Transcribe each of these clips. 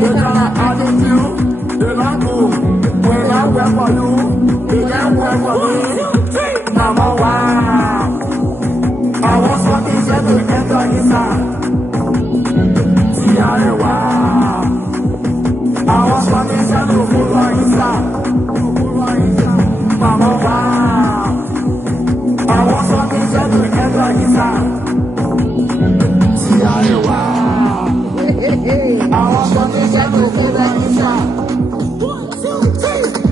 They cannot audit you. They not go. When I work for you, they can't work for me. Mama, wow. I was working just to enter inside. Yeah, wow. I was working just to move inside. Mama, wow. I was working just to enter inside. Yeah, wow. I was working just to enter inside. 1, 2, 3.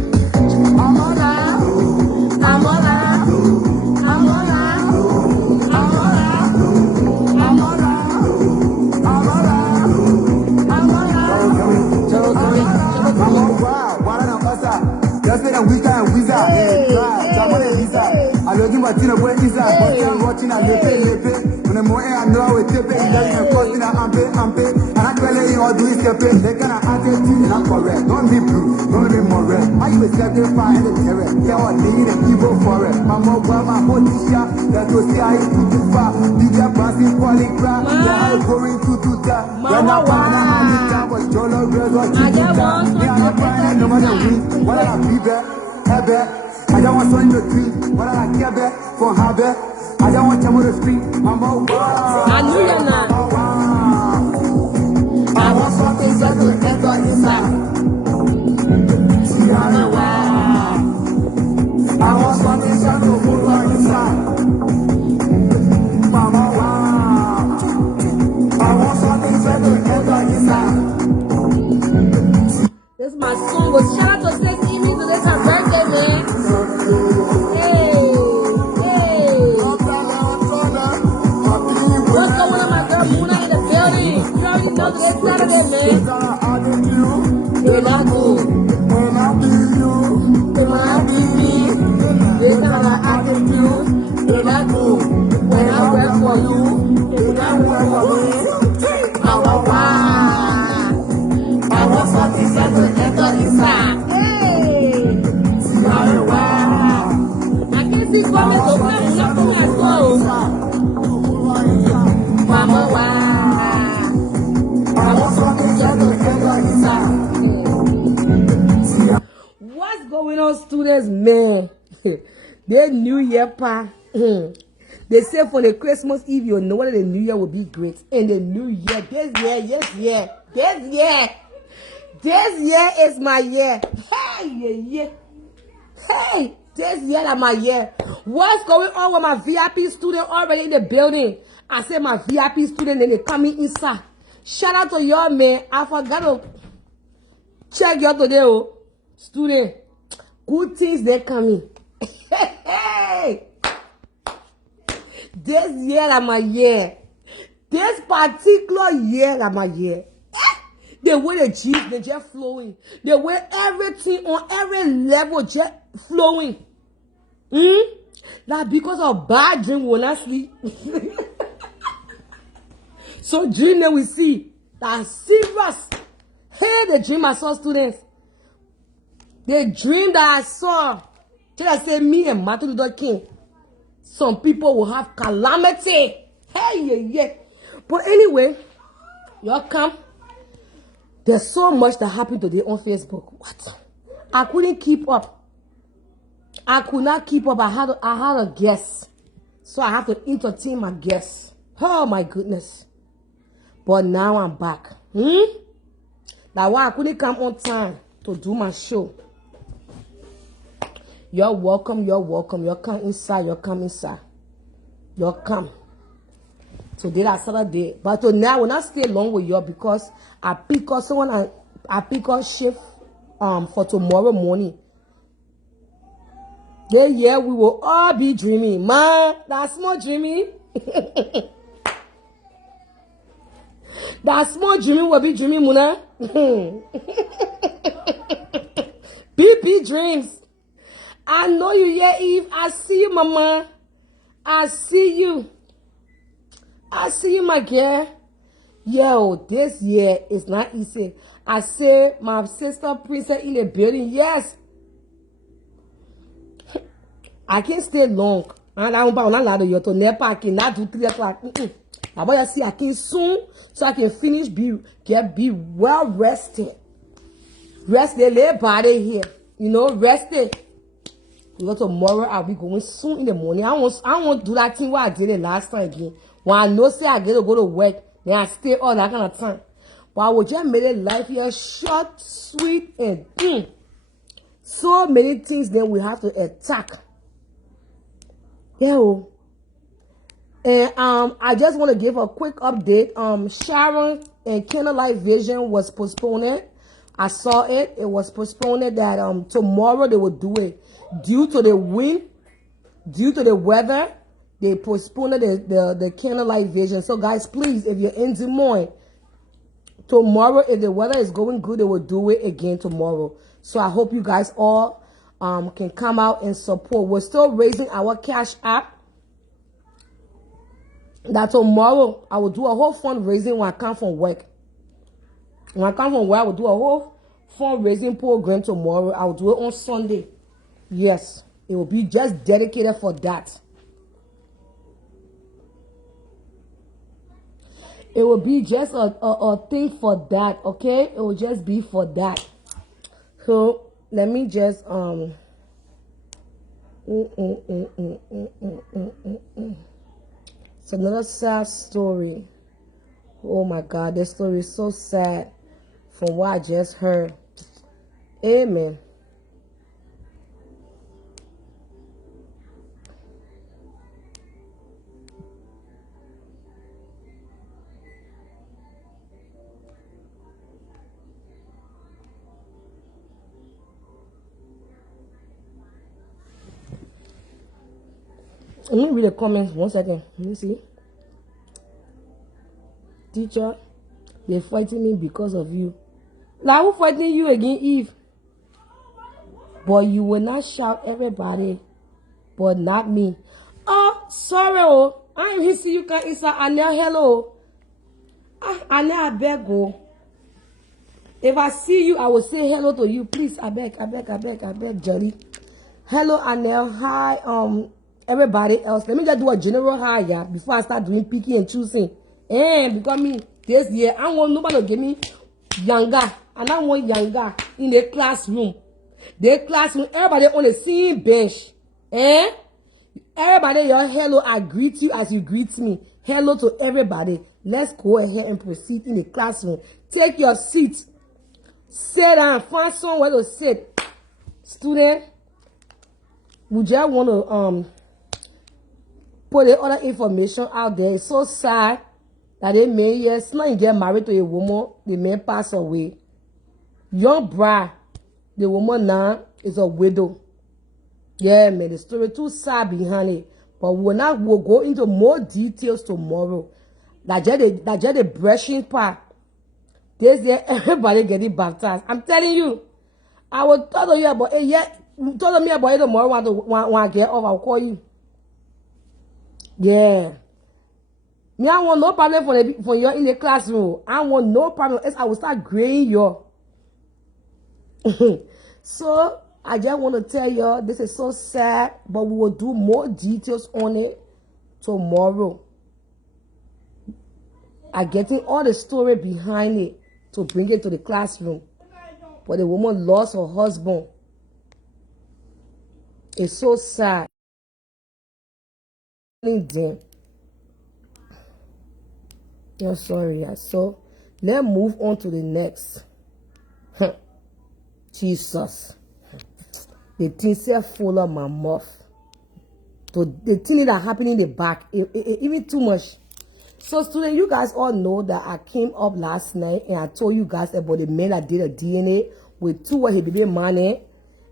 I'm on out. I'm on out. I'm on out. I'm on out. I'm on out. I'm on out. I'm on out. I'm on wow. What an ambassador. Just been a weekend wizard. I love you, Martina, where is that? But I'm watching and lipping. When I'm more, I know I will tip it. And costing I'm pay. And I tell you, all do is step it. They can attend you, not correct. Don't be blue, don't be more red. I was stepping fine and terror. Yeah, what they need an evil for it. My mom, my whole teacher, that was the eye to too far. DJ Brassy, Polygraph, yeah, I'm going to do that. When I found a handicap, was Jolo Girls or Chiquita. Yeah, I'm fine, no matter who. What I be there, have there. I don't want to in the tree. What I care there for her there. I don't want to on the street. I'm a wow. I knew you're not. I want something that will enter inside. Yeah, wow. I want something that will move inside. Mama, wow. I want something that will enter inside. This is my song. But shout out to Stacey Amy today. It's her birthday, man. Hey. What's going on, my girl Muna in the building? You already know today's Saturday, man. They not go. When I be you, they might be me. They cannot audit you. They not go. When I work for you, they can't work for me. Mama, wow. I want something that will enter inside. Hey. Yeah, wow. I can't see comments of nothing as well. Mama, wow. I want something that will enter inside. What's going on, students, man? The New Year, pa. They say for the Christmas Eve, you know that the New Year will be great. And the New Year, this year is my year. Hey, hey, this year is my year. What's going on with my VIP student already in the building? I said my VIP student, then they coming inside. Shout out to y'all, man. I forgot to check y'all today, oh. Student, good things they coming. Hey, this year is my year. This particular year is my year. The way the G's, they just flowing. The way everything on every level just flowing. Like because of bad dream, we will not sleep. So dream that we see, that's serious. Hey, the dream I saw, students. The dream that I saw, till I say me and Martin Luther King, some people will have calamity. Hey, yeah. But anyway, y'all come. There's so much that happened today on Facebook. What? I couldn't keep up. I could not keep up. I had a guest. So I have to entertain my guests. Oh my goodness. But now I'm back. That's why I couldn't come on time to do my show. You're welcome, you're welcome. You come inside, you come inside. You come. Today that's Saturday. But tonight I will not stay long with you because I pick up someone I pick up shift for tomorrow morning. Yeah, we will all be dreaming. Man, that's small dreaming. That small dreaming will be dreaming, Muna. BP dreams. I know you, yeah, Eve. I see you, Mama. I see you. I see you, my girl. Yo, this year is not easy. I say my sister Princess in the building. Yes. I can't stay long. And I'm not allowed to never I cannot do 3 o'clock. I want to see I can soon, so I can finish, be well rested. Rested, lay body here. You know, rested. Because tomorrow I'll be going soon in the morning. I won't do that thing what I did the last time again. When I know say I get to go to work, then I stay all that kind of time. But I will just make it life here short, sweet, and so many things then we have to attack. Yeah. And I just want to give a quick update. Sharon and Candlelight Vision was postponed. I saw it. It was postponed that tomorrow they will do it. Due to the wind, due to the weather, they postponed the Candlelight Vision. So guys, please, if you're in Des Moines, tomorrow, if the weather is going good, they will do it again tomorrow. So I hope you guys all can come out and support. We're still raising our cash app. That tomorrow I will do a whole fundraising when I come from work. When I come from work, I will do a whole fundraising program tomorrow. I will do it on Sunday. Yes, it will be just dedicated for that. It will be just a thing for that, okay? It will just be for that. So let me just It's another sad story. Oh my God, this story is so sad from what I just heard. Amen. Let me read the comments 1 second. Let me see. Teacher, they're fighting me because of you. Now who fighting you again, Eve? But you will not shout everybody, but not me. Oh, sorry. Oh, I ain't see you can answer. Anel, hello. Anel, I beg go. If I see you, I will say hello to you. Please, I beg, Johnny. Hello, Anel. Hi, everybody else. Let me just do a general hi, yeah, before I start doing picking and choosing. And because me this year, I want nobody to give me younger, and I want younger in the classroom. The classroom, everybody on the same bench. Everybody, your hello, I greet you as you greet me. Hello to everybody. Let's go ahead and proceed in the classroom. Take your seat. Sit down. Find somewhere to sit. Student, we just want to put the other information out there. It's so sad that they may yes, not get married to a woman, the man pass away. Young bride, the woman now is a widow. Yeah, man, the story too sad behind it. But we'll go into more details tomorrow. That just the brushing part. This year, everybody getting baptized. I'm telling you. I will tell you about it. Yeah, tell me about it tomorrow when I get off. I'll call you. Yeah. Me, I want no problem for you in the classroom. I want no problem. I will start grading you. So, I just want to tell you, this is so sad, but we will do more details on it tomorrow. I'm getting all the story behind it to bring it to the classroom. But the woman lost her husband. It's so sad. Them. I'm sorry, yeah. So let's move on to the next. Jesus. The thing say full of my mouth. So the thing that happened in the back, even too much. So students, you guys all know that I came up last night and I told you guys about the man that did a DNA with 2 of his baby money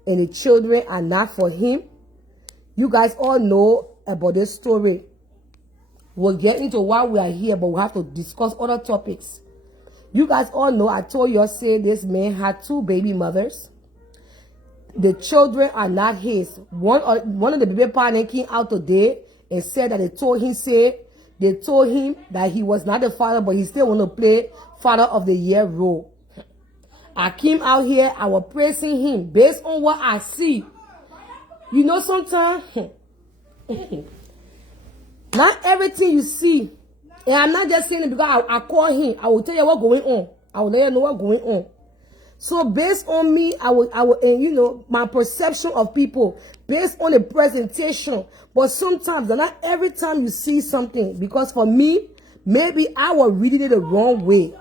and the children are not for him. You guys all know about this story. We'll get into why we are here, but we have to discuss other topics. You guys all know, I told you, say this man had 2 baby mothers. The children are not his. One of the baby partners came out today and said that they told him that he was not the father, but he still want to play father of the year role. I came out here, I was praising him based on what I see. You know, sometimes not everything you see And I'm not just saying it because I call him. I will tell you what's going on. I will let you know what's going on. So based on me, I will, and you know, my perception of people, based on the presentation. But sometimes, not every time you see something, because for me, maybe I was reading it the wrong way.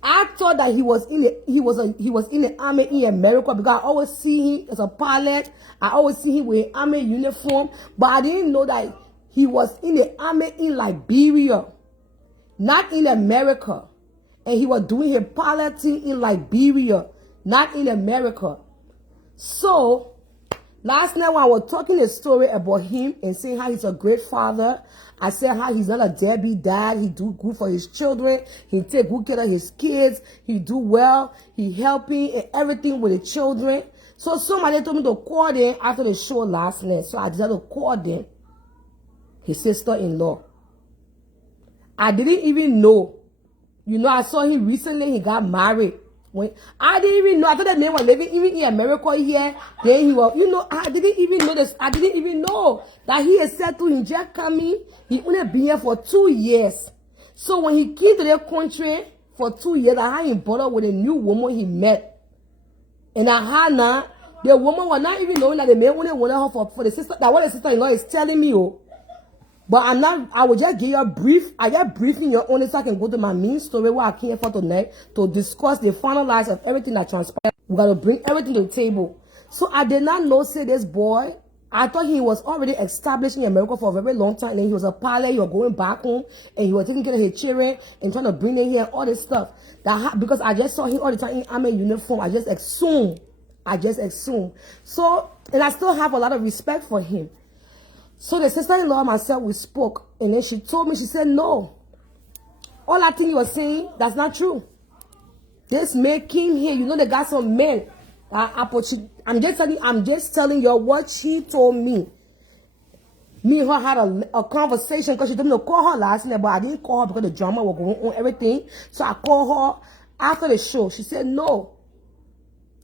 I thought that he was in the army in America because I always see him as a pilot. I always see him with an army uniform, but I didn't know that he was in the army in Liberia, not in America. And he was doing his piloting in Liberia, not in America. So, last night when I was talking a story about him and saying how he's a great father, I said how he's not a deadbeat dad. He do good for his children. He take good care of his kids. He do well. He helping and everything with the children. So somebody told me to call them after the show last night. So I decided to call them, his sister-in-law. I didn't even know. You know, I saw him recently. He got married. When I didn't even know. I thought that man was living even in America here. Then he was, you know, I didn't even know this. I didn't even know that he is set to him just coming. He only been here for 2 years. So when he came to the country for 2 years, I had him bothered with a new woman he met. And I had now, the woman was not even knowing that the man only wanted her for the sister. That what the sister-in-law is telling me, oh. But I'm not, I will just give you a brief, I get briefing your own so I can go to my main story where I came for tonight to discuss the finalize of everything that transpired. We got to bring everything to the table. So I did not know, say this boy, I thought he was already established in America for a very long time. And then he was a pilot, he was going back home, and he was taking care of his children and trying to bring them here and all this stuff. Because I just saw him all the time in army uniform, I just assumed. So, and I still have a lot of respect for him. So the sister-in-law and myself, we spoke. And then she told me, she said, no. All that thing you were saying, that's not true. This man came here. You know they got some men. I'm just telling you what she told me. Me and her had a conversation because she told me to call her last night. But I didn't call her because the drama was going on, everything. So I called her after the show. She said, no.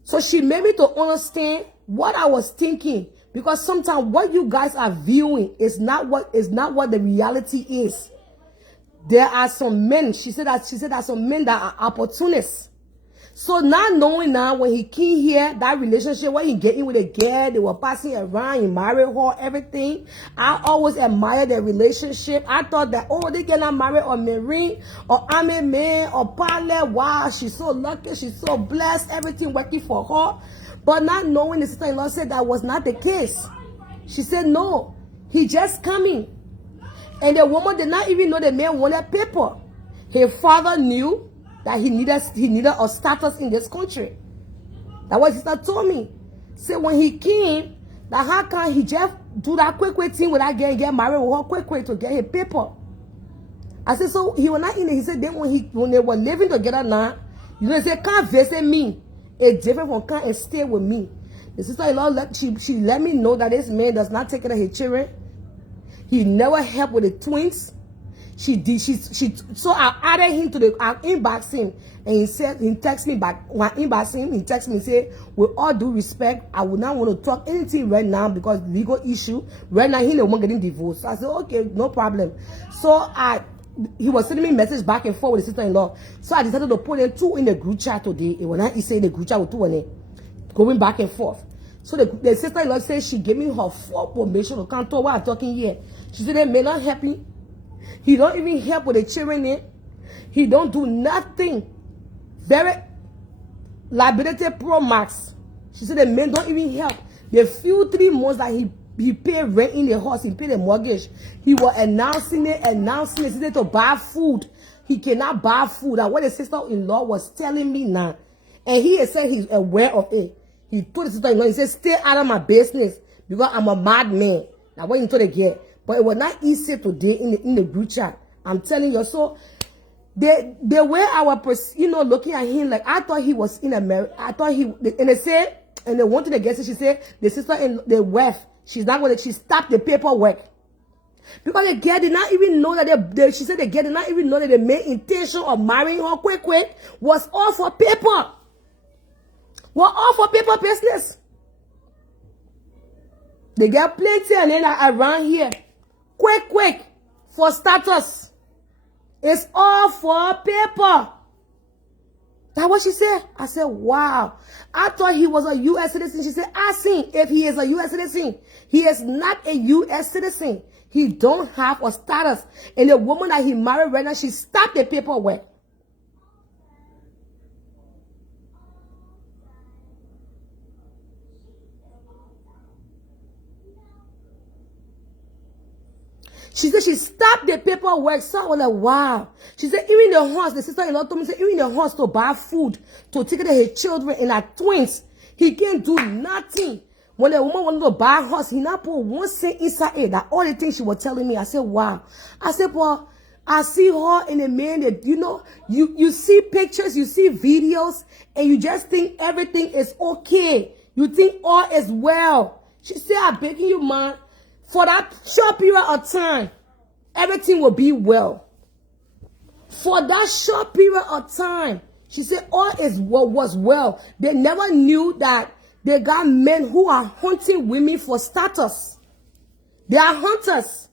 So she made me to understand what I was thinking. Because sometimes what you guys are viewing is not what the reality is. There are some men, she said that some men that are opportunists. So not knowing now when he came here, that relationship, when he get in with a girl, they were passing around, he married her, everything. I always admired their relationship. I thought that, oh, they get not married or marine or army man or pilot. Wow, she's so lucky, she's so blessed, everything working for her. But not knowing, the sister-in-law said that was not the case. She said, no, he just coming. And the woman did not even know the man wanted paper. Her father knew that he needed a status in this country. That's what sister told me. So when he came, that how can he just do that quick thing with that girl and get married with her quick to get his paper? I said, so he was not in it. He said, then when they were living together now, you know, they said, can't visit me. It's different from come and stay with me. The sister-in-law, she let me know that this man does not take care of his children. He never helped with the twins. So I added him to I inboxed him, and he said, he texted me back. When I inboxed him, he texted me and said, with all due respect, I would not want to talk anything right now because legal issue. Right now, he the one getting divorced. So I said, okay, no problem. So he was sending me message back and forth with his sister-in-law. So I decided to put them two in the group chat today. And when I say the group chat with two on it, going back and forth. So the sister-in-law said she gave me her full permission to come to what I'm talking here. She said they may not help him. He don't even help with the children in. He don't do nothing. Very liability pro max. She said the men don't even help. The few 3 months that he paid rent in the house, he paid the mortgage. He was announcing it. He said to buy food. He cannot buy food. That's what the sister-in-law was telling me now. And he said he's aware of it. He told the sister-in-law, he said, stay out of my business because I'm a madman. That's what he told the girl. But it was not easy today in the group chat. I'm telling you. So the way I was, looking at him, like I thought he was in America. I thought and they said, and they wanted to get it. She said the sister and the wife, she stopped the paperwork. Because the girl did not even know that she said the girl did not even know that the main intention of marrying her quick was all for paper. Was all for paper business. They get plenty and then around here. Quick, for status. It's all for paper. That's what she said. I said, wow. I thought he was a U.S. citizen. She said, ask him if he is a U.S. citizen. He is not a U.S. citizen. He don't have a status. And the woman that he married right now, she stopped the paperwork. She said she stopped the paperwork. So I was like, wow. She said, even the horse, the sister-in-law told me, even the horse to buy food, to take care of her children and her twins, he can't do nothing. When the woman wanted to buy a horse, he not put 1 cent inside it. That all the things she was telling me. I said, wow. I said, well, I see her and the man that, you know, you see pictures, you see videos, and you just think everything is okay. You think all is well. She said, I'm begging you, man. For that short period of time, everything will be well. For that short period of time, she said all is what was well. They never knew that they got men who are hunting women for status. They are hunters.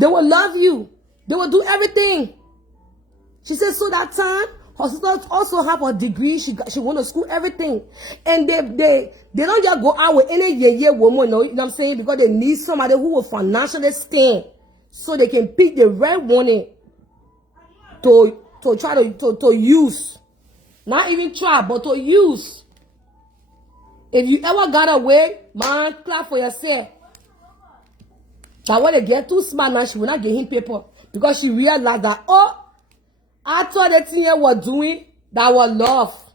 They will love you. They will do everything. She said so that time, her sister also have a degree. She went to school, everything. And they don't just go out with any woman, you know what I'm saying? Because they need somebody who will financially stand so they can pick the right one to try to use. Not even try, but to use. If you ever got away, man, clap for yourself. But when they get too smart now, she will not give him paper. Because she realized that, oh, I thought the thing I was doing, that was love.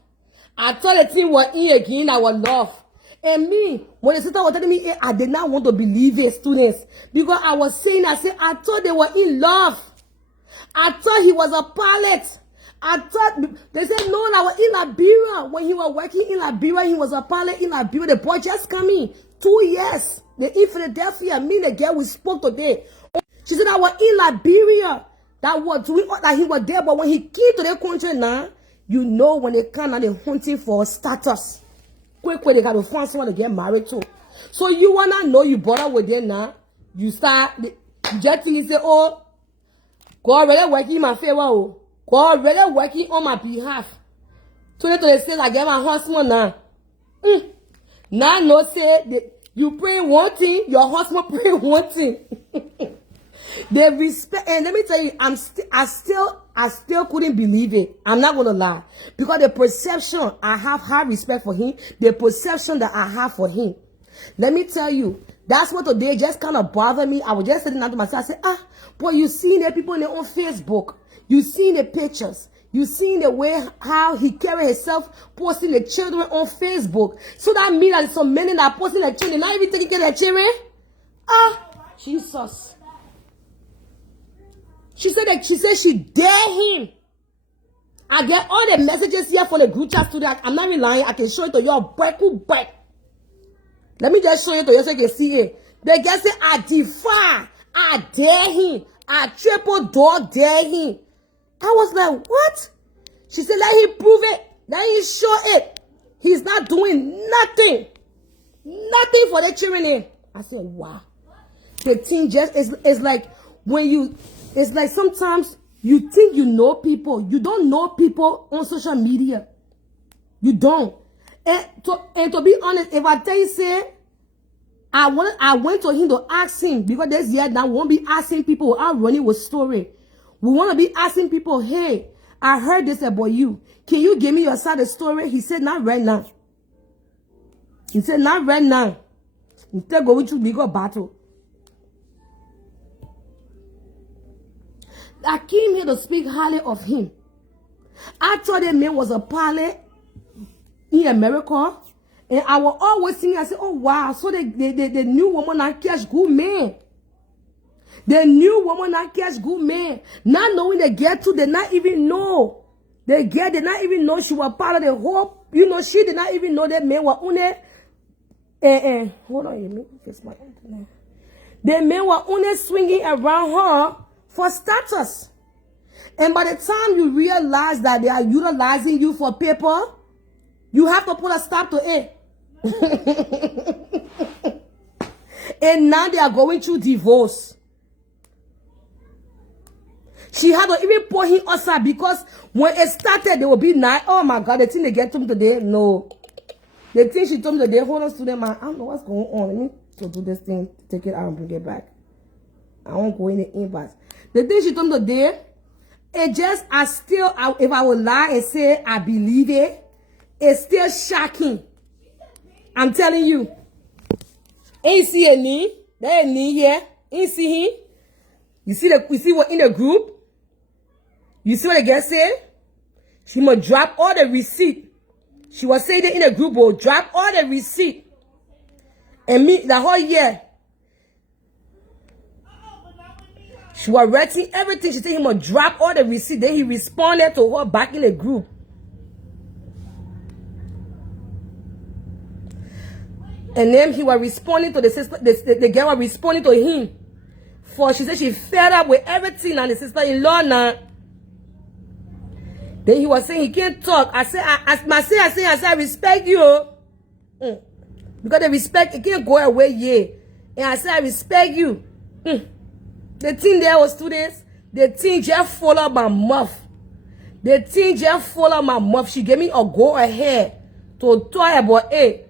I thought the thing was in again, that was love. And me, when the sister was telling me, I did not want to believe it, students. Because I was saying, I thought they were in love. I thought he was a pilot. I thought, they said, no, I was in Liberia. When he was working in Liberia, he was a pilot in Liberia. The boy just coming. 2 years. They in Philadelphia. Me and the girl we spoke today. She said, I was in Liberia. That he was there, but when he came to the country now, you know when they come and they're hunting for status. Quick, they got to find someone to get married to. So you wanna know you bother with them now, you start, you just think you say, oh, God really working in my favor, oh. God really working on my behalf. 2026, I get my husband now. Now no say, you pray one thing, your husband pray one thing. They respect, and let me tell you, I still couldn't believe it. I'm not gonna lie, because the perception I have high respect for him, the perception that I have for him. Let me tell you, that's what today just kind of bothered me. I was just sitting down to myself. I said, boy, you seen the people on Facebook, you seen the pictures, you seen the way how he carry himself, posting the children on Facebook. So that means that some men that are posting the children, not even taking care of their children. Jesus. She said she dare him. I get all the messages here for the group chat today. I'm not relying. I can show it to you. Back. Let me just show it to you so you can see it. They just say, I defy. I dare him. I triple dog dare him. I was like, what? She said, let him prove it. Let him show it. He's not doing nothing. Nothing for the children. I said, wow. The thing just is like when you... It's like sometimes you think you know people. You don't know people on social media. You don't. And to be honest, if I tell you, say, I went to him to ask him, because this year now we won't be asking people, I'm running with story. We want to be asking people, hey, I heard this about you. Can you give me your side of the story? He said, not right now. He said, not right now. Instead of going through bigger battle. I came here to speak highly of him. I thought that man was a pilot in America. And I was always thinking, I said, oh wow, so the new woman not catch good man. The new woman not catch good man. Not knowing the girl too, they not even know. The girl did not even know she was part of the whole, you know, she did not even know that man was on it. Hold on, let me fix my internet. The men were only swinging around her for status. And by the time you realize that they are utilizing you for paper, you have to put a stop to it. And now they are going through divorce. She had to even pour him outside because when it started, they will be nice. Oh my God, the thing they get to me today, no. The thing she told me today, hold on, student man, I don't know what's going on. Let me to do this thing, take it out and bring it back. I won't go in the inbox. The thing she told me today, it just, if I would lie and say I believe it, it's still shocking. I'm telling you. Ain't see a knee. There a knee here. Ain't see him. You see what in the group? You see what the girl said? She must drop all the receipt. She was saying that in the group, will drop all the receipt. And me, the whole year. She was writing everything. She said he must drop all the receipt. Then he responded to her back in the group. And then he was responding to the sister. The girl was responding to him. For she said she fed up with everything and the sister-in-law now. Then he was saying he can't talk. I said, I respect you. Because the respect, it can't go away, yeah. And I said, I respect you. The thing there was students, the thing just followed my mouth. The thing just followed my mouth. She gave me a go ahead to talk about it.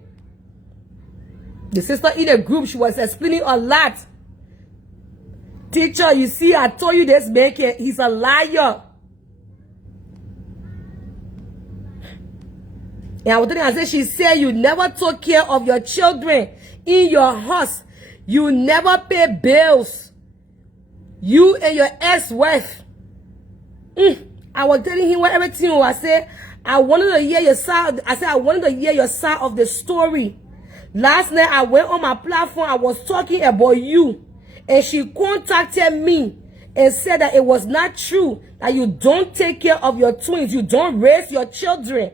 The sister in the group, she was explaining a lot. Teacher, you see, I told you this man, he's a liar. And I was telling her, she said, you never took care of your children in your house. You never pay bills. You and your ex-wife. I was telling him what everything was. I said, I wanted to hear your side. I said, I wanted to hear your side of the story. Last night, I went on my platform. I was talking about you. And she contacted me and said that it was not true. That you don't take care of your twins. You don't raise your children.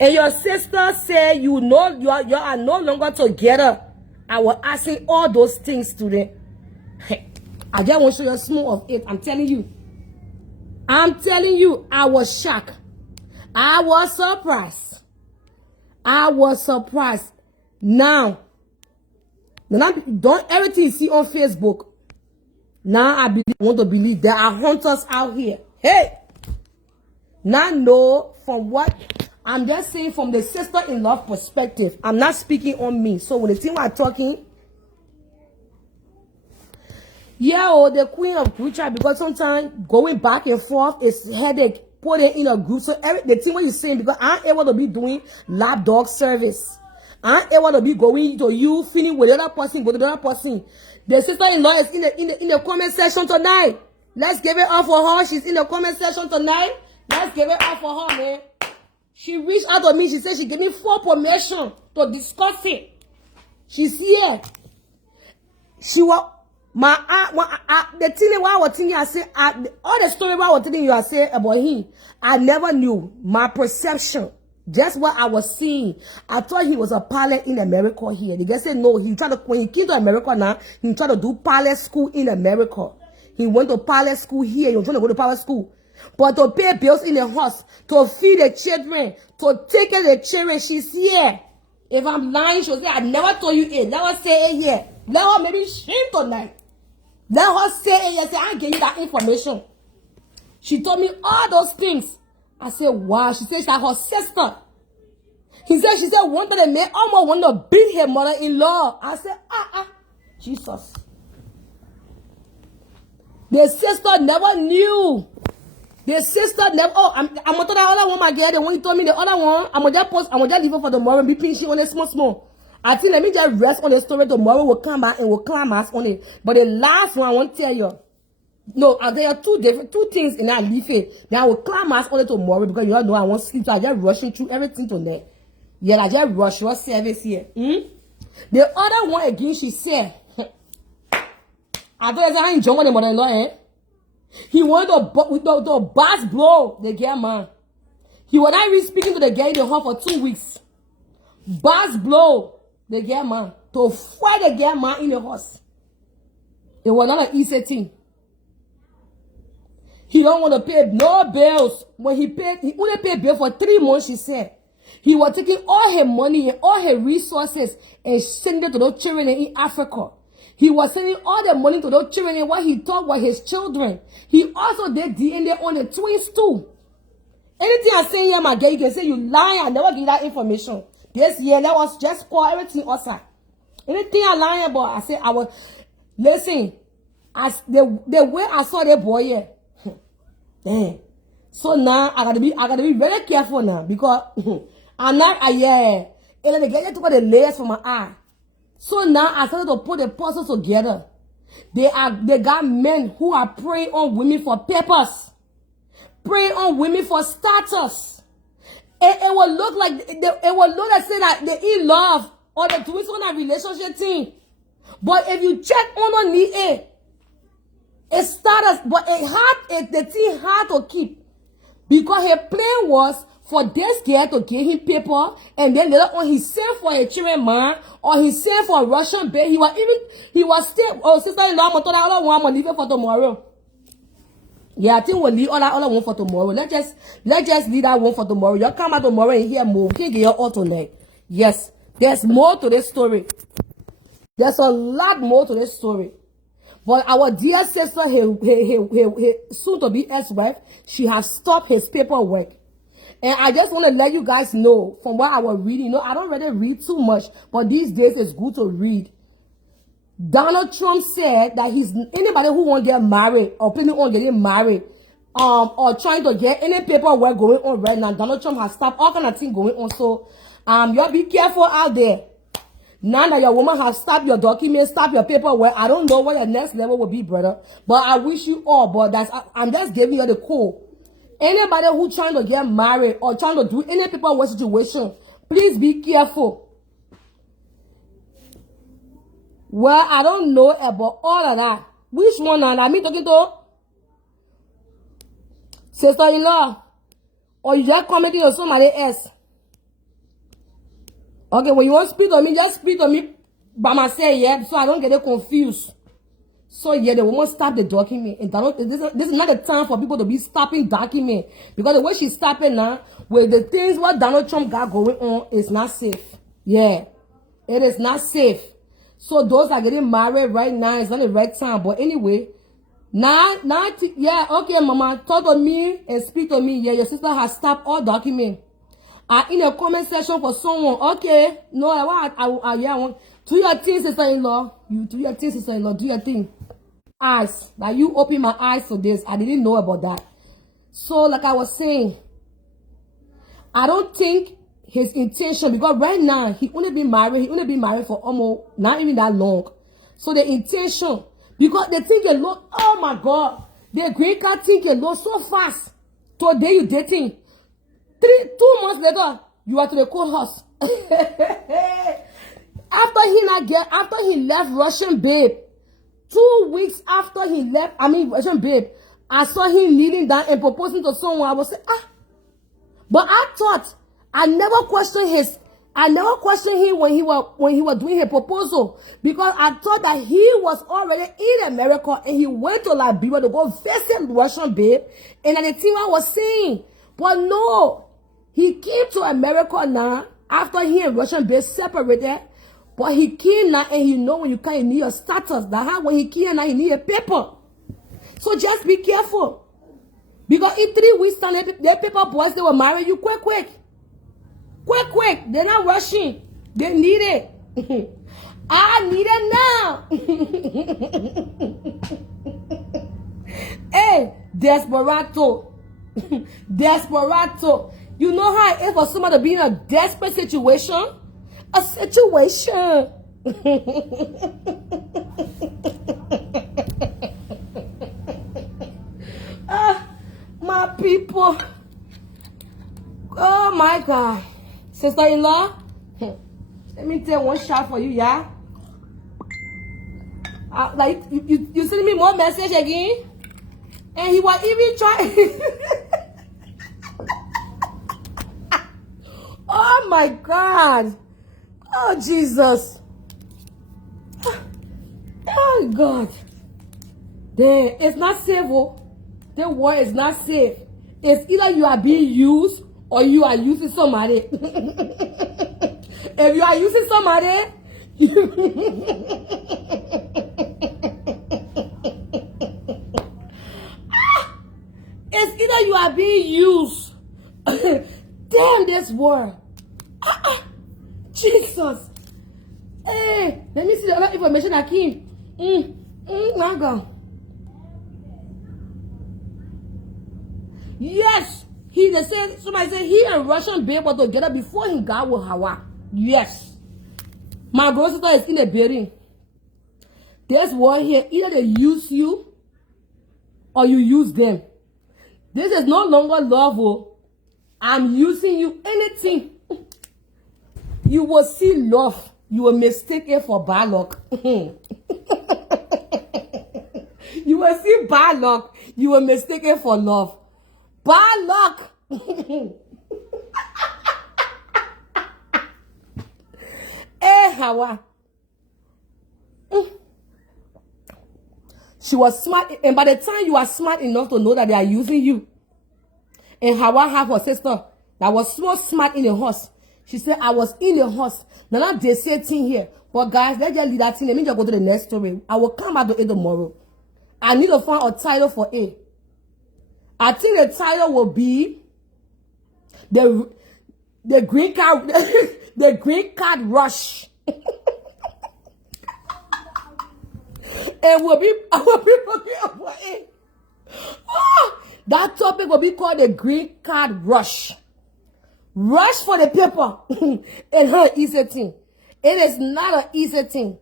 And your sister said you are no longer together. I was asking all those things today. I just want to show you small of it. I'm telling you. I'm telling you, I was shocked. I was surprised. I was surprised. Now, don't everything you see on Facebook. Now I want to believe there are hunters out here. Hey! Now know from what I'm just saying from the sister-in-law perspective. I'm not speaking on me. So when the team are talking, yeah, or the queen of preacher, because sometimes going back and forth is headache. Put it in a group. So the thing what you're saying, because I'm able to be doing lapdog service. I'm able to be going to you, feeling with the other person, go to the other person. The sister-in-law is in the comment section tonight. Let's give it up for her. She's in the comment section tonight. Let's give it up for her, man. She reached out to me. She said she gave me full permission to discuss it. She's here. She was the thing why I was thinking, I said, all the story why I was telling you, I said about him, I never knew my perception. Just what I was seeing. I thought he was a pilot in America here. The guy said no. He tried to, when he came to America now, he tried to do pilot school in America. He went to pilot school here. He was trying to go to pilot school. But to pay bills in the house, to feed the children, to take care of the children, she's here. If I'm lying, she'll say, I never told you it. Let her say it here. Let her maybe shame tonight. Let her say it here. Say, I gave you that information. She told me all those things. I said, wow. She said she's like her sister. She said one time the man almost wanted to beat her mother-in-law. I said, Jesus. The sister never knew. The sister never, I'm gonna tell that other one, my girl, the one you told me, the other one, I'm gonna just leave her for tomorrow and be pinching on it small. I think let me just rest on the story tomorrow. We'll come back and we'll climax on it. But the last one I want to tell you. No, there are two things in that leaf it. Then I will climax on it tomorrow because you all know I want to sleep. So I just rushing through everything tonight. Yeah, I just rush your service here. The other one again, she said, I thought I enjoy the mother-in-law, eh? He wanted to boss blow the girl, man. He was not even speaking to the girl in the hall for 2 weeks. Boss blow the girl, man. To fight the girl, man, in the house. It was not an easy thing. He don't want to pay no bills. When he only paid bill for 3 months, she said. He was taking all her money and all her resources and sending it to those children in Africa. He was sending all the money to those children and what he thought were his children. He also did DNA on the twins too. Anything I say here, my girl, you can say you lie. I never give that information. This year, that was just call everything outside. Anything I lie about, I say I was. Listen, as the way I saw that boy here, damn. So now I gotta be very careful now because I'm not and then they get to put the layers for my eye. So now I started to put the puzzles together. They got men who are preying on women for papers, preying on women for status. It will look like it will look like say that they in love or they're doing some kind of relationship thing. But if you check on the it status, but the thing hard to keep because her plan was for this girl to give him paper, and then later on he sent for a children man, or he sent for a Russian babe. He was still, oh, sister-in-law, I'm going to leave it for tomorrow. Yeah, I think we'll leave all that other one for tomorrow. Let's just leave that one for tomorrow. Y'all come out tomorrow and hear more. We can't get you all tonight. Yes, there's more to this story. There's a lot more to this story. But our dear sister, his soon-to-be ex-wife, she has stopped his paperwork. And I just want to let you guys know from what I was reading. You know, I don't really read too much, but these days it's good to read. Donald Trump said that anybody who won't get married or planning on getting married, or trying to get any paperwork going on right now, Donald Trump has stopped all kind of things going on. So, y'all be careful out there. Now that your woman has stopped your documents, stopped your paperwork, I don't know what your next level will be, brother. But I wish you all. But I'm just giving you the code. Anybody who trying to get married or trying to do any paperwork situation, please be careful. Well, I don't know about all of that. Which one now? Let me talking to sister-in-law, or you just commenting on somebody else. Okay, when you want to speak to me, just speak to me by myself, yeah, so I don't get it confused. So yeah, the woman stopped the document, and this is not the time for people to be stopping document, because the way she's stopping now, with the things what Donald Trump got going on, is not safe. Yeah, it is not safe. So those that are getting married right now, it's not the right time. But anyway, yeah, okay, mama, talk to me and speak to me. Yeah, your sister has stopped all document. In a comment section for someone. Okay, no, I want do your thing, sister-in-law. You do your thing, sister-in-law. Do your thing. Eyes, like you open my eyes to this. I didn't know about that. So, like I was saying, I don't think his intention, because right now he only been married for almost not even that long. So the intention, because they think a lot. Oh my God, the green card think a lot so fast. Today you dating. 2 months later, you are to the courthouse. After he left Russian babe, 2 weeks after he left, Russian babe, I saw him kneeling down and proposing to someone. I was saying, but I thought I never questioned him when he was doing his proposal, because I thought that he was already in America and he went to Liberia to go visit Russian babe, and then the thing I was saying, but no. He came to America now after he and Russian babe separated. But he came now, and you know when you come, you need your status. That's how when he came now, he need a paper. So just be careful. Because in 3 weeks time, their paper boys, they will marry you quick. They're not rushing. They need it. I need it now. Hey, desperado. Desperado. You know how it is for somebody to be in a desperate situation? A situation. My people. Oh my God. Sister-in-law, let me take one shot for you, yeah? Like, you sending me more message again? And he was even trying. Oh my God. Oh Jesus. Oh God. Damn, it's not safe. The war is not safe. It's either you are being used or you are using somebody. If you are using somebody, It's either you are being used. Damn this word. Jesus. Hey, let me see the other information I came. My God. Yes. Somebody said he and Russian babe were together before he got with Hawa. Yes. My brother sister is in the building. This word here, either they use you or you use them. This is no longer love. Oh. I'm using you. Anything. You will see love. You will mistake it for bad luck. You will see bad luck. You will mistake it for love. Bad luck. Hey, Hawa. She was smart, and by the time you are smart enough to know that they are using you, and Hawa have her sister that was so smart in the house. She said, I was in the house. Now they say thing here. But guys, let's just leave that thing. Let me just go to the next story. I will come back to it tomorrow. I need to find a title for it. I think the title will be the green card the green card rush. And I will be prepared for it. That topic will be called the green card rush. Rush for the paper. It's not an easy thing. It is not an easy thing.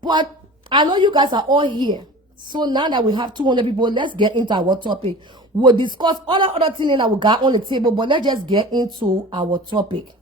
But I know you guys are all here. So now that we have 200 people, let's get into our topic. We'll discuss all the other things that we got on the table, but let's just get into our topic.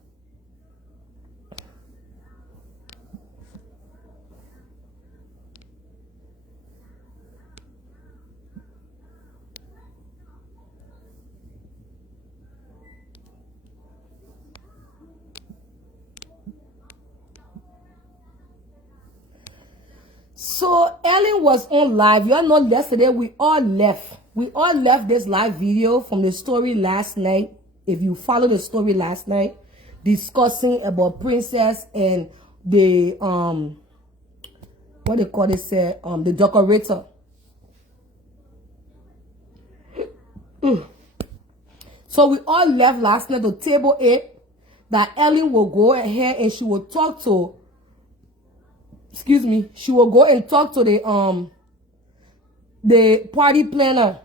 So Ellen was on live. You all know yesterday we all left. We all left this live video from the story last night. If you follow the story last night, discussing about Princess and the what they call it, the decorator. So we all left last night to table 8 that Ellen will go ahead and she will talk to, she will go and talk to the party planner,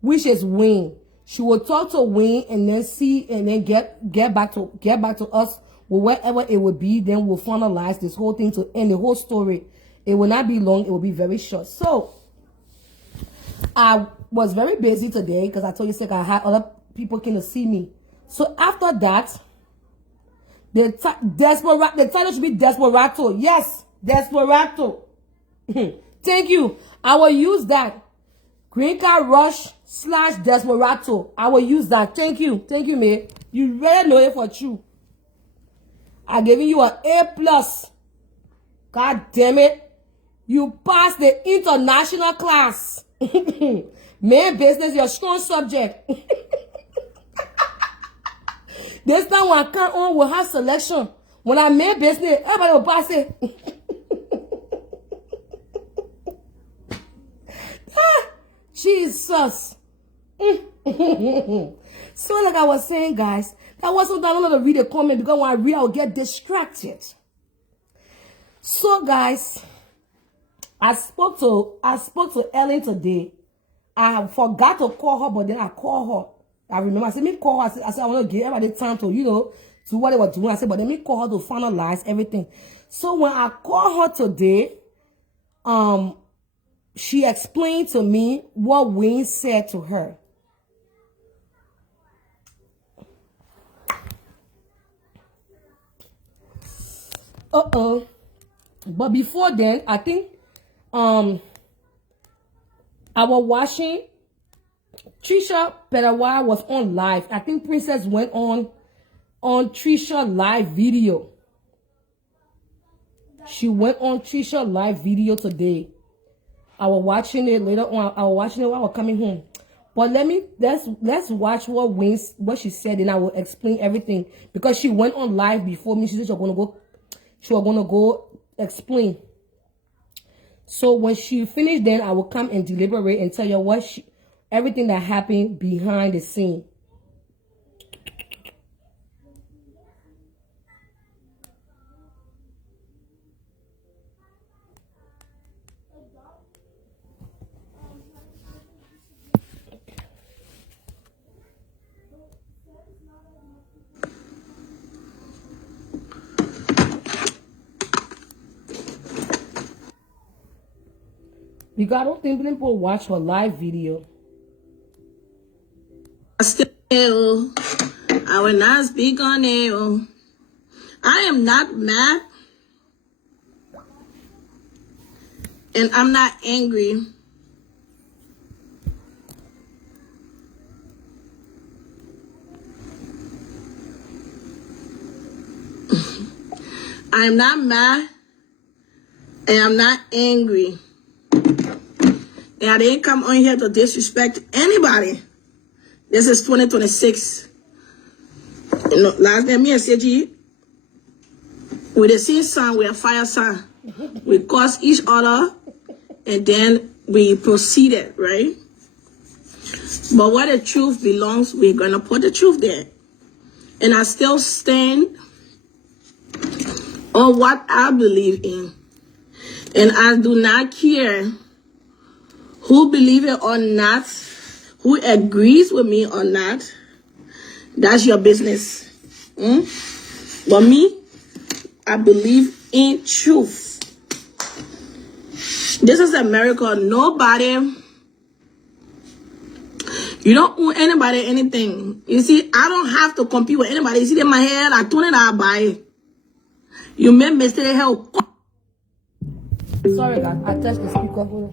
which is Wayne. She will talk to Wayne and then see and then get back to us with whatever it will be. Then we'll finalize this whole thing to end the whole story. It will not be long. It will be very short. So I was very busy today because I told you I had other people came to see me. So after that, the title should be Desperado. Yes, Desperado. Thank you. I will use that. Green card rush / Desperado. I will use that. Thank you. Thank you, mate. You really know it for true. I'm giving you an A+. God damn it. You passed the international class. Man business, your strong subject. This time when I come on, we'll have selection. When I make business, everybody will pass it. Jesus. So like I was saying, guys, that wasn't that long to read a comment because when I read, I'll get distracted. So guys, I spoke to Ellen today. I forgot to call her, but then I called her. I remember I said, me call her. I said I want to give everybody time to, to what they were doing. I said, but let me call her to finalize everything. So when I called her today, she explained to me what Wayne said to her. But before then, I think I was watching Trisha Petawa was on live. I think Princess went on Trisha live video. She went on Trisha live video today. I was watching it later on. I was watching it while I was coming home. But let's watch what she said, and I will explain everything because she went on live before me. She said she was gonna go explain. So when she finished, then I will come and deliberate and tell you everything that happened behind the scene. Because I don't think people watch her live video. Still, I will not speak on it. I am not mad. And I'm not angry. I am not mad. And I'm not angry. And I didn't come on here to disrespect anybody. This is 2026. You know, last time me and CG, with the same son, we a fire son. We cursed each other, and then we proceeded, right? But where the truth belongs, we're gonna put the truth there. And I still stand on what I believe in. And I do not care who believe it or not, who agrees with me or not. That's your business. But me, I believe in truth. This is America. Nobody, you don't owe anybody anything. You see, I don't have to compete with anybody. You see in my head, I turn it out by. You make mistake help. Sorry, guys. I touched the speaker.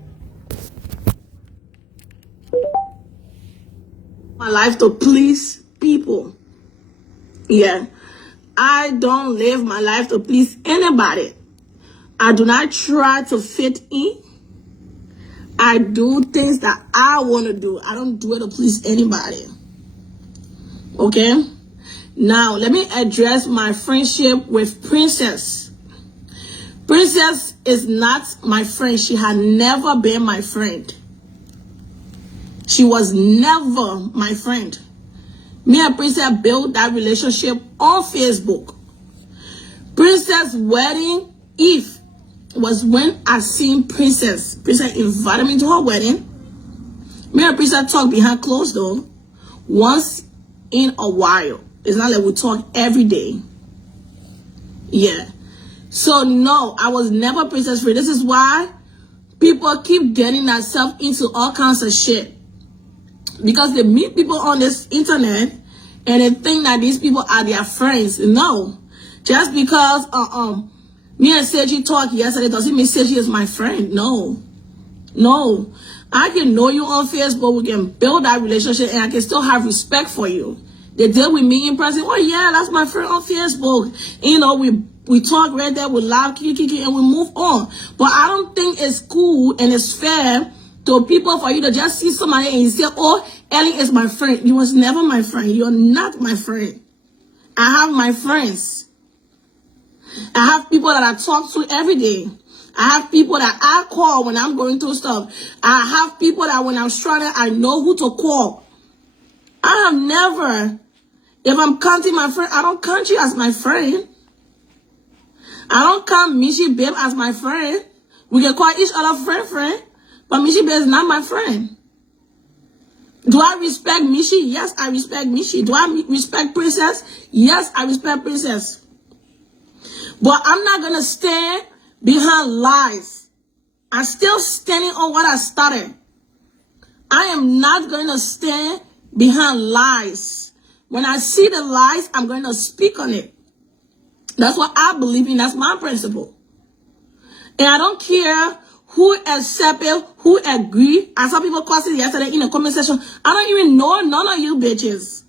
My life to please people. Yeah. I don't live my life to please anybody. I do not try to fit in. I do things that I want to do. I don't do it to please anybody. Okay? Now, let me address my friendship with Princess. Princess is not my friend. She had never been my friend. She was never my friend. Me and Princess built that relationship on Facebook. Princess' wedding eve was when I seen Princess. Princess invited me to her wedding. Me and Princess talk behind closed door once in a while. It's not like we talk every day. Yeah. So no, I was never Princess free. This is why people keep getting themselves into all kinds of shit. Because they meet people on this internet and they think that these people are their friends. No. Just because me and Seji talked yesterday doesn't mean Seji is my friend. No. No. I can know you on Facebook. We can build that relationship and I can still have respect for you. They deal with me in person. Oh yeah, that's my friend on Facebook. You know, we talk right there, we laugh, kiki, and we move on. But I don't think it's cool and it's fair to people for you to just see somebody and you say, oh, Ellie is my friend. You was never my friend. You're not my friend. I have my friends. I have people that I talk to every day. I have people that I call when I'm going through stuff. I have people that when I'm struggling, I know who to call. I have never, if I'm counting my friend, I don't count you as my friend. I don't count Mishi Babe as my friend. We can call each other friend, but Mishi Babe is not my friend. Do I respect Mishi? Yes, I respect Mishi. Do I respect Princess? Yes, I respect Princess. But I'm not going to stand behind lies. I'm still standing on what I started. I am not going to stand behind lies. When I see the lies, I'm going to speak on it. That's what I believe in. That's my principle. And I don't care who accept it, who agree. I saw people cussing yesterday in the comment section. I don't even know none of you bitches.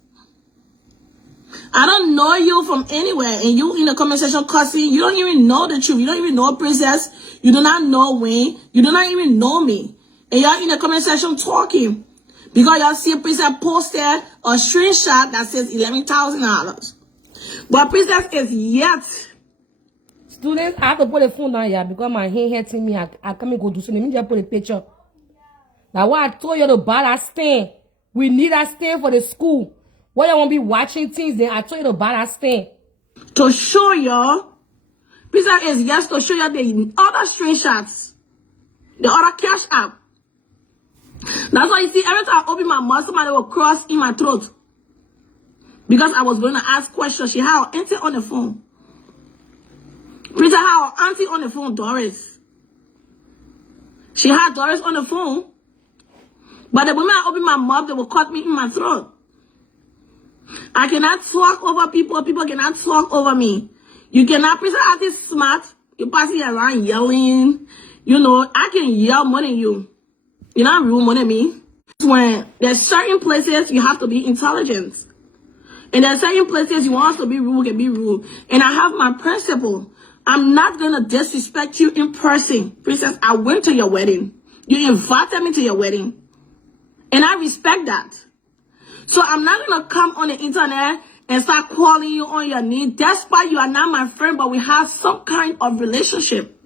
I don't know you from anywhere. And you in the comment section cussing. You don't even know the truth. You don't even know Princess. You do not know Wayne. You do not even know me. And y'all in the comment section talking. Because y'all see Princess posted a screenshot that says $11,000. But Princess is yet. Students, I have to put the phone down here because my hand hurting me. I can't go do something. Let me just put a picture. Now why I told you to buy that stand. We need that stand for the school. Why you won't be watching things, then I told you to buy that stand. To show you, Pizza is just to show you the other screenshots, the other cash app. That's why you see, every time I open my mouth, somebody will cross in my throat. Because I was going to ask questions. She had her auntie on the phone. Pizza had her auntie on the phone, Doris. She had Doris on the phone. But the moment I open my mouth, they will cut me in my throat. I cannot talk over people. People cannot talk over me. You cannot present this smart. You're passing around yelling. You know, I can yell more than you. You're not rude more than me. When there's certain places you have to be intelligent. And there's certain places you want us to be rude, can be rude. And I have my principle. I'm not going to disrespect you in person. Princess, I went to your wedding. You invited me to your wedding. And I respect that. So I'm not going to come on the internet and start calling you on your knee. Despite you are not my friend, but we have some kind of relationship.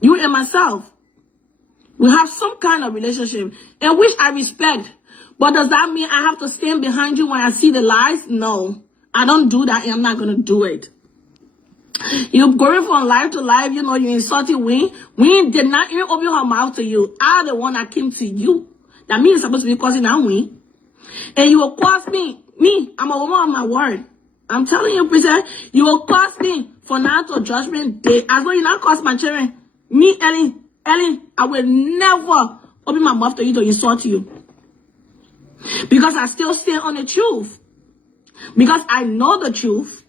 You and myself. We have some kind of relationship. In which I respect. But does that mean I have to stand behind you when I see the lies? No. I don't do that and I'm not going to do it. You're going from life to life, you know, you insulted Wayne. Wayne did not even open her mouth to you. I'm the one that came to you. That means it's supposed to be causing that Wayne. And you will cost me. Me, I'm a woman of my word. I'm telling you, Princess, you will cost me for now to judgment day. As though you not cost my children. Me, Ellen, I will never open my mouth to you to insult you. Because I still stand on the truth. Because I know the truth.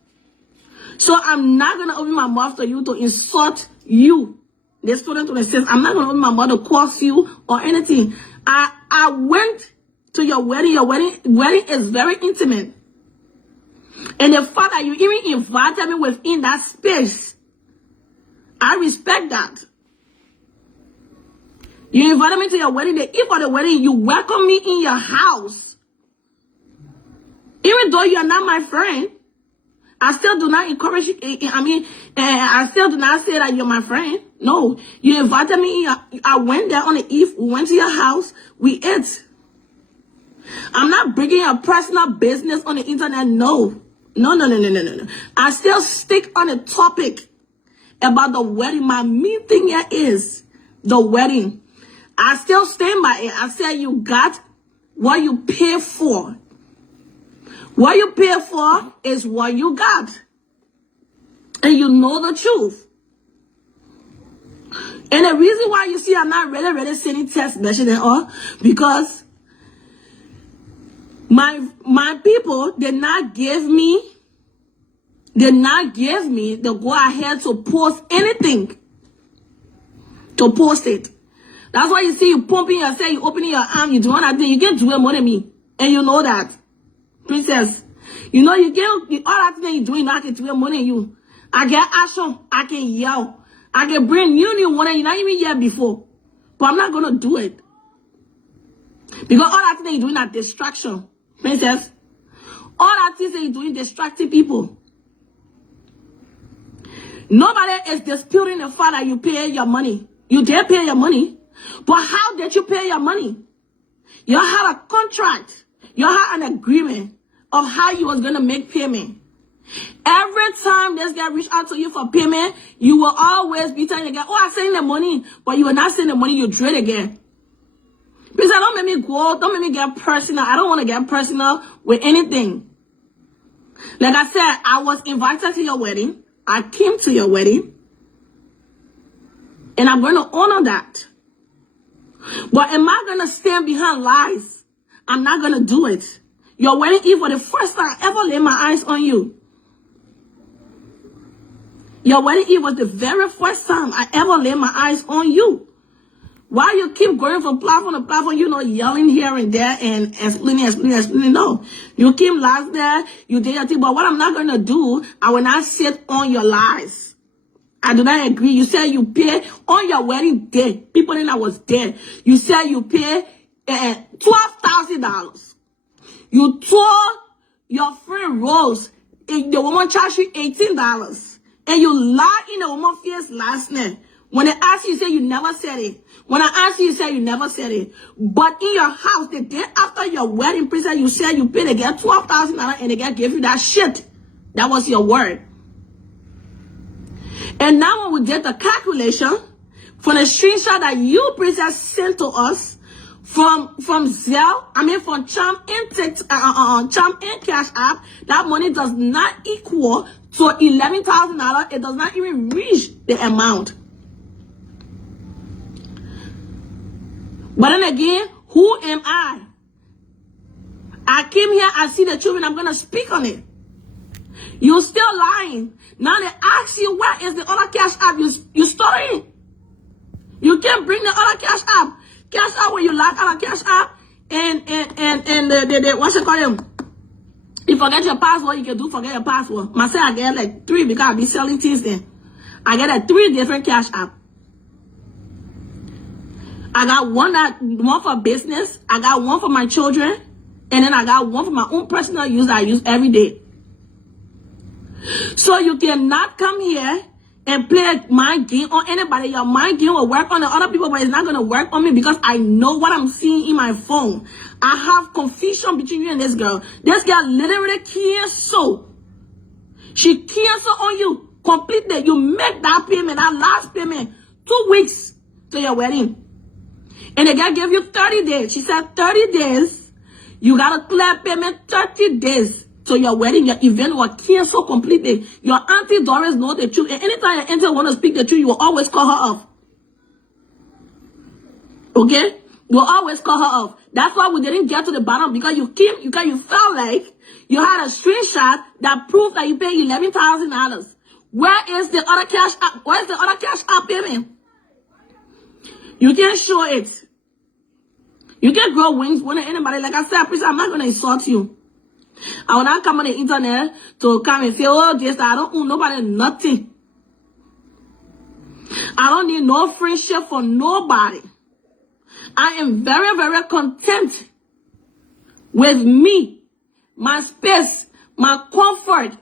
So I'm not going to open my mouth to you to insult you. The student to the sense, I'm not going to open my mouth to curse you or anything. I went to your wedding. Your wedding is very intimate. And the fact that you even invited me within that space, I respect that. You invited me to your wedding. The eve of the wedding, you welcome me in your house. Even though you are not my friend, I still do not encourage you. I still do not say that you're my friend. No, you invited me in. I went there on the eve. We went to your house. We ate. I'm not bringing your personal business on the internet. No. I still stick on the topic about the wedding. My main thing here is the wedding. I still stand by it. I said you got what you pay for. What you pay for is what you got. And you know the truth. And the reason why you see I'm not really sending text messages and all, because my people did not give me the go ahead to post anything. To post it. That's why you see you pumping yourself, you opening your arm, you doing that thing. You get do it more than me. And you know that. Princess. You know you get all that thing you're doing, I can do it more than you. I get action, I can yell. I can bring new one and you're not even here before. But I'm not gonna do it. Because all that thing you're doing is distraction. Princess. All that things that you're doing distracting people. Nobody is disputing the fact that you pay your money. You did pay your money. But how did you pay your money? You had a contract. You had an agreement of how you was going to make payment. Every time this guy reach out to you for payment, you will always be telling the guy, oh, I send the money. But you will not send the money, you dread again. Because don't make me go, don't make me get personal. I don't want to get personal with anything. Like I said, I was invited to your wedding. I came to your wedding. And I'm going to honor that. But am I going to stand behind lies? I'm not going to do it. Your wedding eve was the first time I ever laid my eyes on you. Your wedding eve was the very first time I ever laid my eyes on you. Why you keep going from platform to platform, you know, yelling here and there and explaining. No. You came last there, you did your thing. But what I'm not going to do, I will not sit on your lies. I do not agree. You said you pay on your wedding day. People think I was dead. You said you pay $12,000. You told your friend Rose, the woman charged you $18. And you lied in the woman's face last night When they ask you, you say you never said it. When I ask you, you say you never said it. But in your house, the day after your wedding, princess, you said you paid, they get $12,000 and they gave you that shit. That was your word. And now when we did the calculation, from the screenshot that you, princess, sent to us, from Zelle, from Charm and Cash App, that money does not equal to $11,000. It does not even reach the amount. But then again, who am I? I came here, I see the truth, and I'm going to speak on it. You're still lying. Now they ask you, where is the other Cash App you storing? You can't bring the other Cash App. Cash App, when you lock out of Cash App, and the what's it called them? You forget your password, you can forget your password. Myself, I get like 3 because I be selling things then. I get like 3 different Cash App. I got one for business, I got one for my children, and then I got one for my own personal use that I use every day. So you cannot come here and play mind game on anybody. Your mind game will work on the other people, but it's not going to work on me because I know what I'm seeing in my phone. I have confusion between you and this girl. This girl literally cancel. She cancel on you completely. You make that payment, that last payment, 2 weeks to your wedding. And the guy gave you 30 days. She said 30 days. You got to clear payment 30 days. So your wedding, your event will cancel completely. Your auntie Doris knows the truth. And anytime your auntie want to speak the truth, you will always call her off. Okay? You will always call her off. That's why we didn't get to the bottom, because you felt like you had a screenshot that proved that you paid $11,000. Where is the other Cash App? Where is the other Cash App payment? You can't show it. You can't grow wings when anybody, like I said, please, I'm not going to insult you. I will not come on the internet to come and say, oh, this, I don't owe nobody nothing. I don't need no friendship for nobody. I am very, very content with me, my space, my comfort.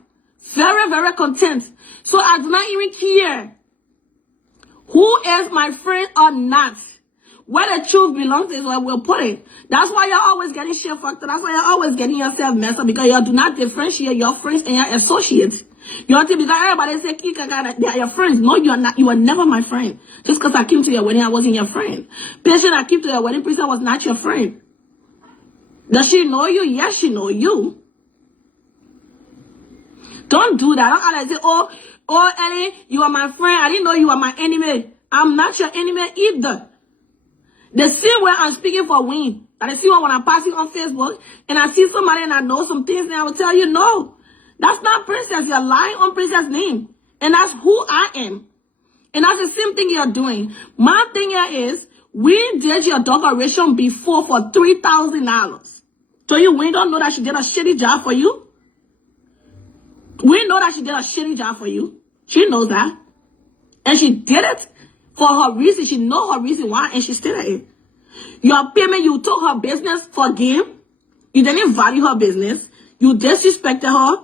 Very, very content. So I do not even care who is my friend or not. Where the truth belongs is where we'll put it. That's why you're always getting shit fucked up. That's why you're always getting yourself messed up, because you do not differentiate your friends and your associates. You know, because everybody say, they are your friends. No, you are not. You are never my friend. Just because I came to your wedding, I wasn't your friend. Patient I came to your wedding, Princess was not your friend. Does she know you? Yes, she know you. Don't do that. Don't always say, oh, Ellie, you are my friend. I didn't know you are my enemy. I'm not your enemy either. The same way I'm speaking for Wayne. I see one when I'm passing on Facebook and I see somebody and I know some things, and I will tell you, no, that's not Princess. You're lying on Princess' name. And that's who I am. And that's the same thing you're doing. My thing here is, we did your decoration before for $3,000. So we don't know that she did a shitty job for you? We know that she did a shitty job for you. She knows that. And she did it for her reason. She knows her reason why, and she still at it. Your payment, you took her business for game. You didn't value her business. You disrespected her.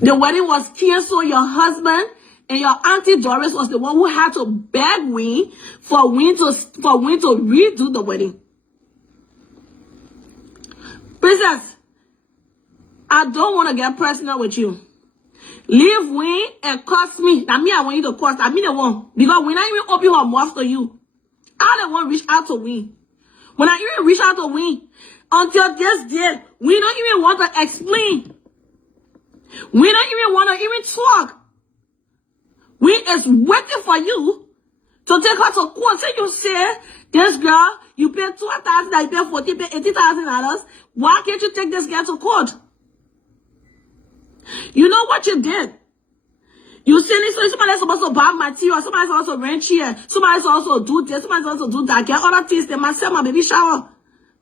The wedding was canceled. Your husband and your auntie Doris was the one who had to beg Wayne for Wayne to redo the wedding. Princess, I don't want to get personal with you. Leave Wayne and cost me. Now me, I want you to cost. I mean the one. Because when I even open her mouth to you, I don't want to reach out to Wayne. When I even reach out to Wayne, until this day, we don't even want to explain. We don't even want to even talk. We is waiting for you to take her to court. So you say, this girl, you pay $2,000, you pay $40,000, pay $80,000. Why can't you take this girl to court? You know what you did? You send this way, somebody's supposed to buy material, somebody's supposed to rent here, somebody's supposed to do this, somebody's supposed to do that, get other things. Then myself, my baby shower,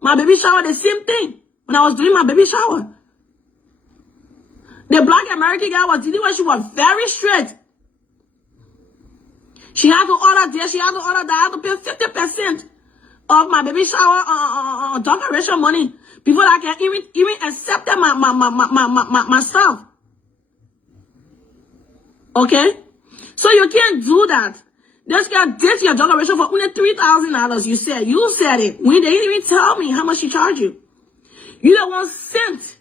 the same thing. When I was doing my baby shower, the Black American girl was dealing with, she was very strict. She had to order this, she had to order that, I had to pay 50% of my baby shower decoration money before I can even accept my stuff. Okay? So you can't do that. This girl did your decoration for only $3,000. You said it. When they didn't even tell me how much she charged you. You the one sent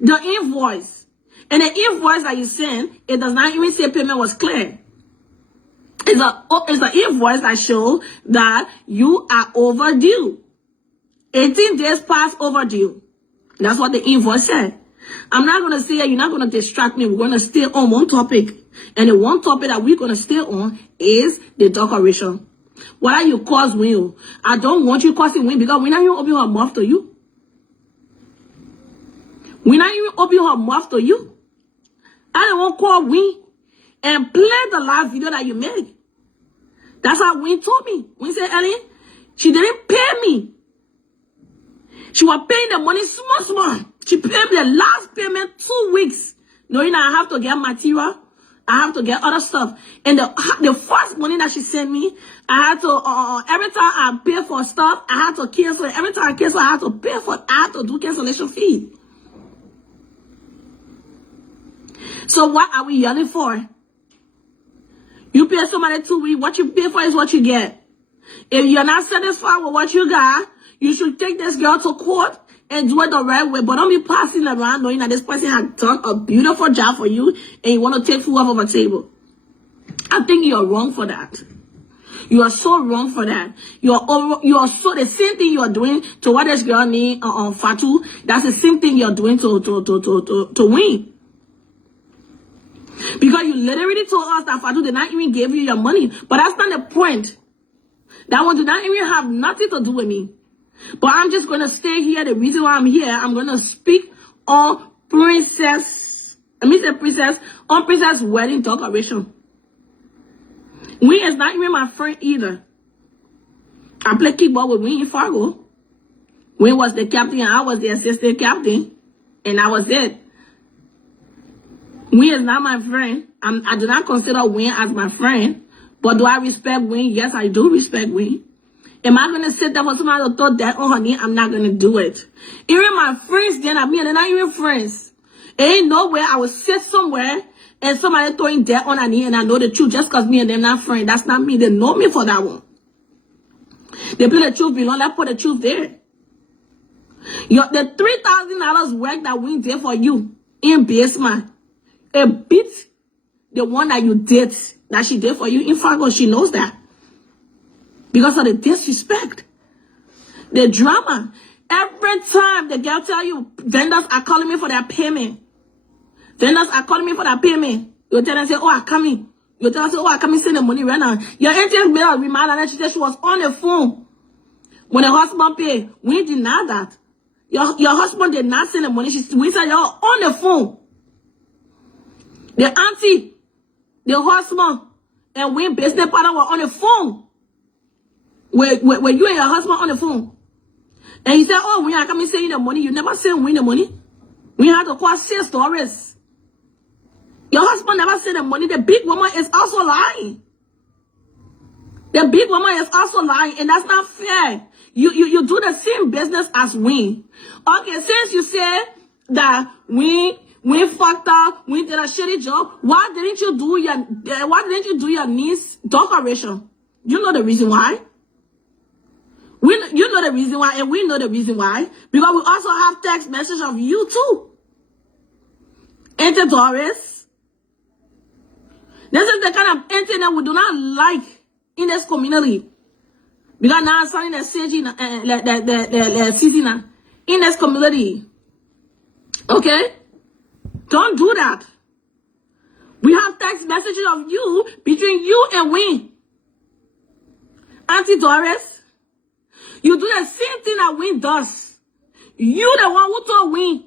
the invoice. And the invoice that you sent, it does not even say payment was clear. It's an invoice that shows that you are overdue. 18 days past overdue. That's what the invoice said. I'm not going to say you're not going to distract me. We're going to stay on one topic. And the one topic that we're going to stay on is the decoration. What are you causing Win? I don't want you causing Win because we're not even open her mouth to you. We're not even open her mouth to you. I don't want to call Win and play the last video that you made. That's how Win told me. Win said, Ellen, she didn't pay me. She was paying the money small. She paid me the last payment 2 weeks. Knowing that I have to get material. I have to get other stuff. And the first money that she sent me, I had to, every time I pay for stuff, I had to cancel. Every time I cancel, I had to pay for it. I had to do cancellation fee. So what are we yelling for? You pay somebody 2 weeks. What you pay for is what you get. If you're not satisfied with what you got, you should take this girl to court and do it the right way. But don't be passing around knowing that this person has done a beautiful job for you and you want to take food off of a table. I think you're wrong for that. You are so wrong for that. You are so the same thing you are doing to what this girl need Fatu. That's the same thing you're doing to Win. Because you literally told us that Fatu did not even give you your money. But that's not the point. That one did not even have nothing to do with me. But I'm just going to stay here. The reason why I'm here, I'm going to speak on Princess wedding decoration. Win is not even my friend either. I play kickball with Win in Fargo. Win was the captain and I was the assistant captain. And that was it. Win is not my friend. I do not consider Win as my friend. But do I respect Win? Yes, I do respect Win. Am I going to sit there for somebody to throw that on her knee? I'm not going to do it. Even my friends, they're not even friends. There ain't no way I would sit somewhere and somebody throwing that on her knee and I know the truth just because me and them not friends. That's not me. They know me for that one. They put the truth below. Let's put the truth there. The $3,000 work that we did for you in basement, it beats the one that you did, that she did for you in Fargo. She knows that. Because of the disrespect. The drama. Every time the girl tell you, vendors are calling me for their payment. Vendors are calling me for their payment. You tell them, say, oh, I'm coming. You tell them, say, oh, I'm coming, send the money right now. Your ATM bill reminder that she said she was on the phone. When the husband paid, we deny that. Your husband did not send the money. We said, you're on the phone. The auntie, the husband, and we business partner were on the phone. Where you and your husband on the phone. And he said, oh, we are coming saying the money. You never send Win the money. We had to call 6 stories. Your husband never sent the money. The big woman is also lying. The big woman is also lying. And that's not fair. You do the same business as Win. Okay, since you said that Win fucked up, Win did a shitty job, why didn't you do your niece decoration? You know the reason why? You know the reason why, and we know the reason why. Because we also have text message of you too. Auntie Doris. This is the kind of auntie that we do not like in this community. Because now I'm starting the season in this community. Okay? Don't do that. We have text messages of you between you and Win. Auntie Doris. You do the same thing that Win does. You the one who told Win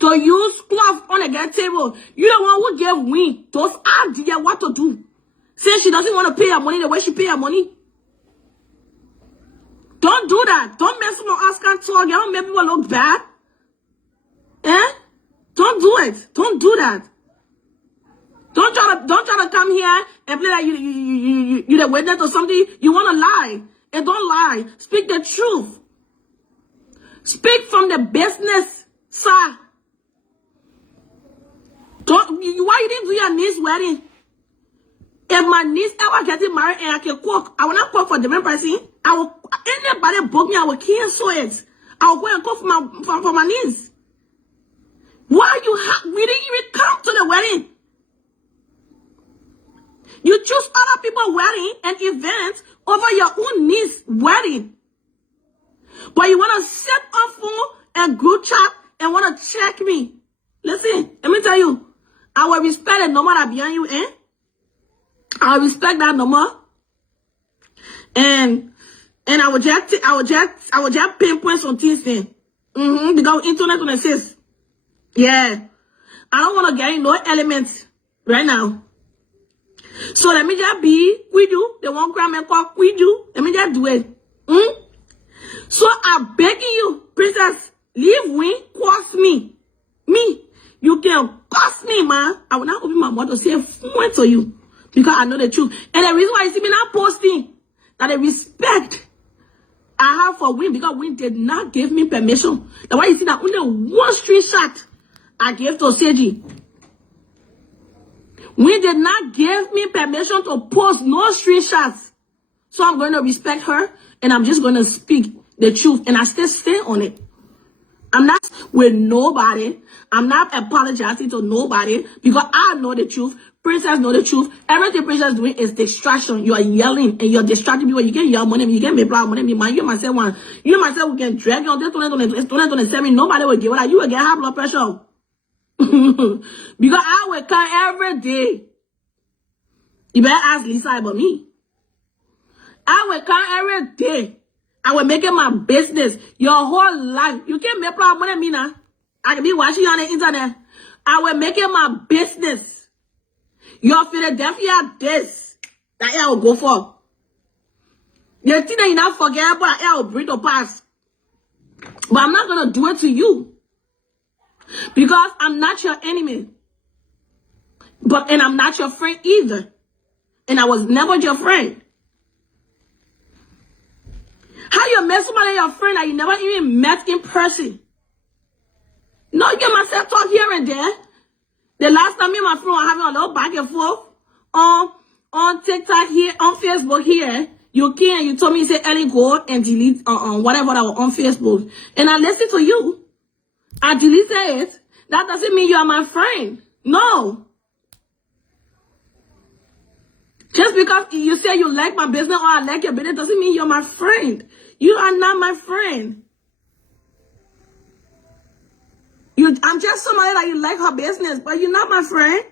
to use cloth on the get table. You the one who gave Win those ideas what to do. Since she doesn't want to pay her money the way she pay her money. Don't do that. Don't mess with my Oscar talk. You don't make people look bad. Eh? Don't do it. Don't do that. Don't try to come here and play like you the witness or something. You want to lie. And don't lie. Speak the truth. Speak from the business side. Why you didn't do your niece wedding? If my niece ever getting married and I can cook, I will not cook for different person. I will, anybody book me, I will cancel it. I will go and cook for my niece. Why we didn't even come to the wedding? You choose other people's wedding and events over your own niece's wedding. But you want to sit on phone and group chat and want to check me. Listen, let me tell you, I will respect the number that behind you, eh? I will respect that number. And I will just pinpoint some things then. Because internet on the says. Yeah. I don't want to get in no elements right now. So let me just be with you. The one grandma call with you. Let me just do it. So I'm begging you, princess, leave Win, cost me. You can cost me, man. I will not open my mouth to say point to you. Because I know the truth. And the reason why you see me not posting, that the respect I have for Win, because Win did not give me permission. That's why you see that only one screenshot I gave to Seji. Win did not give me permission to post no screenshots. So I'm going to respect her and I'm just going to speak the truth. And I still stay on it. I'm not with nobody. I'm not apologizing to nobody because I know the truth. Princess know the truth. Everything Princess doing is distraction. You are yelling and you're distracting people. You can yell money, you can make blood money. You myself we can drag you on this 2027. Nobody will give it. You will get high blood pressure. Because I will come every day. You better ask Lisa about me. I will come every day. I will make it my business. Your whole life. You can't make problem with me now. I can be watching you on the internet. I will make it my business. Your Philadelphia this. That I will go for. The thing that you not forget about, I will bring the past. But I'm not going to do it to you. Because I'm not your enemy. And I'm not your friend either. And I was never your friend. How you met somebody your friend that you never even met in person? No, you myself talk here and there. The last time me and my friend were having a little back and forth on TikTok here, on Facebook here. You told me, you say, Ellie, go and delete whatever that was on Facebook. And I listened to you. I deleted it. That doesn't mean you are my friend. No. Just because you say you like my business or I like your business doesn't mean you're my friend. You are not my friend. I'm just somebody that you like her business, but you're not my friend.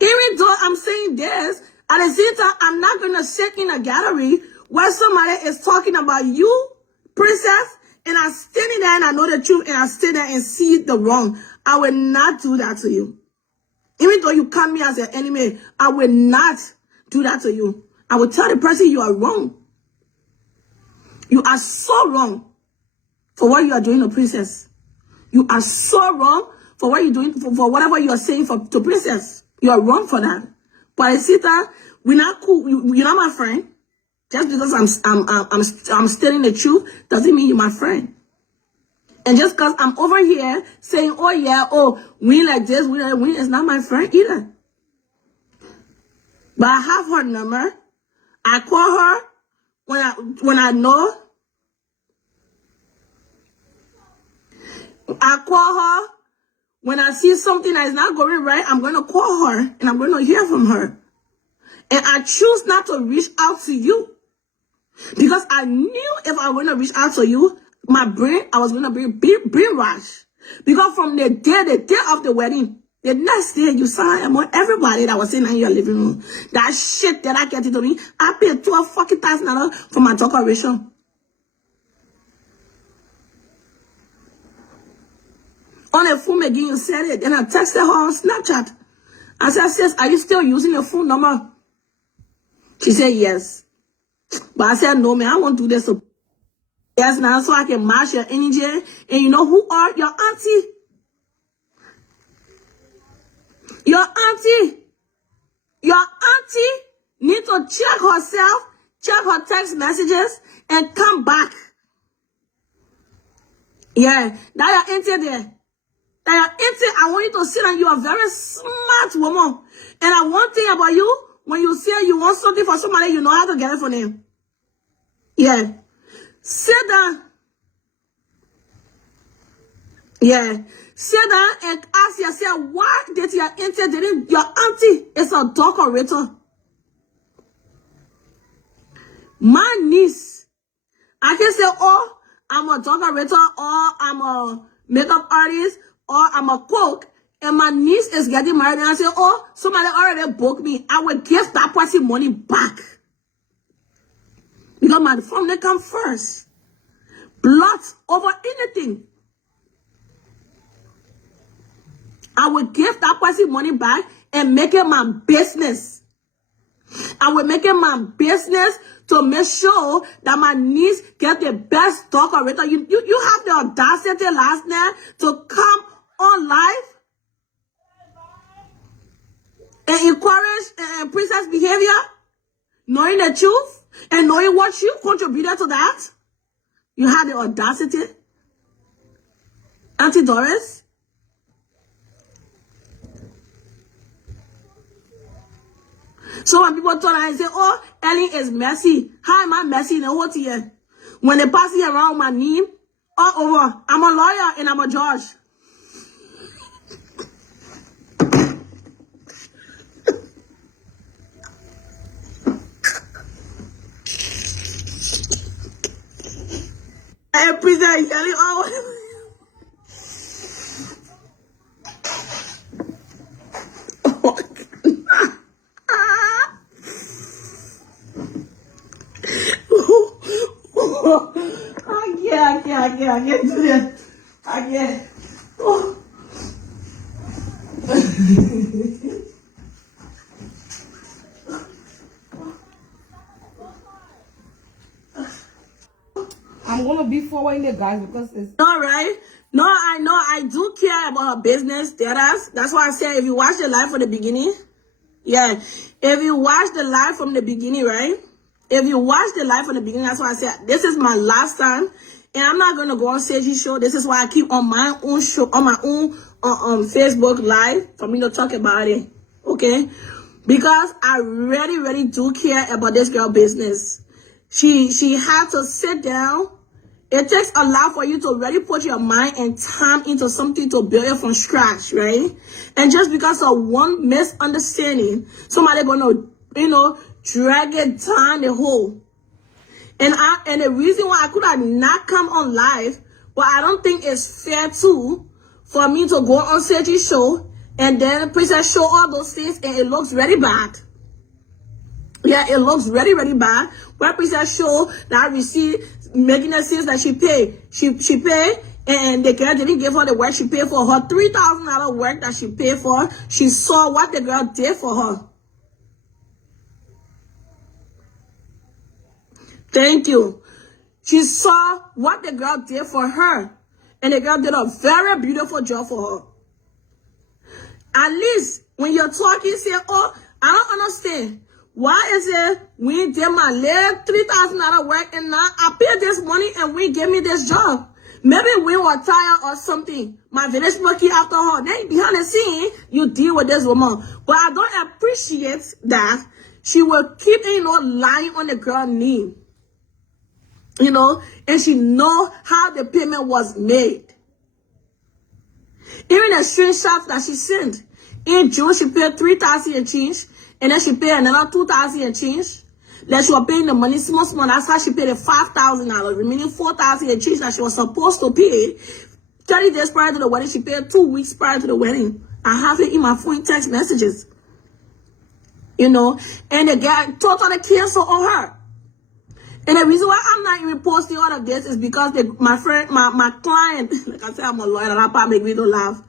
Even though I'm saying this, at the same time, I'm not going to sit in a gallery where somebody is talking about you, princess, and I'm standing there and I know the truth and I stand there and see the wrong. I will not do that to you. Even though you count me as an enemy, I will not do that to you. I will tell the person you are wrong. You are so wrong for what you are doing to princess. You are so wrong for what you're doing, for whatever you are saying to princess. You are wrong for that. But I see that we're not cool. You're not my friend. Just because I'm stating the truth doesn't mean you're my friend. And just because I'm over here saying, oh yeah, oh, we like this, we like we is not my friend either. But I have her number. I call her when I know. I call her when I see something that is not going right. I'm going to call her and I'm going to hear from her. And I choose not to reach out to you because I knew if I was going to reach out to you, my brain, I was going to be brain rash. Because from the day of the wedding, the next day you saw among everybody that was sitting in your living room. That shit that I get into me, I paid $12,000 for my decoration. On the phone again, you said it. Then I texted her on Snapchat. I said, sis, are you still using the phone number? She said, yes. But I said, no, man, I won't do this. So yes, now, so I can match your energy. And you know who are your auntie? Your auntie need to check herself, check her text messages, and come back. Yeah, that your auntie there. That your auntie, I want you to see that you are a very smart woman. And one thing about you, when you say you want something for somebody, you know how to get it for them. Yeah. Sit down. Yeah. Sit down and ask yourself, why did your auntie is a decorator? My niece, I can say, oh, I'm a decorator, or I'm a makeup artist, or I'm a cook, and my niece is getting married, and I say, oh, somebody already booked me. I will give that person money back. Because my family come first. Blood over anything. I will give that person money back and make it my business. I will make it my business to make sure that my niece get the best decorator. You have the audacity last night to come on live and encourage princess behavior, knowing the truth and knowing what you contributed to that. You had the audacity, Auntie Doris. So when people turn around and say, oh, Ellen is messy. How am I messy in the whole year? When they pass it around my name, all over. I'm a lawyer and I'm a judge. And present Ellen, oh. I can't do this. I can't. Oh. I'm gonna be forwarding the guys because it's All right. No, I know. I do care about her business status. That's why I said if you watch the live from the beginning, yeah. If you watch the live from the beginning, right? If you watch the live from the beginning, that's why I said this is my last time. And I'm not gonna go on Sage's show. This is why I keep on my own show, on my own Facebook live for me to talk about it. Okay? Because I really, really do care about this girl business. She had to sit down. It takes a lot for you to really put your mind and time into something to build it from scratch, right? And just because of one misunderstanding, somebody gonna, drag it down the hole. And the reason why I could have not come on live, but I don't think it's fair too for me to go on Sergi's show and then Princess show all those things and it looks really bad. Yeah, it looks really, really bad. Where Princess show that I received making it seem that she paid. She paid and the girl didn't give her the work she paid for. Her $3,000 work that she paid for, she saw what the girl did for her. Thank you. She saw what the girl did for her. And the girl did a very beautiful job for her. At least when you're talking, say, oh, I don't understand. Why is it we did my little $3,000 work and now I paid this money and we gave me this job? Maybe we were tired or something. My village monkey after her. Then behind the scene, you deal with this woman. But I don't appreciate that she will keep, lying on the girl's name. And she know how the payment was made. Even the screenshots that she sent. In June, she paid $3,000 and change. And then she paid another $2,000 and change. Then she was paying the money small. That's how she paid the $5,000. Remaining $4,000 and change that she was supposed to pay. 30 days prior to the wedding. She paid 2 weeks prior to the wedding. I have it in my phone text messages. And the guy totally canceled on her. And the reason why I'm not even posting all of this is because my client, like I said, I'm a lawyer, and that part make me to laugh.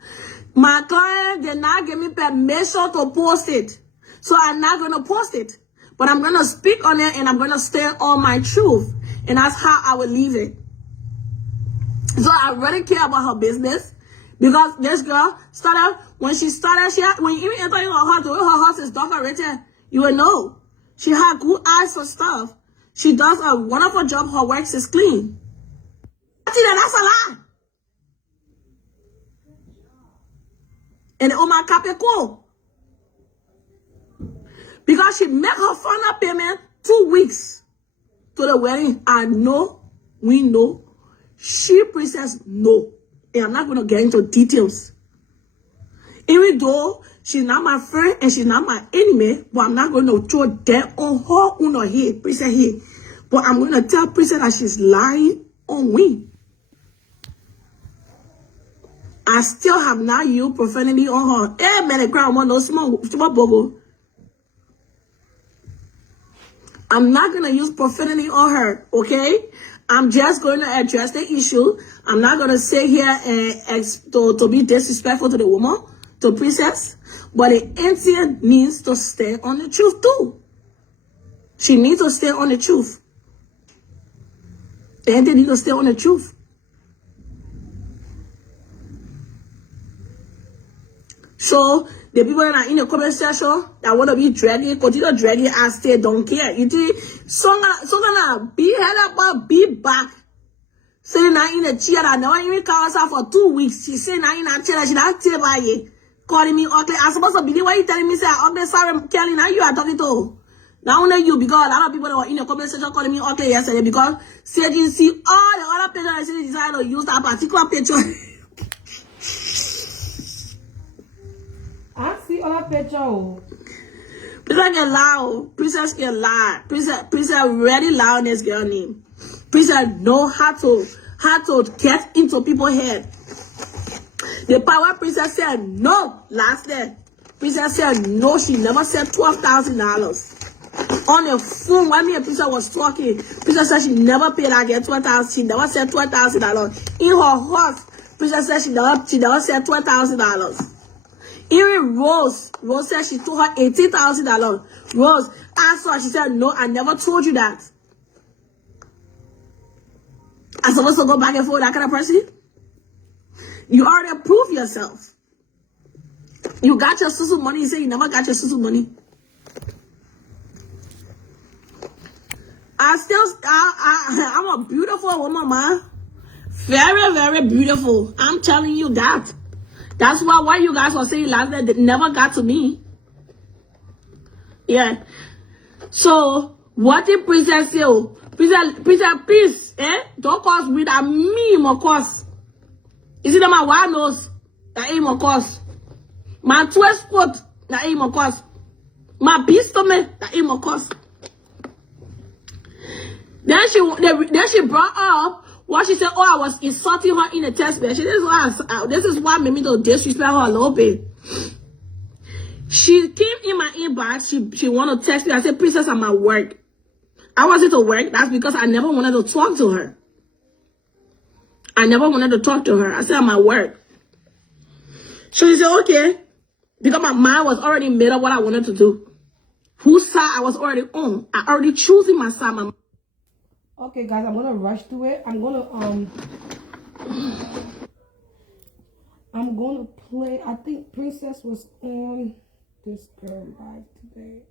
My client did not give me permission to post it. So I'm not going to post it. But I'm going to speak on it and I'm going to stand on my truth. And that's how I will leave it. So I really care about her business. Because this girl when you even enter in her heart, the way her house is decorated, you will know. She had good eyes for stuff. She does a wonderful job. Her work is clean. That's a lie. And oh my capico. Because she make her final payment 2 weeks to the wedding. I know, we know. She, Princess, no. And I'm not going to get into details. Even though she's not my friend and she's not my enemy, but I'm not going to throw that on her on her head, Princess head. But I'm going to tell Princess that she's lying on me. I still have not used profanity on her. Hey, man, the crowd want no small bubble. I'm not going to use profanity on her, okay? I'm just going to address the issue. I'm not going to sit here and to be disrespectful to the woman, to Princess. But the intent needs to stay on the truth too. She needs to stay on the truth. The intent needs to stay on the truth. So, the people that are in the comment section that want to be dragging, continue dragging, I still don't care. You see, so gonna be head up, be back. Sitting now in the chair that never even call herself for 2 weeks. She sitting now in that chair that she not tell by you. Calling me ugly. I'm supposed to believe what you telling me, say, ugly, sorry, Kelly, now you are talking to. Not only you, because a lot of people that were in the comment section calling me ugly yesterday, because said you see all the other pictures that she decided to use that particular picture. I see all that picture. Princess get loud. Princess get loud. Princess really loud in this girl name. Princess know how to get into people's head. The power Princess said no last day. Princess said no. She never said $12,000 on the phone when me and Princess was talking. Princess said she never paid that girl $12,000. She never said $12,000 in her heart. Princess said she never said $12,000. Even Rose said she told her $18,000. Rose asked her, she said, no, I never told you that. I'm supposed to go back and forth with that kind of person? You already proved yourself. You got your sister money, you say you never got your sister money. I'm a beautiful woman, man. Very, very beautiful. I'm telling you that. That's why you guys were saying last night, they never got to me. Yeah. So, what did Princess say? Princess, please, don't cause me that me, my cause. Is it that my wife knows that ain't my cause? My 12 foot, that ain't my cause. My beast stomach, that ain't my cause. Then she brought up what she said, oh, I was insulting her in a text message. This is why made me to disrespect her a little bit. She came in my inbox. She wanted to text me. I said, Princess, I'm at work. I wasn't at work. That's because I never wanted to talk to her. I never wanted to talk to her. I said, I'm at work. So she said, okay. Because my mind was already made up what I wanted to do. Whose side I was already on. I already choosing my side. Okay, guys, I'm gonna rush through it. I'm gonna play. I think Princess was on this girl live today.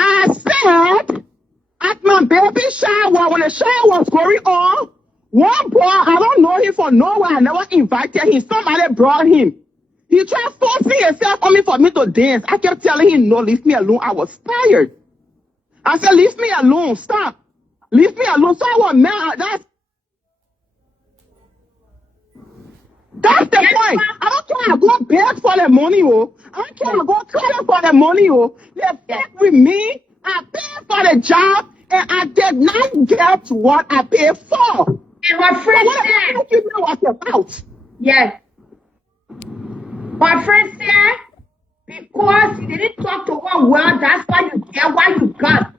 I said, at my baby shower, when the shower was going on, one boy, I don't know him from nowhere, I never invited him, somebody brought him. He tried to force me himself on me for me to dance. I kept telling him, no, leave me alone. I was tired. I said, leave me alone, stop. Leave me alone. So I was mad. That's the point. I don't care. I go beg for the money, oh. I don't care. I go credit for the money, oh. They beg with me. I paid for the job, and I did not get what I paid for. And my friend said, what you know what about? yes. My friend said, because you didn't talk to her well, that's why you get what you got.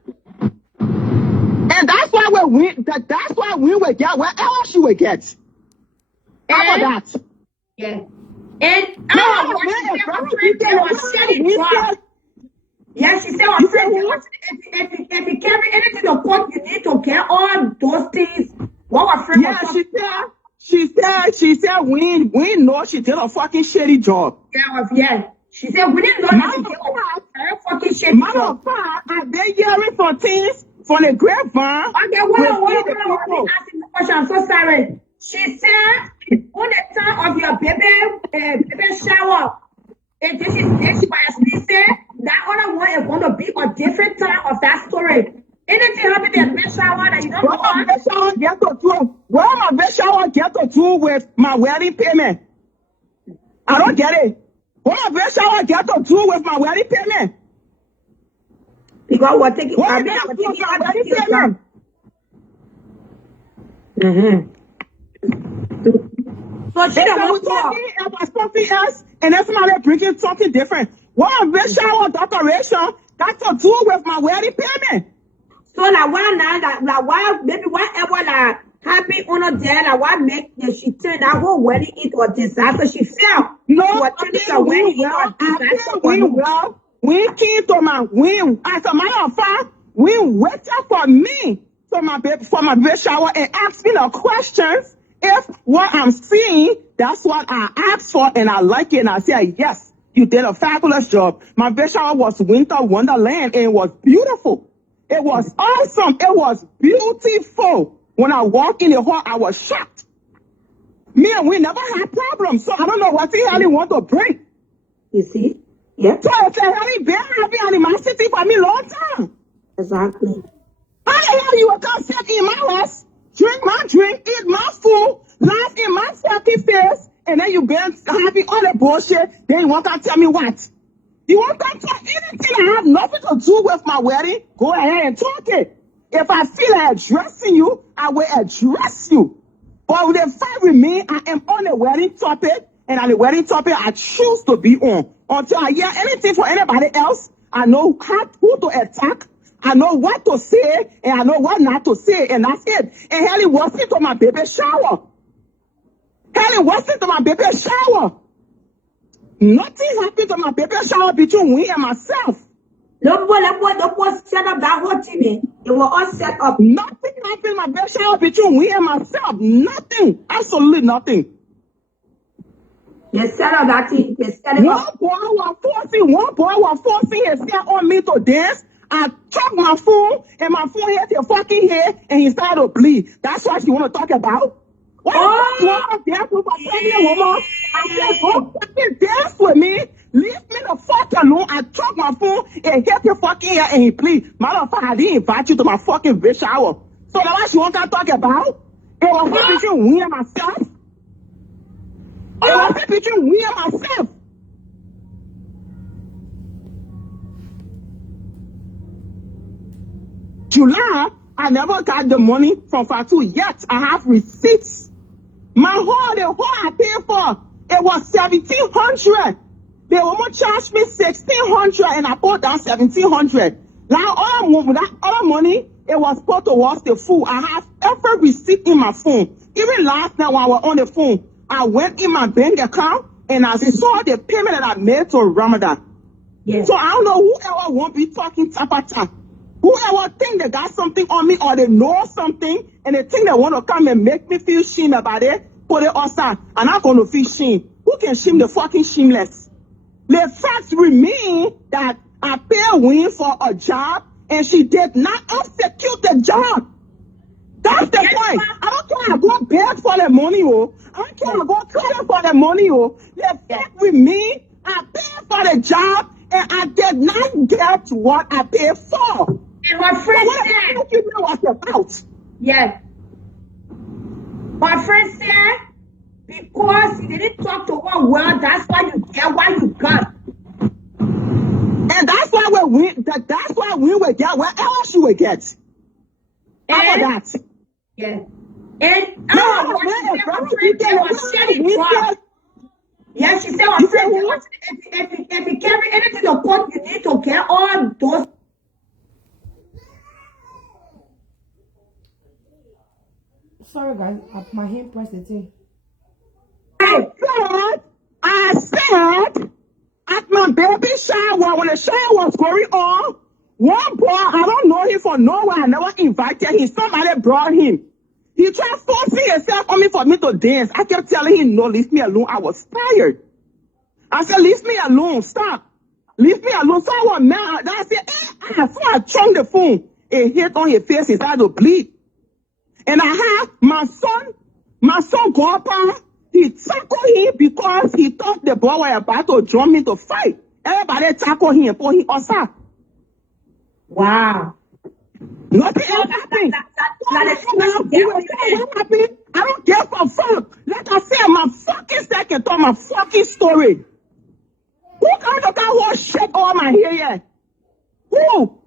And that's why we win. That's why we will get whatever she will get. How about that? Yeah. And my friend said was steady job. Yeah, she said my friend if you carry anything to court, you need to get all those things. What my friend was she said we know she did a fucking shitty job. Yeah. She said, we didn't know that she did her fucking shit. Matter of fact, I've been hearing from things from the grapevine. Okay, hold on. Asking the question. I'm so sorry. She said, on the time of your baby shower, and this is she actually said that other one is going to be a different time of that story. Anything happen in the baby shower that you don't know? What my baby shower get to do? What my baby shower get to do with my wedding payment? I don't get it. What my baby shower get to do with my wedding payment? Because we're taking What my wedding payment? So she don't was talking about something else, and then somebody bringing something different. What my baby shower decoration got to do with my wedding payment? So like why now like why maybe whatever like happy on her day like why make that she turned that whole wedding into a disaster? She fell. No, we came to my win. As a matter of fact, we waited for me for my baby shower and asked me the questions. If what I'm seeing, that's what I asked for, and I like it, and I said yes, you did a fabulous job. My baby shower was winter wonderland, and it was beautiful. It was awesome. It was beautiful. When I walked in the hall, I was shocked. Me and we never had problems, so I don't know what the hell he want to bring. You see? Yeah. So it's a hell been having animosity for me long time. Exactly. How the hell you will come sit in my house, drink my drink, eat my food, laugh in my fucking face, and then you been having all the bullshit, then you want to tell me what? You want to tell anything that have nothing to do with my wedding? Go ahead and talk it. If I feel like addressing you, I will address you. But with the fact remain, I am on the wedding topic, and on the wedding topic, I choose to be on. Until I hear anything from anybody else, I know who to attack, I know what to say, and I know what not to say, and that's it. And hell, it wasn't to my baby shower. Hell, it wasn't to my baby shower. Nothing happened to my baby shower between me and myself. No boy set up that whole thing. It was all set up. Nothing happened in my baby shower between me and myself. Nothing. Absolutely nothing. They set up that thing. They set it up. One boy was forcing his hair on me to dance. I took my phone, and my phone hit his fucking head, and he started to bleed. That's what you want to talk about? What dance with a pregnant woman? I said, go fucking dance with me. Leave me the fuck alone. I took my phone and hit your fucking head, and he bleed. Matter of fact, I didn't invite you to my fucking bitch shower. So that's what you want to talk about? It was between me and myself. It was between me and myself. July, I never got the money from Fatu yet. I have receipts. The whole I paid for, it was $1,700. They almost charged me $1,600, and I put down $1,700. Now that other money, it was put towards the food. I have every receipt in my phone. Even last night when I was on the phone, I went in my bank account and I saw the payment that I made to Ramadan. Yes. So I don't know whoever won't be talking tapata. Whoever think they got something on me or they know something and they think they want to come and make me feel shame about it, put it aside. I'm not going to feel shame. Who can shame the fucking shameless? The facts remain that I paid Win for a job and she did not execute the job. That's the point. I don't care I go beg for the money, oh. I don't care I go credit for the money, oh. The fact remain, I paid for the job and I did not get what I paid for. And my friend said, what you know what's about? Yes. My friend said, because you didn't talk to her well, that's why you get what you got. And that's why we will get what else you will get. How about that? Yeah. And yeah, she said, if you carry anything to court, you need to get all those. Sorry, guys, my hand pressed the thing. I said, at my baby shower, when the shower was going on, one boy, I don't know him from nowhere, I never invited him, somebody brought him. He tried forcing himself on me for me to dance. I kept telling him, no, leave me alone, I was tired. I said, leave me alone. Stop. Leave me alone. So I was mad. I said, so I chunked the phone. It hit on his face. He started to bleed. And I had my son go up on. He tackled him because he thought the boy was about to jump me to fight. Everybody tackled him and put him outside. Wow. Nothing else happened. What happened? I don't care for fuck. Like I said, my fucking second thought, my fucking story. Who kind of got one shit over my hair yet? Who?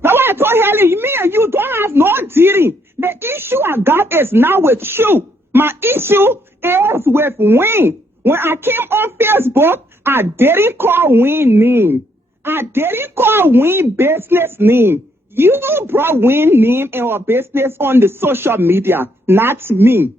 That's why I told Helen, me and you don't have no dealing. The issue I got is not with you. My issue is with Wayne. When I came on Facebook, I didn't call Wayne name. I didn't call Wayne business name. You brought Wayne name and our business on the social media, not me.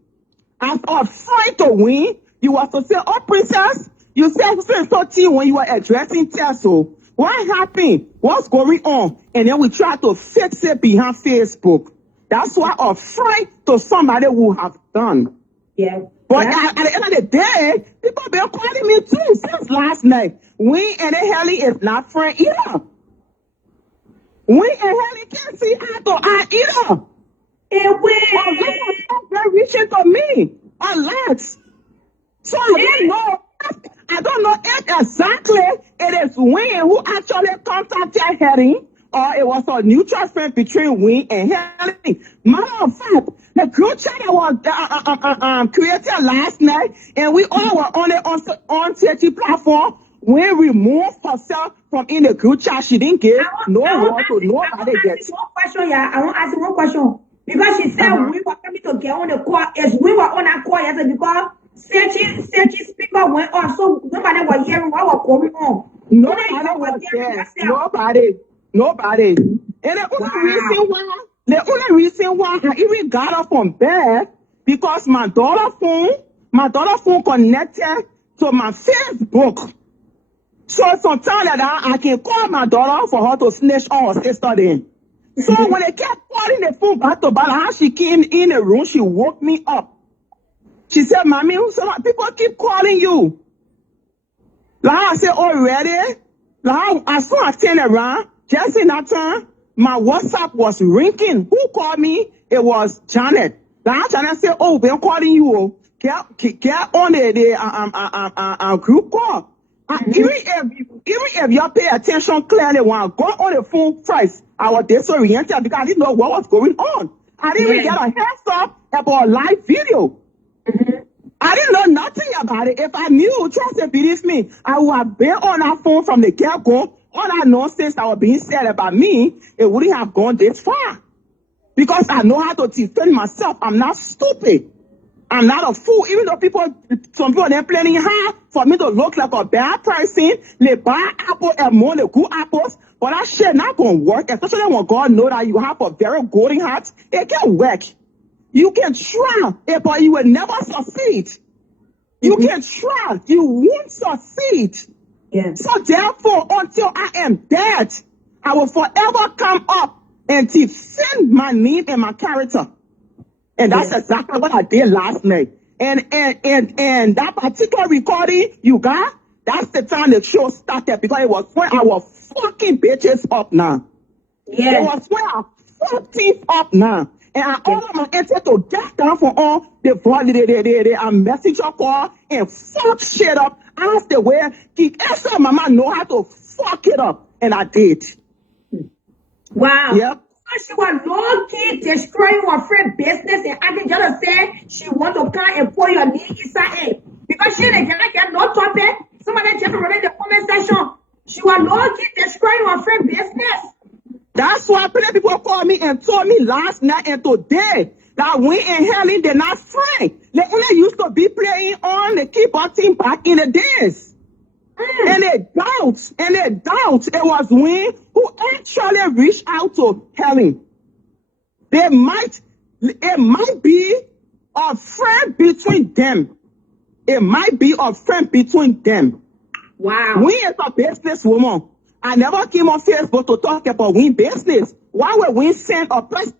As a friend to Wayne, you were to say, oh, princess, you said so when you were addressing Tesso. What happened? What's going on? And then we try to fix it behind Facebook. That's what a friend to somebody would have done. Yeah. But at the end of the day, people been calling me too since last night. We and Helly is not friend either. We and Helly can't see eye to eye either. They're reaching to me a lot. So I don't know if exactly it is Wayne who actually contacted Helly, or it was a neutral friend between Wayne and Helly. Matter of fact, the group chat that was created last night, and we all were on it on TT platform. When we removed herself from in the group chat, she didn't give no word to nobody yet. I want to ask you one question. Because she said we were coming to get on the call. As we were on that call yesterday, because searching speaker went on, so nobody was hearing what was going on. Nobody was there. Nobody. And the only reason why I even got up from bed, because my daughter phone connected to my Facebook. So sometimes like that I can call my daughter for her to snitch on her sister then. So when they kept calling the phone back to back, how she came in the room, she woke me up. She said, Mommy, people keep calling you. Like I said, already? Like as soon as I turned around, just in that time, my WhatsApp was ringing. Who called me? It was Janet. Like Janet said, oh, we're calling you. Get on the group call. Even if y'all pay attention clearly, when I got on the phone first, I was disoriented because I didn't know what was going on. I didn't even get a heads up about a live video. I didn't know nothing about it. If I knew, trust and believe me, I would have been on that phone from the get-go. All that nonsense that was being said about me, it wouldn't have gone this far. Because I know how to defend myself. I'm not stupid. I'm not a fool. Even though some people they're planning hard for me to look like a bad person, they buy apple and more the good apples, but that shit not gonna work, especially when God knows that you have a very golden heart. It can work. You can try, but you will never succeed. You can try, you won't succeed. Yeah. So therefore, until I am dead, I will forever come up and defend my name and my character. And that's exactly what I did last night. And that particular recording you got, that's the time the show started, because it was when I was fucking bitches up now. Yeah. It was when I fucked things up now. And I ordered my entity to get down for all the messenger call and fuck shit up. Ask the way Esther mama know how to fuck it up. And I did. Wow. Yep. She was low-key destroying her friend business, and I can just say she want to come and put your name inside it. Because she didn't get no topic. Somebody just wrote in the comment section. She was low-key destroying her friend business. That's why plenty people called me and told me last night and today that we and Helen, they're not friends. They only used to be playing on the keyboard team back in the days. And they doubt it was Wayne who actually reached out to Helen. It might be a friend between them. It might be a friend between them. Wow. Wayne is a businesswoman. I never came on Facebook to talk about Wayne business. Why would Wayne send a person?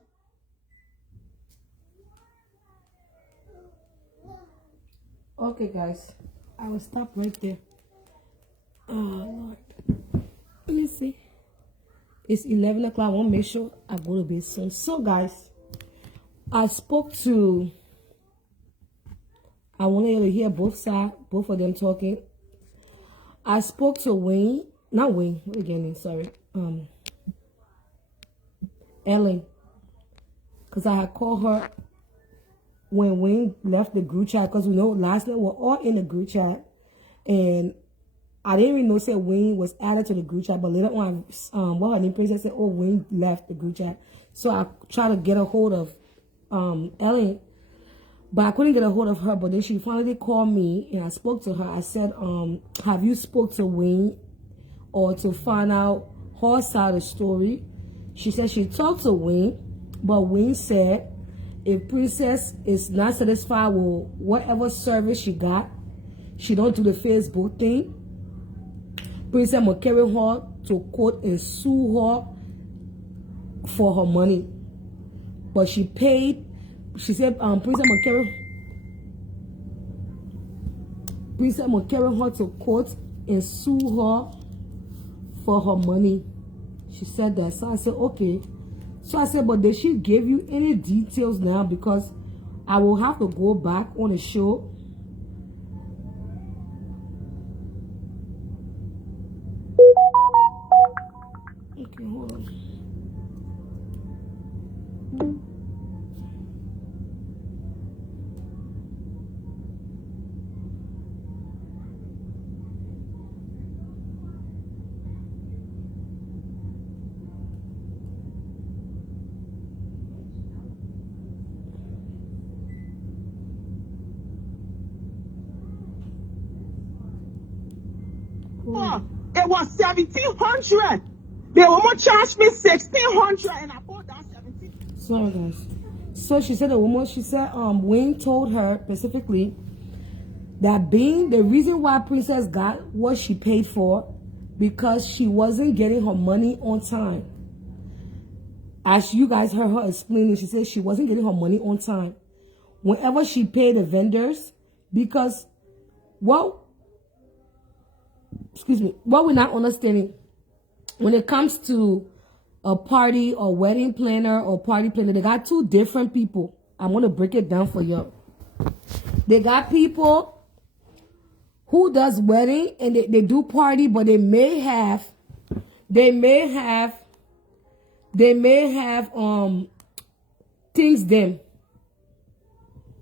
Okay, guys. I will stop right there. Oh, Lord. Let me see. It's 11 o'clock. I want to make sure I go to bed soon. So, guys, I spoke to... I wanted you to hear both sides, both of them talking. I spoke to Wayne. Not Wayne. What again? Sorry. Ellen. Because I had called her when Wayne left the group chat. Because we know last night we're all in the group chat. And I didn't even know say Wayne was added to the group chat. But later on, what her name princess said, oh, Wayne left the group chat. So I tried to get a hold of Ellen. But I couldn't get a hold of her. But then she finally called me and I spoke to her. I said, have you spoke to Wayne or to find out her side of the story? She said she talked to Wayne, but Wayne said if Princess is not satisfied with whatever service she got, she don't do the Facebook thing. Princess will carry her to court and sue her for her money. But she paid. She said Princess will carry her to court and sue her for her money. She said that. So I said, okay. So I said, but did she give you any details now? Because I will have to go back on the show. Okay, hold on. It was 1,700. They almost charged me 1,600, and I bought that 17. Sorry, guys. So she said the woman. She said Wayne told her specifically that being the reason why Princess got what she paid for because she wasn't getting her money on time. As you guys heard her explaining, she said she wasn't getting her money on time. Whenever she paid the vendors, because what we're not understanding when it comes to a party or wedding planner or party planner, they got two different people. I'm going to break it down for you. They got people who does wedding and they do party, but they may have things them.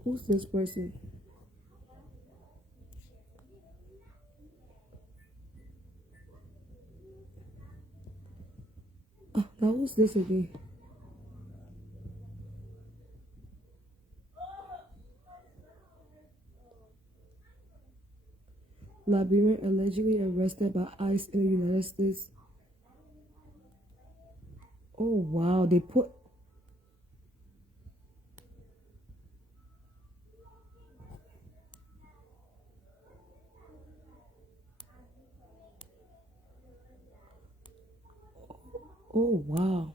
Who's this person? Now who's this again? Liberian allegedly arrested by ICE in the United States. Oh wow, they put oh wow.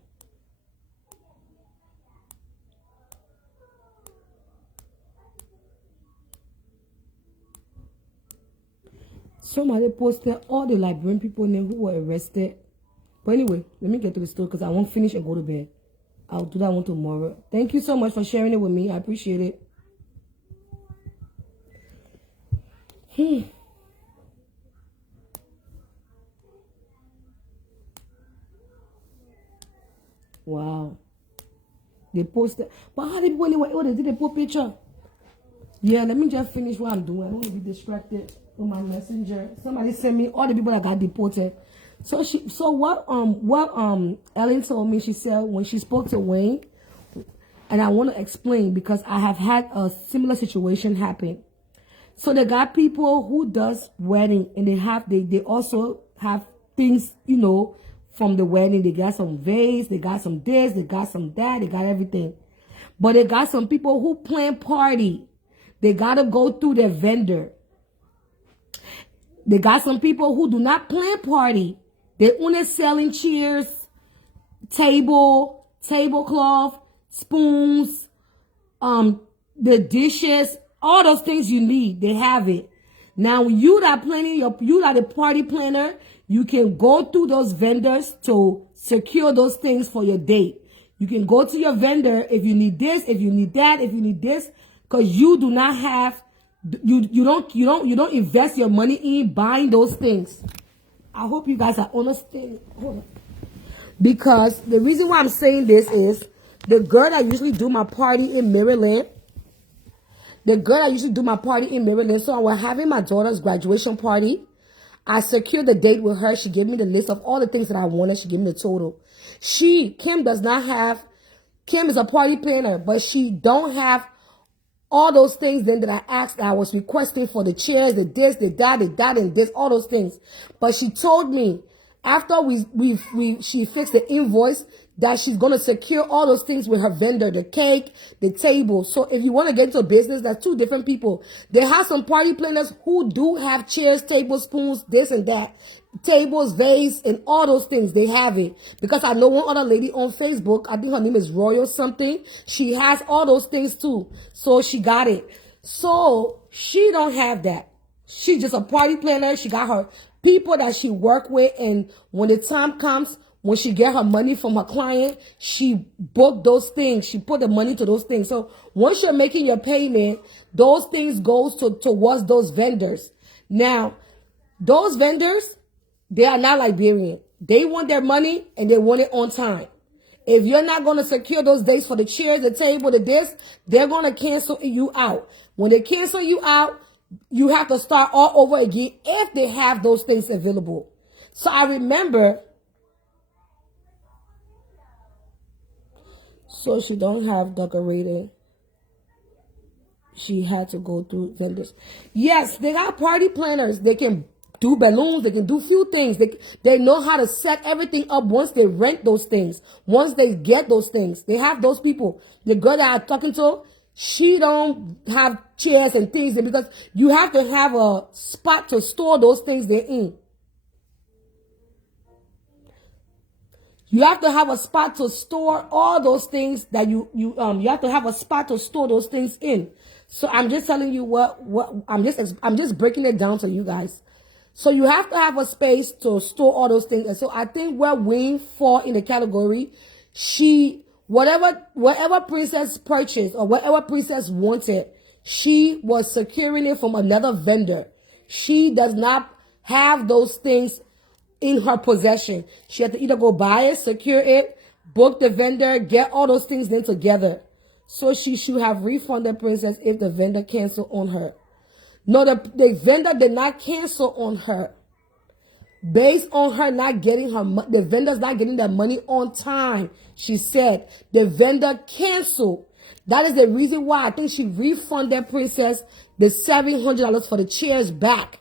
Somebody posted all the Liberian people name who were arrested. But anyway, let me get to the story because I won't finish and go to bed. I'll do that one tomorrow. Thank you so much for sharing it with me. I appreciate it. Wow. They posted. But how did when they put picture? Yeah, let me just finish what I'm doing. I don't want to be distracted on my messenger. Somebody sent me all the people that got deported. So what Ellen told me, she said when she spoke to Wayne, and I want to explain because I have had a similar situation happen. So they got people who does wedding and they also have things, you know, from the wedding. They got some vase, they got some this, they got some that, they got everything. But they got some people who plan party. They got to go through their vendor. They got some people who do not plan party. They only selling chairs, tablecloth, spoons, the dishes, All those things you need, they have it. Now, you that planning you that the party planner, you can go through those vendors to secure those things for your date. You can go to your vendor if you need this, if you need that, if you need this, because you do not have, you don't invest your money in buying those things. I hope you guys are understanding. Hold on. Because the reason why I'm saying this is the girl that usually do my party in Maryland. So I was having my daughter's graduation party. I secured the date with her. She gave me the list of all the things that I wanted. She gave me the total. Kim is a party planner, but she don't have all those things then that I asked, that I was requesting for the chairs, the this, the that, and this, all those things. But she told me after she fixed the invoice that she's going to secure all those things with her vendor, the cake, the table. So if you want to get into a business, that's two different people. They have some party planners who do have chairs, tables, spoons, this and that. Tables, vase, and all those things. They have it. Because I know one other lady on Facebook, I think her name is Royal something. She has all those things too. So she got it. So she don't have that. She's just a party planner. She got her people that she work with, and when the time comes, when she get her money from her client, she book those things. She put the money to those things. So once you're making your payment, those things goes towards those vendors. Now, those vendors, they are not Liberian. They want their money and they want it on time. If you're not going to secure those dates for the chairs, the table, the this, they're going to cancel you out. When they cancel you out, you have to start all over again if they have those things available. So I remember, so she don't have decorating. She had to go through vendors. Yes, they got party planners. They can do balloons. They can do few things. They know how to set everything up once they rent those things. Once they get those things. They have those people. The girl that I'm talking to, she don't have chairs and things because you have to have a spot to store those things they're in. You have to have a spot to store all those things that you have to have a spot to store those things in. So I'm just telling you what I'm just breaking it down to you guys. So you have to have a space to store all those things. And so I think where Wayne fall in the category, whatever Princess purchased or whatever Princess wanted, she was securing it from another vendor. She does not have those things in her possession. She had to either go buy it, secure it, book the vendor, get all those things then together. So she should have refunded Princess if the vendor canceled on her. No, the vendor did not cancel on her. Based on her not getting the vendor's not getting their money on time. She said the vendor canceled. That is the reason why I think she refunded Princess the $700 for the chairs back.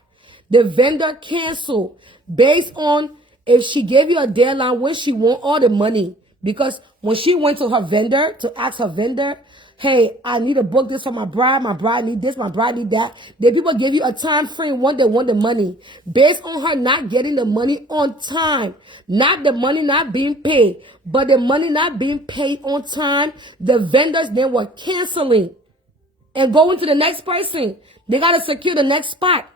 The vendor canceled based on if she gave you a deadline when she want all the money. Because when she went to her vendor to ask her vendor, hey, I need to book this for my bride need this, my bride need that. The people give you a time frame when they want the money. Based on her not getting the money on time, not the money not being paid, but the money not being paid on time, the vendors then were canceling and going to the next person. They got to secure the next spot.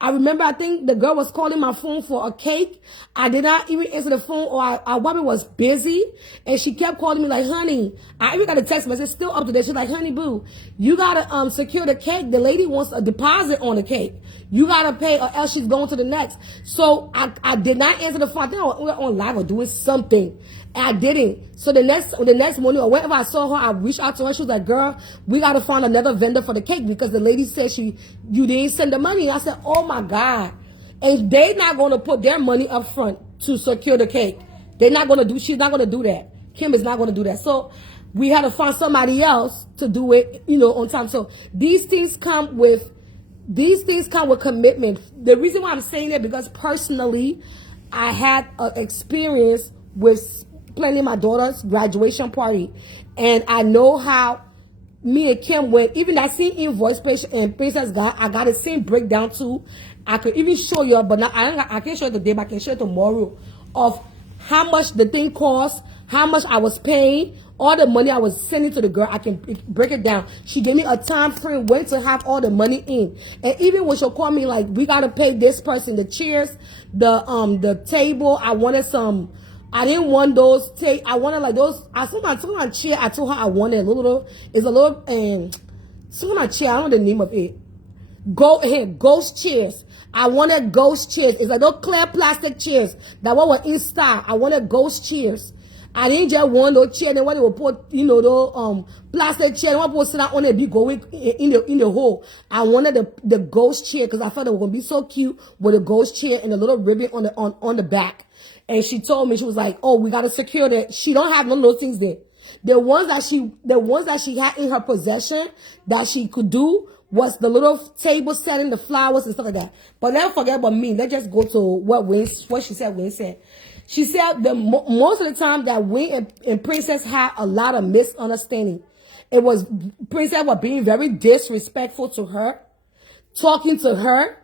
I remember, I think the girl was calling my phone for a cake. I did not even answer the phone, or I probably was busy. And she kept calling me like, honey, I even got a text message still up to date. She's like, honey, boo, you got to secure the cake. The lady wants a deposit on the cake. You got to pay or else she's going to the next. So I did not answer the phone. I think I was on live or doing something. And I didn't. So the next morning or whenever I saw her, I reached out to her. She was like, girl, we got to find another vendor for the cake because the lady said you didn't send the money. I said, oh my God. And they're not going to put their money up front to secure the cake. She's not going to do that. Kim is not going to do that. So we had to find somebody else to do it, on time. So these things come with commitment. The reason why I'm saying that because personally, I had an experience with planning my daughter's graduation party, and I know how me and Kim went. Even that same invoice and Princess I got the same breakdown too. I could even show you, but I can't show you today, but I can show you tomorrow of how much the thing cost, how much I was paying, All the money I was sending to the girl, I can break it down. She gave me a time frame when to have all the money in. And even when she'll call me like, we gotta pay this person the chairs, the table. I wanted some. I didn't want those. I wanted like those. Some kind of chair. I told her I wanted It's a little some kind of chair. I don't know the name of it. Ghost chairs. I wanted ghost chairs. It's like those clear plastic chairs that what were in style. I wanted ghost chairs. I didn't just want no chair. Then when they will put, those plastic chair, they want to sit down on it, be going in the hole. I wanted the ghost chair because I thought they were gonna be so cute with a ghost chair and a little ribbon on the back. And she told me, she was like, "Oh, we gotta secure that." She don't have none of those things there. The ones that she had in her possession that she could do was the little table setting, the flowers and stuff like that. But let's forget about me. Let's just go to what she said. Wayne said. She said most of the time that Wayne and Princess had a lot of misunderstanding. It was Princess was being very disrespectful to her, talking to her,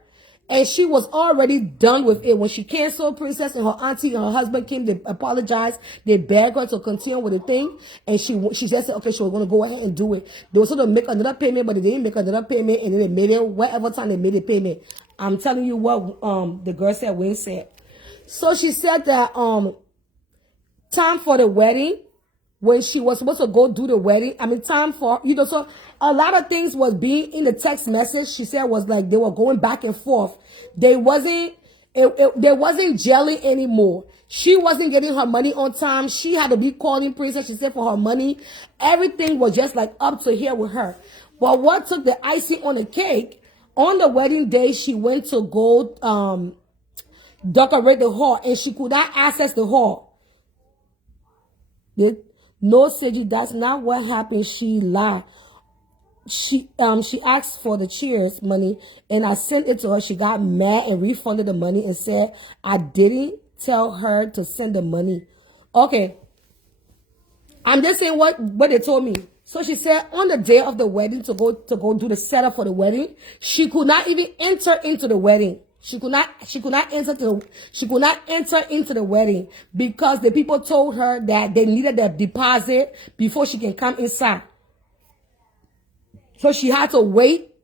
and she was already done with it. When she canceled, Princess and her auntie and her husband came, they apologized, they begged her to continue with the thing, and she just said, okay, she was going to go ahead and do it. They were supposed to make another payment, but they didn't make another payment, and then they made it whatever time they made the payment. I'm telling you what the girl said, Wayne said. So she said that time for the wedding, when she was supposed to go do the wedding, time for, so a lot of things was being in the text message. She said was like they were going back and forth. They wasn't gelling anymore. She wasn't getting her money on time. She had to be calling Princess, she said, for her money. Everything was just like up to here with her. But what took the icing on the cake, on the wedding day, she went to go decorate the hall, and she could not access the hall. No, Seji, that's not what happened. She lied. She asked for the chairs money, and I sent it to her. She got mad and refunded the money and said I didn't tell her to send the money. Okay, I'm just saying what they told me. So she said on the day of the wedding to go do the setup for the wedding, she could not even enter into the wedding. She could not enter into the wedding because the people told her that they needed their deposit before she can come inside. So she had to wait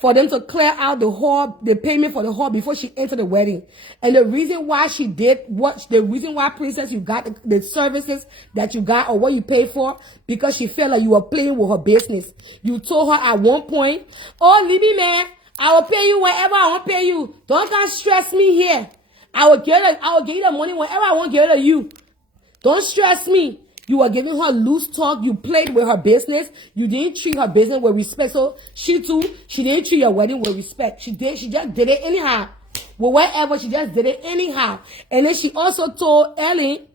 for them to clear out the hall, the payment for the hall before she entered the wedding. And the reason why Princess, you got the services that you got or what you paid for, because she felt like you were playing with her business. You told her at one point, "Oh, Libby man, I will pay you whenever I want to pay you. Don't come stress me here. I will give you the money whenever I want to give it to you. Don't stress me." You were giving her loose talk. You played with her business. You didn't treat her business with respect. So she didn't treat your wedding with respect. She just did it anyhow. Well, whatever, she just did it anyhow. And then she also told Ellen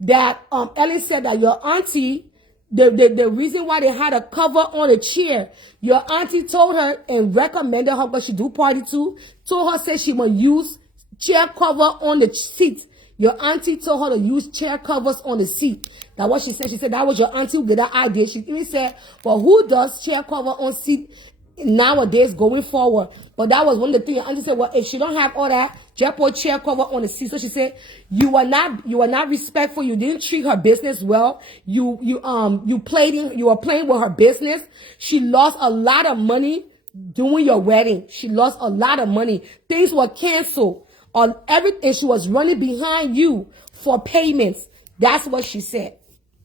that Ellen said that your auntie, the reason why they had a cover on a chair, your auntie told her and recommended her, because she do party too, told her, said she would use chair cover on the seat. Your auntie told her to use chair covers on the seat. That's what she said. She said that was your auntie who did that idea. She even said, well, who does chair cover on seat nowadays going forward? But that was one of the things. Your auntie said, well, if she don't have all that, just put chair cover on the seat. So she said, you were not respectful. You didn't treat her business well. You were playing with her business. She lost a lot of money doing your wedding. She lost a lot of money. Things were canceled on everything. She was running behind you for payments. That's what she said.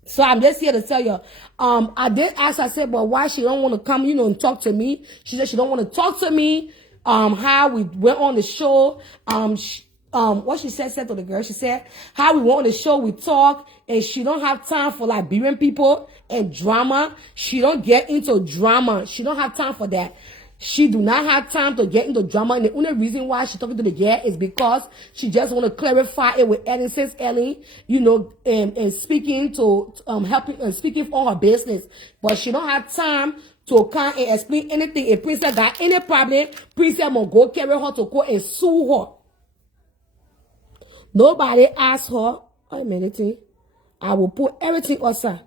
So I'm just here to tell you. I did ask, I said, but why she don't want to come, and talk to me? She said she don't want to talk to me. How we went on the show. What she said to the girl, she said, how we went on the show, we talk, and she don't have time for Liberian people and drama. She don't get into drama. She don't have time for that. She do not have time to get into drama. And the only reason why she's talking to the girl is because she just want to clarify it with Ellen. Since Ellen, and speaking to helping and speaking for her business. But she don't have time to come and explain anything. If Princess got any problem, Princess will go carry her to court and sue her. Nobody asked her, wait a minute, I will put everything aside.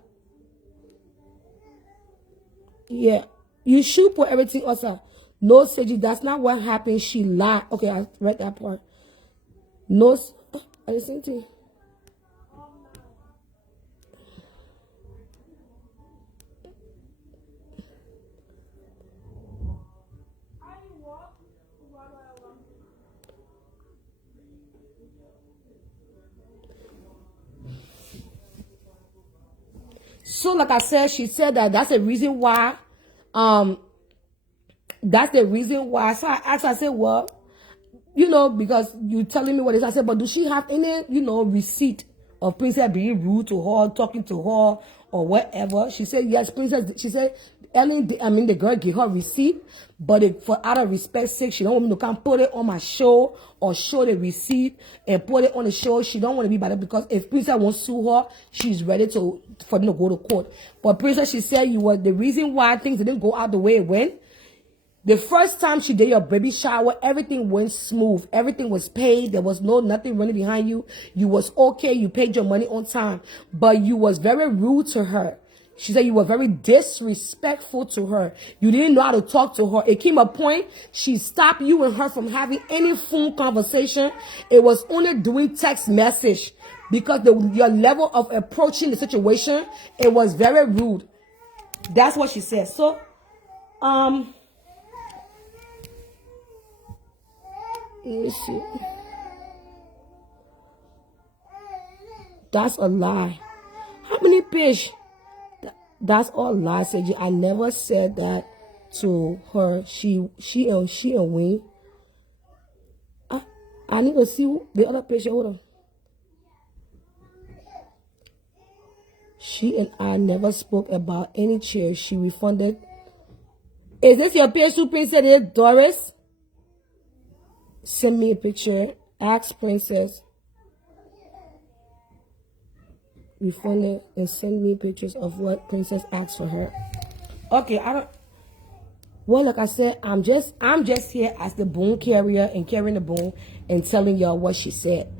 Yeah. You should put everything aside. No, Seji, that's not what happened. She lied. Okay, I read that part. No, I didn't say anything. So like I said, she said that that's the reason why. That's the reason why. So I asked her, I said, well, you know, because you telling me what it is. I said, but do she have any, you know, receipt of Princess being rude to her, talking to her, or whatever? She said, yes, Princess. She said, Ellen, the girl gave her receipt, but for out of respect sake, she don't want me to come put it on my show or show the receipt and put it on the show. She don't want to be bad because if Princess won't sue her, she's ready for them to go to court. But Princess, she said, you were the reason why things didn't go out the way it went. The first time she did your baby shower, everything went smooth. Everything was paid. There was nothing running behind you. You was okay. You paid your money on time. But you was very rude to her. She said you were very disrespectful to her. You didn't know how to talk to her. It came a point she stopped you and her from having any phone conversation. It was only doing text message because your level of approaching the situation, it was very rude. That's what she said. So, let me see. That's a lie. How many fish? That's all lies, Sergi. I never said that to her. She and Wayne. I need to see the other picture. Hold on. She and I never spoke about any chairs. She refunded. Is this your page to Princess Doris? Send me a picture. Ask Princess. Refund it and send me pictures of what Princess asked for her. Okay, I don't. Well, like I said, I'm just here as the bone carrier and carrying the bone and telling y'all what she said.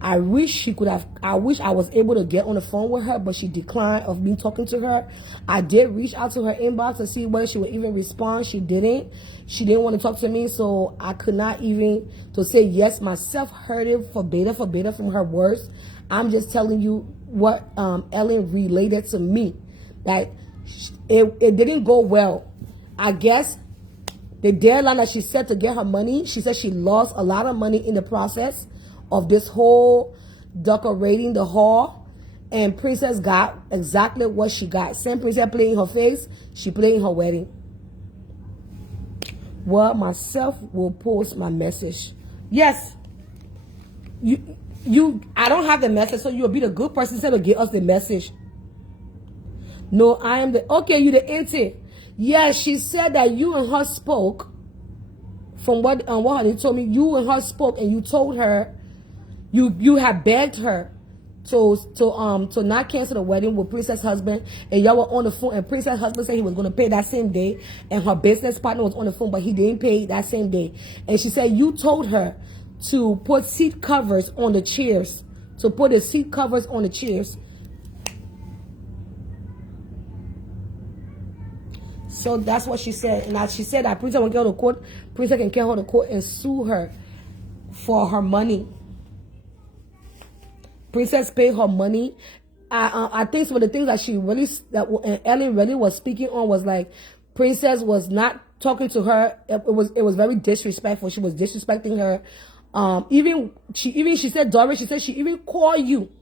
I wish I was able to get on the phone with her, but she declined of me talking to her. I did reach out to her inbox to see whether she would even respond. She didn't. She didn't want to talk to me, so I could not even to say yes myself. Heard it verbatim from her words. I'm just telling you what Ellen related to me. That it didn't go well. I guess the deadline that she set to get her money, she said she lost a lot of money in the process of this whole decorating the hall, and Princess got exactly what she got. Same Princess played in her face, she played in her wedding. Well, myself will post my message. Yes, I don't have the message, so you'll be the good person to give us the message. No, I am the okay. You the auntie. Yes, she said that you and her spoke. From what honey told me, you and her spoke, and you told her. You have begged her to not cancel the wedding with Princess husband, and y'all were on the phone, and Princess husband said he was going to pay that same day, and her business partner was on the phone, but he didn't pay that same day. And she said you told her to put seat covers on the chairs, to put the seat covers on the chairs. So that's what she said, and she said that Princess will go to court. Princess can get her to court and sue her for her money. Princess paid her money. I think some of the things that Ellen really was speaking on was like Princess was not talking to her. It was very disrespectful. She was disrespecting her. She said, Doris, she said she even called you.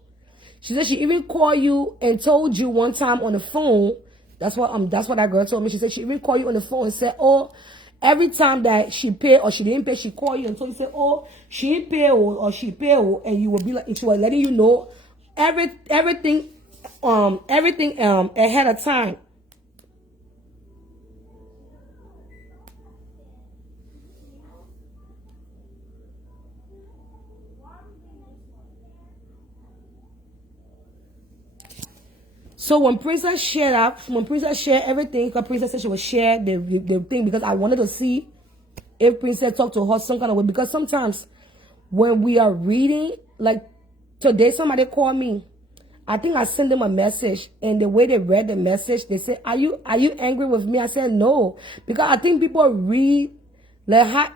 She said she even called you and told you one time on the phone. That's what that girl told me. She said she even called you on the phone and said, oh, every time that she paid or she didn't pay, she called you and told you, say, oh, she didn't pay or she paid, and you would be like, she was letting you know everything ahead of time. So when Princess shared everything, because Princess said she would share the thing, because I wanted to see if Princess talked to her some kind of way. Because sometimes when we are reading, like today somebody called me. I think I sent them a message, and the way they read the message, they said, are you angry with me? I said no. Because I think people read I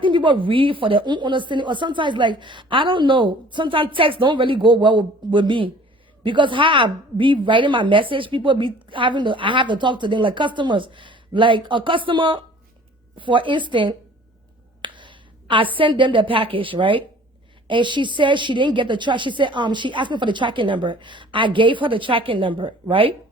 think people read for their own understanding, or sometimes like, I don't know, sometimes texts don't really go well with me. Because how I be writing my message, people be I have to talk to them like customers. Like a customer, for instance, I sent them the package, right? And she said she didn't get the track. She said, she asked me for the tracking number. I gave her the tracking number, right?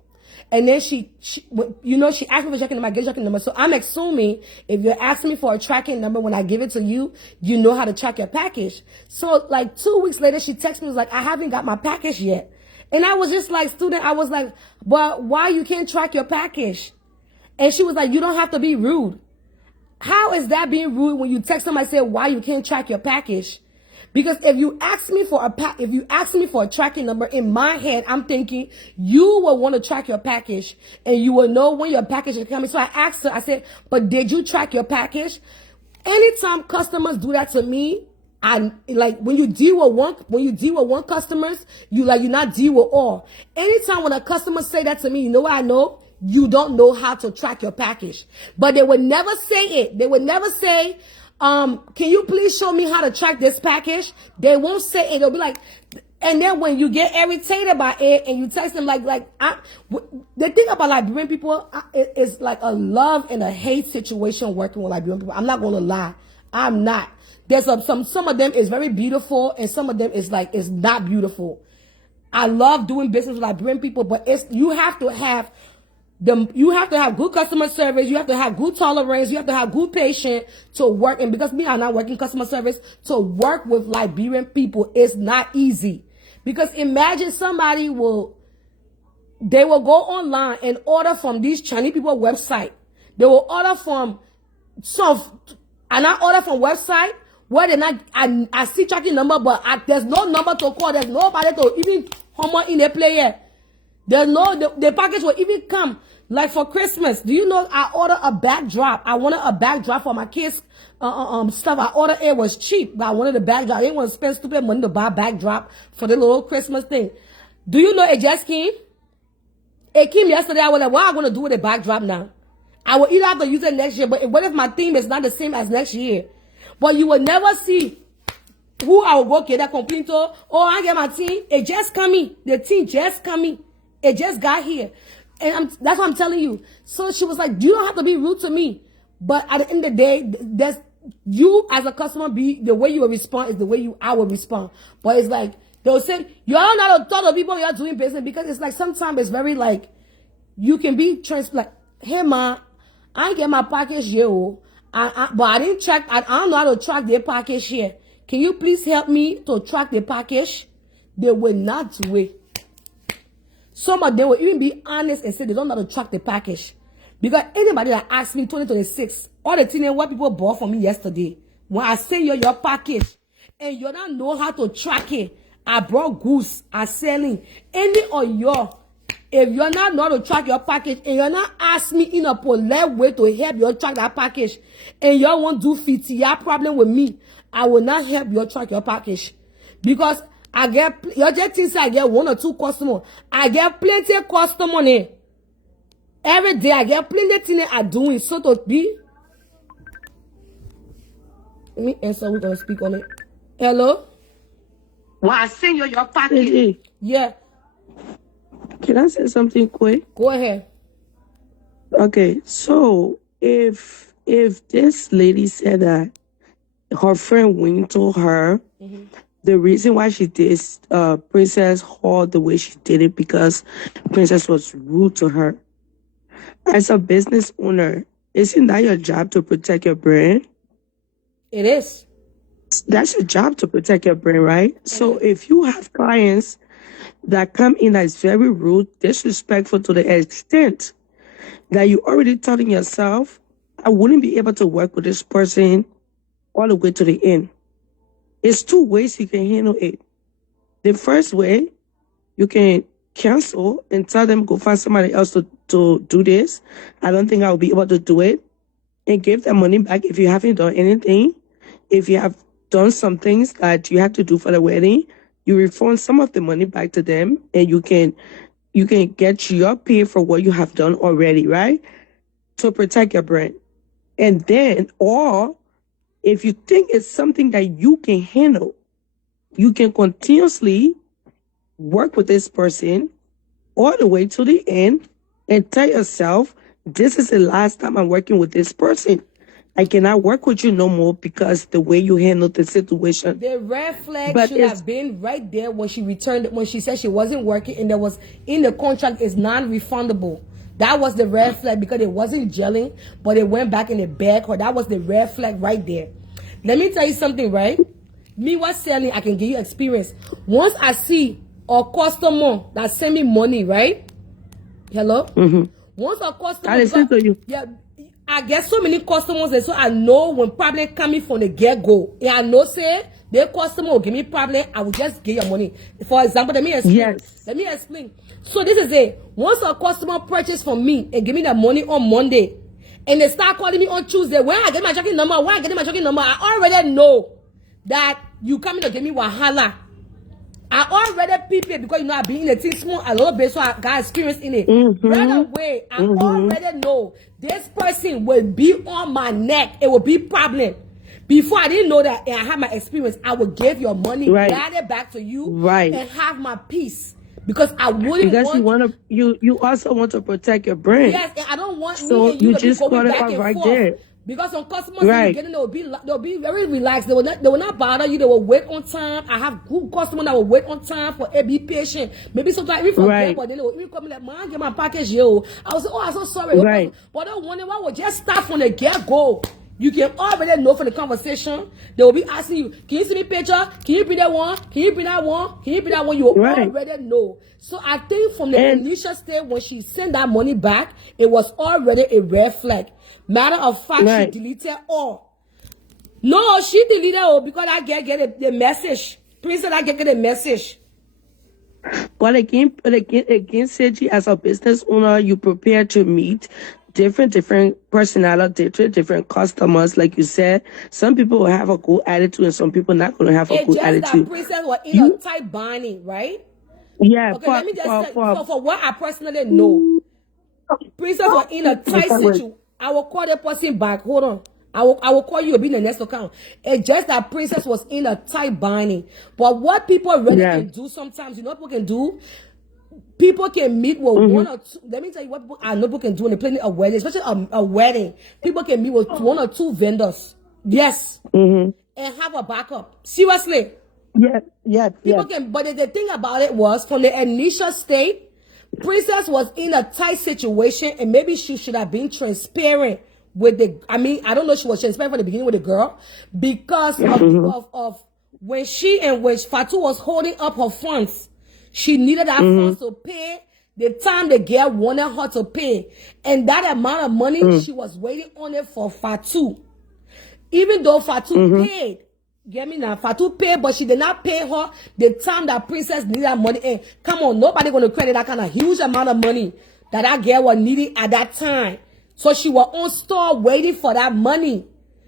And then she she asked me for tracking number, I gave tracking number. So I'm assuming if you're asking me for a tracking number when I give it to you, you know how to track your package. So like 2 weeks later, she texted me, was like, I haven't got my package yet. And I was just like, student, I was like, but why you can't track your package? And she was like, you don't have to be rude. How is that being rude when you text somebody say why you can't track your package? Because if you ask me for a tracking number, in my head, I'm thinking you will want to track your package and you will know when your package is coming. So I asked her, I said, but did you track your package? Anytime customers do that to me, I like when you deal with one customers, you're not deal with all. Anytime when a customer say that to me, you know what I know? You don't know how to track your package. But they would never say it. They would never say, can you please show me how to track this package? They won't say it. They'll be like, and then when you get irritated by it and you text them the thing about Liberian people is like a love and a hate situation working with Liberian people. I'm not going to lie. I'm not. There's some of them is very beautiful and some of them is not beautiful. I love doing business with Liberian people, but you have to have good customer service. You have to have good tolerance. You have to have good patience to work. And because me, I'm not working customer service, to work with Liberian people is not easy. Because imagine they will go online and order from these Chinese people website. They will order from order from website where I see tracking number, but there's no number to call. There's nobody to even come in the player. The package will even come. Like for Christmas, do you know I ordered a backdrop? I wanted a backdrop for my kids stuff. I ordered it was cheap, but I wanted a backdrop. I didn't want to spend stupid money to buy a backdrop for the little Christmas thing. Do you know it just came? It came yesterday. I was like, what am I going to do with a backdrop now? I will either have to use it next year, but what if my theme is not the same as next year? But you will never see who I will go get that complaint to. Oh, I get my team. It just coming. The team just coming. It just got here. And that's what I'm telling you. So she was like, you don't have to be rude to me. But at the end of the day, you as a customer, the way you will respond is the way I will respond. But it's like, they'll say, you're not a ton of people you're doing business, because it's like sometimes it's very like, you can be like, hey ma, I get my package here, but I didn't track, I don't know how to track their package here. Can you please help me to track the package? They will not do it. Some of them will even be honest and say they don't know how to track the package. Because anybody that asked me 2026, all the things what people bought for me yesterday, when I send you your package and you don't know how to track it, I brought goods, I selling any of your. If you're not know how to track your package and you're not ask me in a polite way to help you track that package, and you won't do 50 your problem with me, I will not help you track your package. Because I get, you just think I get 1 or 2 customers. I get plenty of customers. Every day I get plenty of things I doing. So to be. Let me answer, we're going to speak on it. Hello? Well, I send you your package. Hey, Yeah. can I say something quick? Go ahead. Okay, so if this lady said that her friend Wing told her the reason why she did Princess Hall the way she did it, because Princess was rude to her. As a business owner, isn't that your job to protect your brand? It is. That's your job to protect your brand, right? So if you have clients that come in that is very rude, disrespectful to the extent that you already telling yourself, I wouldn't be able to work with this person all the way to the end. It's 2 ways you can handle it. The first way, you can cancel and tell them, go find somebody else to do this. I don't think I will be able to do it. And give them money back if you haven't done anything. If you have done some things that you have to do for the wedding, you refund some of the money back to them, and you can get your pay for what you have done already, right? To protect your brand. And then, or if you think it's something that you can handle, you can continuously work with this person all the way to the end and tell yourself, this is the last time I'm working with this person. I cannot work with you no more because the way you handled the situation. The red flag But should have been right there when she returned, when she said she wasn't working and there was in the contract is non-refundable. That was the red flag because it wasn't gelling, but it went back in the bag, or that was the red flag right there. Let me tell you something, right? Me was selling, I can give you experience. Once I see a customer that send me money, right? Hello? Once a customer, I listen to you. Yeah, I get so many customers, and so I know when problem coming from the get-go. And I know, say, the customer will give me problem, I will just give your money. For example, let me explain. Yes. Let me explain. So this is it. Once a customer purchase from me and give me the money on Monday, and they start calling me on Tuesday, when I get my tracking number, I already know that you coming to give me wahala. I already prepared because you know I've been in the thing small a little bit, so I got experience in it. Right away, I already know this person will be on my neck. It will be problem. Before I didn't know that and I had my experience, I would give your money, get it back to you, and have my peace. Because I wouldn't want you also want to protect your brand. Yes, and I don't want so me and you to just be going back and right forth. there. Because some customers they'll be very relaxed. They will not bother you. They will wait on time. I have good customers that will wait on time for a be patient. Maybe sometimes we forget, but then they will even come like, man, get my package, yo. I was like, oh, I'm so sorry. Right. But I wonder why would just start from the get-go. You can already know from the conversation. They will be asking you, can you see me picture? Can you bring that one? Can you bring that one? Can you bring that one? You already know. So I think from the initial stage when she sent that money back, it was already a red flag. Matter of fact, she deleted all. No, she deleted all because I get the message. Please said I get the message. But again, Seji, as a business owner, you prepare to meet different personality, different customers. Like you said, some people will have a good attitude and some people not going to have a good attitude. That princess was in a tight binding, right? Yeah. Okay, let me just say, so for what I personally know, princess was in a tight situation. I will call the person back. Hold on. I will call you. It'll be in the next account. It's just that princess was in a tight binding. But what people really can do sometimes, you know what people can do? People can meet with one or two. Let me tell you what people, I know people can do when they're planning a wedding, especially a wedding. People can meet with one or two vendors. Yes. And have a backup. Seriously. Yeah. People can, but the thing about it was from the initial state, princess was in a tight situation and maybe she should have been transparent with the, I don't know if she was transparent from the beginning with the girl because of when Fatu was holding up her funds, she needed that funds to pay the time the girl wanted her to pay. And that amount of money, she was waiting on it for Fatu. Even though Fatu paid, get me now, Fatu paid, but she did not pay her the time that princess needed that money. And come on, nobody gonna credit that kind of huge amount of money that girl was needing at that time. So she was on store waiting for that money.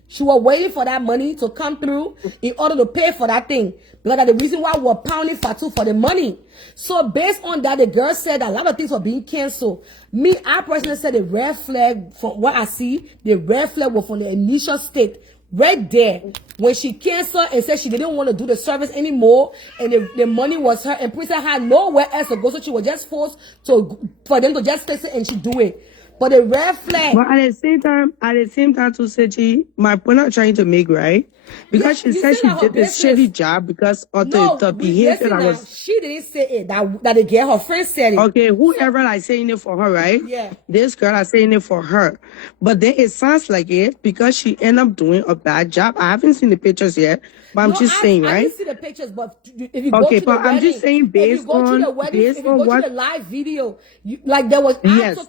She was waiting for that money to come through in order to pay for that thing. Because that's the reason why we're pounding Fatu for the money. So based on that, the girl said that a lot of things were being canceled. Me, I personally said the red flag, from what I see, the red flag was from the initial state. Right there, when she canceled and said she didn't want to do the service anymore, and the money was her, and Princess had nowhere else to go, so she was just forced for them to just fix it, and she do it. But the red flag. But at the same time, to Seji, my point I'm trying to make, right? Because she said she did this shitty job because of the behavior that was. She didn't say it. That the girl, her friend said it. Okay, whoever is saying it for her, right? Yeah. This girl is saying it for her. But then it sounds like it because she ended up doing a bad job. I haven't seen the pictures yet, but I'm just saying, right? I didn't see the pictures, but if you go to the wedding, I'm just saying based on the live video, there was,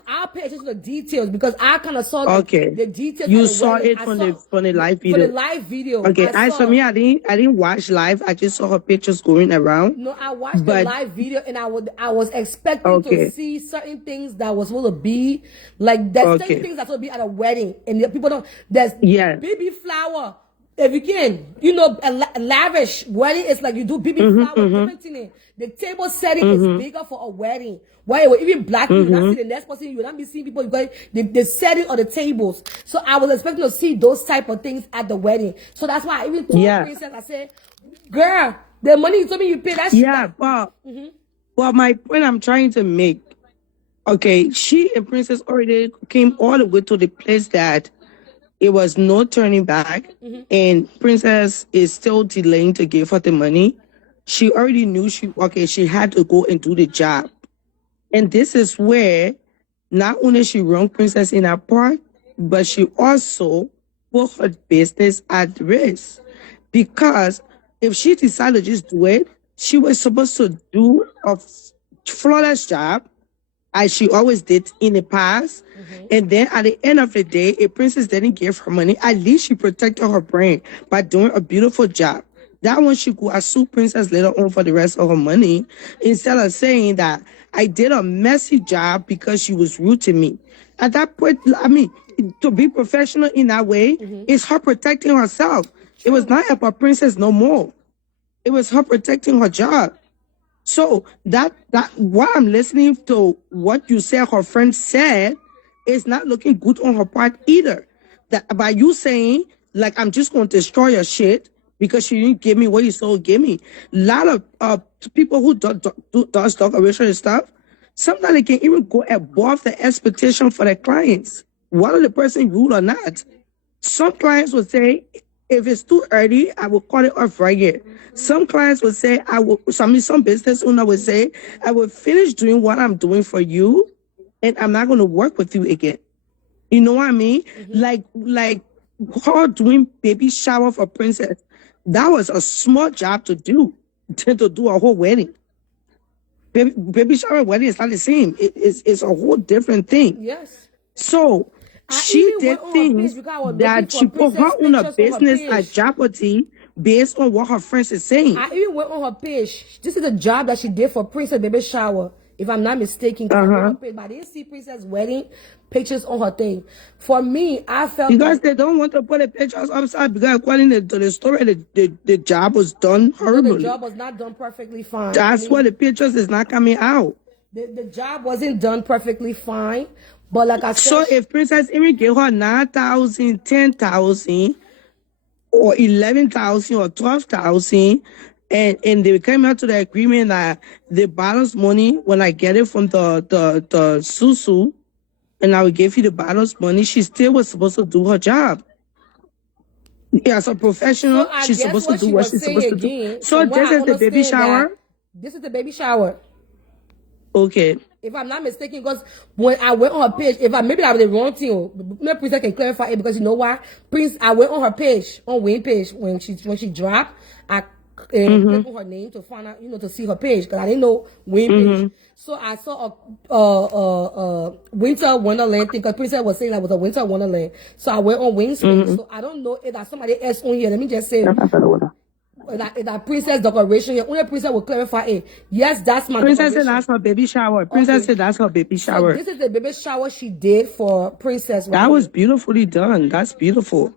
I'll pay attention to the details because I kind of saw the details. You saw it from the live video. For the live video. Okay, I didn't watch live. I just saw her pictures going around. No, I watched the live video and I was expecting to see certain things that was going to be like there's certain things that's going to be at a wedding and the people don't. There's baby flower. If you can, a lavish wedding is like you do baby flower, different thing. The table setting is bigger for a wedding. Why even black people not see the next person, you will not be seeing people the setting of the tables. So I was expecting to see those type of things at the wedding. So that's why I even told Princess, I said, girl, the money you told me you pay, that's but my point I'm trying to make, okay, she and Princess already came all the way to the place that it was no turning back, and Princess is still delaying to give her the money. She already knew she had to go and do the job. And this is where not only she wronged Princess in her part, but she also put her business at risk. Because if she decided to just do it, she was supposed to do a flawless job, as she always did in the past. And then at the end of the day, if Princess didn't give her money, at least she protected her brand by doing a beautiful job. That one she could sue Princess later on for the rest of her money, instead of saying that I did a messy job because she was rude to me. At that point, I mean, to be professional in that way is her protecting herself. It was not about Princess no more. It was her protecting her job. So that while I'm listening to what you said, her friend said, is not looking good on her part either. That by you saying, like, I'm just going to destroy your shit because she didn't give me what you supposed to give me. A lot of people who does decoration and stuff, sometimes they can even go above the expectation for their clients, whether the person rude or not. Some clients will say, if it's too early, I will cut it off right here. Some clients will say, some business owner will say, I will finish doing what I'm doing for you, and I'm not going to work with you again. You know what I mean? Like her doing baby shower for Princess. That was a small job to do, than to do a whole wedding. Baby shower wedding is not the same. It's a whole different thing. Yes. So she did things that she put her own business at jeopardy based on what her friends is saying. I even went on her page. This is the job that she did for Princess baby shower, if I'm not mistaken. I went on her page, but I didn't see Princess wedding pictures on her thing. For me, I felt because they don't want to put the pictures upside, because according to the story, the job was done horribly. The job was not done perfectly fine. That's why the pictures is not coming out. The job wasn't done perfectly fine. But like I said, so if Princess even gave her 9,000, 10,000, or 11,000 or 12,000, and they came out to the agreement that the balance money, when I get it from the Susu, and I will give you the balance money, she still was supposed to do her job. As a professional, so she's supposed to do what she's supposed to do. So this is the baby shower? This is the baby shower. Okay. If I'm not mistaken, because when I went on her page, maybe I was the wrong thing, maybe Princess can clarify it, because you know why? I went on her page, on Wayne page, when she dropped, I clicked on her name to find out, to see her page, because I didn't know Wayne page. So I saw a Winter Wonderland thing, because Princess was saying that was a Winter Wonderland. So I went on Wayne's page. So I don't know if that's somebody else on here. Let me just say, that Princess decoration here, only Princess will clarify it. Yes, that's my Princess said that's her baby shower. Princess said that's her baby shower. So this is the baby shower she did for Princess. That was beautifully done. That's beautiful.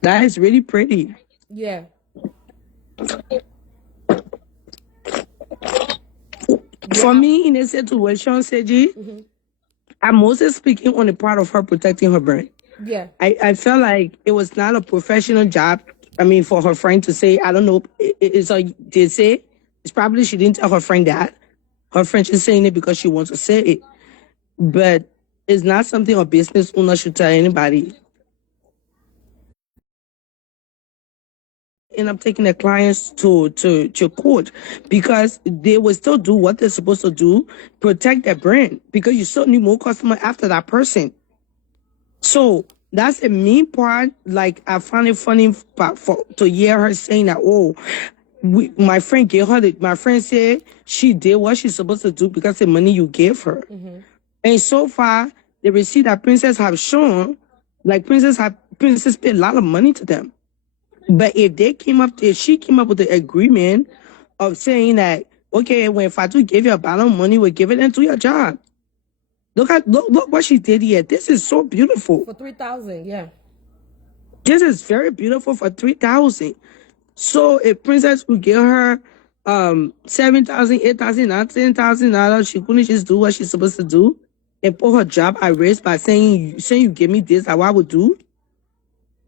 That is really pretty. Yeah. For me, in this situation, Seji, I'm mostly speaking on the part of her protecting her brand. Yeah. I felt like it was not a professional job. I mean, for her friend to say, I don't know, it's like they say, it's probably she didn't tell her friend that. Her friend is saying it because she wants to say it. But it's not something a business owner should tell anybody. End up taking the clients to court, because they will still do what they're supposed to do, protect their brand, because you still need more customer after that person. So that's the main part. Like, I find it funny to hear her saying that, my friend gave her my friend said she did what she's supposed to do because the money you gave her. And so far, the receipt that Princess have shown, like Princess paid a lot of money to them. But if she came up with the agreement of saying that, okay, when Fatu gave you a balance of money, we'll give it into your job. Look what she did here. This is so beautiful. For 3,000, yeah. This is very beautiful for 3,000. So if Princess would give her $7,000, $8,000, $10,000, she couldn't just do what she's supposed to do and put her job at risk by saying you give me this, what I would do.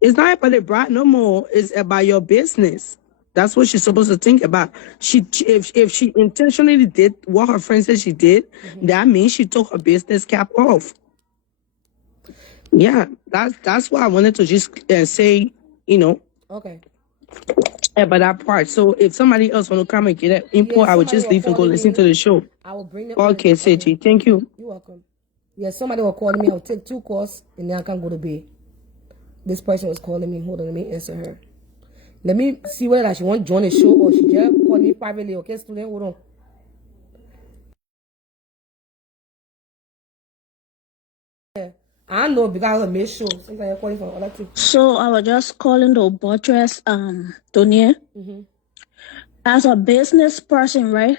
It's not about the bride no more. It's about your business. That's what she's supposed to think about. If she intentionally did what her friend said she did, that means she took her business cap off. Yeah, that's why I wanted to just say, Okay. about that part. So if somebody else want to come and get that info, Yeah, I would somebody just was leave and go calling listen me. to the show. I will bring them Okay, on. Seji, thank you. You're welcome. Yeah, somebody was calling me. I'll take 2 calls and then I can go to bed. This person was calling me. Hold on, let me answer her. Let me see whether she want to join the show or she just called me privately. Okay, student, hold on. Yeah, I know because I made show. Sometimes you're calling for other things. So I was just calling to buttress Tony. As a business person, right?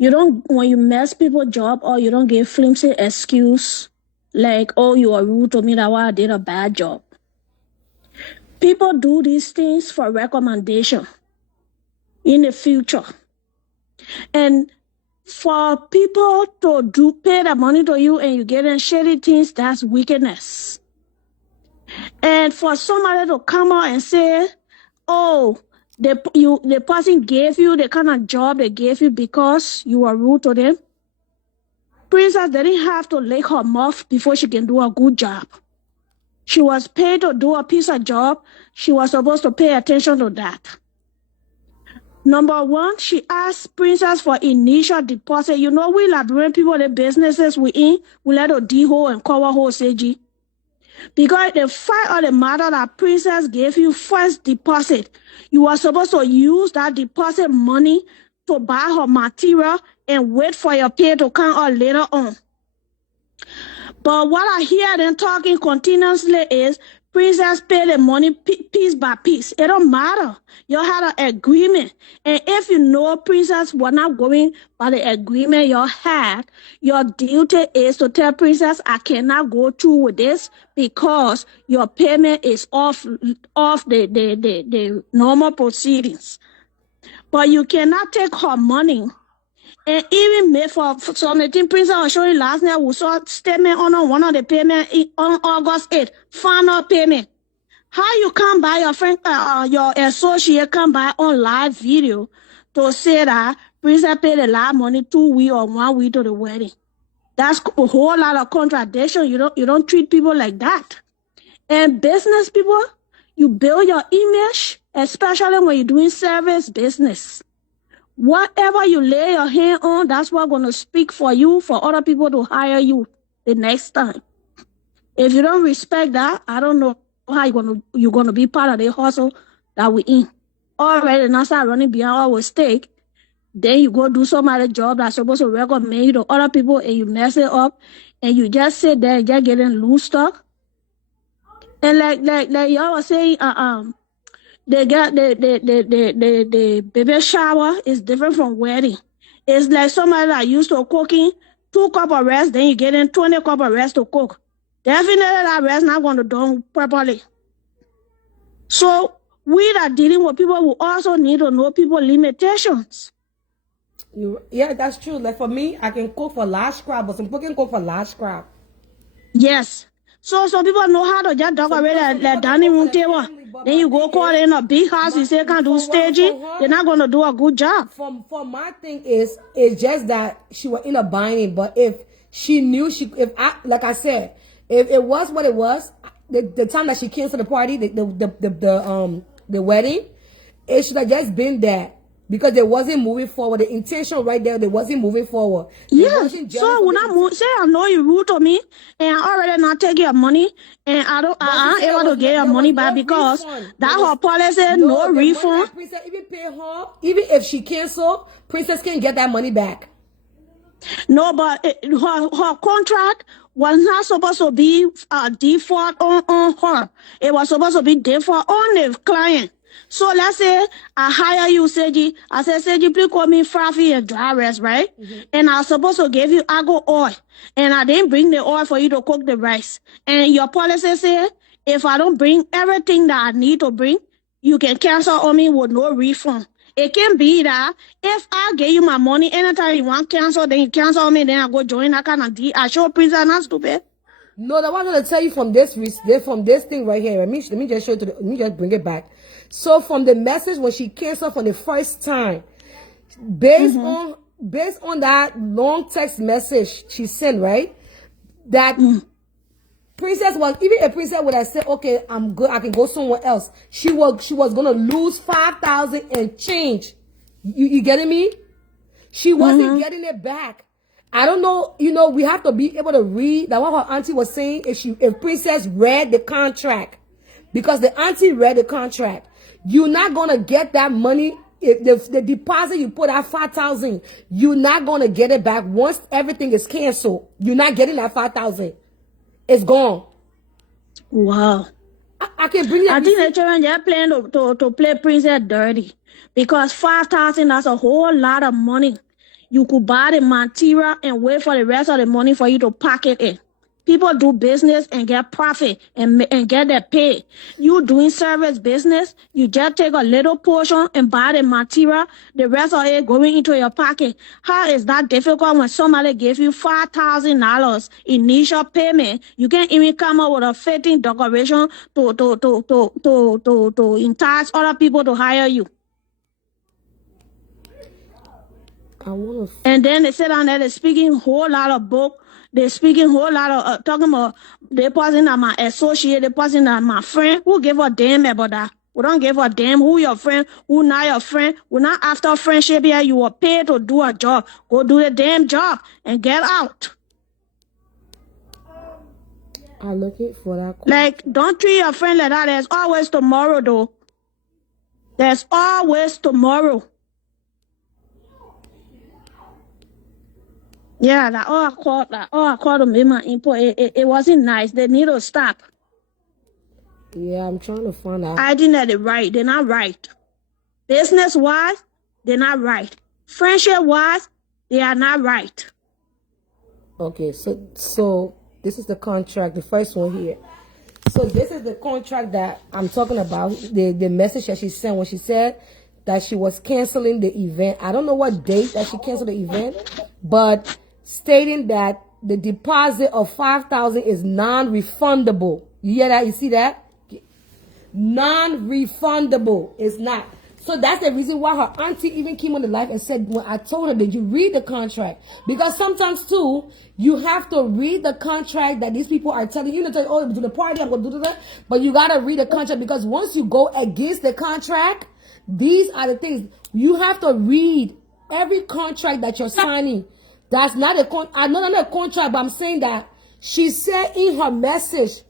You don't, when you mess people job, or you don't give flimsy excuse like, oh, you are rude to me, that's why I did a bad job. People do these things for recommendation in the future. And for people to pay the money to you and you get in shady things, that's wickedness. And for somebody to come out and say, oh, the person gave you the kind of job they gave you because you were rude to them. Princess didn't have to lick her mouth before she can do a good job. She was paid to do a piece of job. She was supposed to pay attention to that. Number one, she asked Princess for initial deposit. You know, we Liberian people, the businesses we in, we let her D-hole and cover hole CG. Because the fact of the matter that Princess gave you first deposit, you were supposed to use that deposit money to buy her material and wait for your pay to come out later on. But what I hear them talking continuously is Princess paid the money piece by piece. It don't matter. You had an agreement. And if you know Princess was not going by the agreement you had, your duty is to tell Princess, I cannot go through with this because your payment is off the normal proceedings. But you cannot take her money. And even made for some of the Princess was showing last night, we saw statement on one of the payment on August 8th, final payment. How you come by your friend, your associate come by on live video to say that Princess paid a lot of money 2 weeks or 1 week to the wedding? That's a whole lot of contradiction. You don't treat people like that. And business people, you build your image, especially when you're doing service business. Whatever you lay your hand on, that's what's going to speak for you, for other people to hire you the next time. If you don't respect that, I don't know how you're gonna be part of the hustle that we in. Already now start running beyond our stake. Then you go do some other job that's supposed to recommend you to other people and you mess it up and you just sit there and just getting loose stuff. And like y'all was saying, they got the baby shower is different from wedding. It's like somebody that used to cooking 2 cups of rice, then you get in 20 cups of rice to cook. Definitely that rice not going to done properly. So we that dealing with people who also need to know people limitations. Yeah, that's true. Like for me, I can cook for large crowd, but some people can cook for large crowd. Yes. So some people know how to just decorate that dining room table. Then you go call in a big house, you say can't do staging, they're not gonna do a good job. For my thing is, it's just that she was in a binding. But if she knew like I said, if it was what it was, the time that she canceled the party, the wedding, it should have just been that. Because they wasn't moving forward. The intention right there, they wasn't moving forward. Yes. So when I say I know you rude to me and I already not take your money and I ain't able to get your money back because that her policy no refund. Princess even pay her, even if she cancel, Princess can get that money back. No, but her contract was not supposed to be default on her. It was supposed to be default on the client. So let's say I hire you, Seji. I said, Seji, please call me Fraffy and dry rice, right? And I was supposed to give you argo oil. And I didn't bring the oil for you to cook the rice. And your policy said, if I don't bring everything that I need to bring, you can cancel on me with no refund. It can be that if I give you my money, anytime you want cancel, then you cancel on me, then I go join that kind of deal. I show Princess not stupid. No, the one I'm gonna tell you from this thing right here. Let me just show it let me just bring it back. So from the message when she canceled from the first time, based on that long text message she sent, right? That Princess was, even a princess would have said, okay, I'm good, I can go somewhere else. She was gonna lose 5,000 and change. You getting me? She wasn't getting it back. I don't know, we have to be able to read. That what her auntie was saying, if Princess read the contract, because the auntie read the contract, you're not gonna get that money. If the deposit you put at 5,000, you're not gonna get it back once everything is canceled. You're not getting that 5,000. It's gone. Wow. I can bring it. I think the children just playing to play Princess dirty. Because 5,000, that's a whole lot of money. You could buy the material and wait for the rest of the money for you to pocket it. People do business and get profit and get their pay. You doing service business, you just take a little portion and buy the material, the rest of it going into your pocket. How is that difficult when somebody gives you $5,000 initial payment? You can't even come up with a fitting decoration to entice other people to hire you. And then they sit down there, they're speaking a whole lot of book. They're speaking a whole lot of, talking about the person that my associate, the person that my friend. Who give a damn about that? We don't give a damn who your friend, who not your friend. We're not after friendship here. You were paid to do a job. Go do the damn job and get out. I'm looking for that. Like, don't treat your friend like that. There's always tomorrow, though. There's always tomorrow. Yeah, I called to make my input. It wasn't nice. They need to stop. Yeah, I'm trying to find out. I think that they're right. They're not right. Business-wise, they're not right. Friendship-wise, they are not right. Okay, so this is the contract, the first one here. So this is the contract that I'm talking about, the message that she sent when she said that she was canceling the event. I don't know what date that she canceled the event, but stating that the deposit of 5,000 is non-refundable. You hear that? You see that? Non-refundable. It's not. So that's the reason why her auntie even came on the live and said, when I told her, did you read the contract? Because sometimes too, you have to read the contract that these people are telling you, oh, to the party, I'm going to do that. But you got to read the contract, because once you go against the contract, these are the things. You have to read every contract that you're signing. That's not a contract, but I'm saying that she said in her message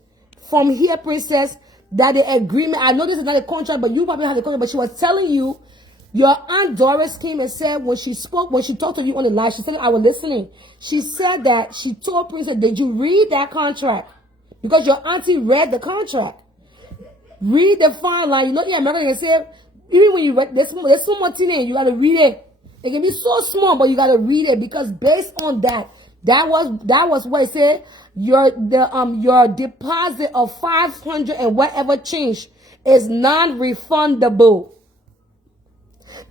from here, Princess, that the agreement, I know this is not a contract, but you probably have the contract, but she was telling you, your Aunt Doris came and said when she talked to you on the live, she said, I was listening. She said that she told Princess, did you read that contract? Because your auntie read the contract. Read the fine line. You know, yeah, American say, even when you read, there's so much in it, you got to read it. It can be so small, but you got to read it, because based on that was what it said. Your deposit of 500 and whatever change is non-refundable.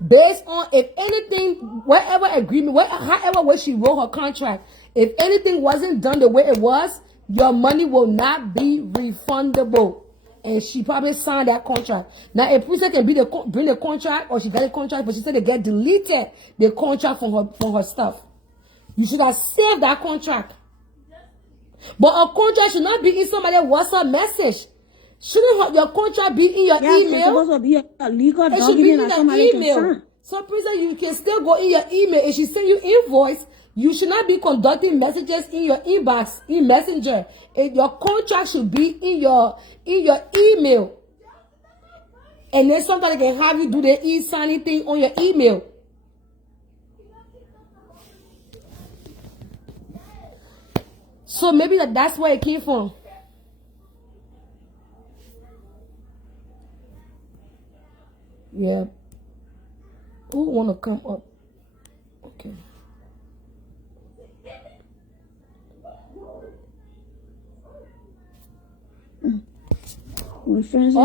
Based on, if anything, whatever agreement, however way she wrote her contract, if anything wasn't done the way it was, your money will not be refundable. And she probably signed that contract. Now, a princess can bring the contract, or she got a contract, but she said they get deleted the contract from her stuff. You should have saved that contract. But a contract should not be in somebody's WhatsApp message. Shouldn't your contract be in your email? It's supposed to be a legal it should be in document that the somebody email. can sign. So, princess, you can still go in your email. If she send you invoice, you should not be conducting messages in your inbox, in Messenger. Your contract should be in your email. And then somebody can have you do the e-signing thing on your email. So maybe that's where it came from. Yeah. Who want to come up? Okay. When friends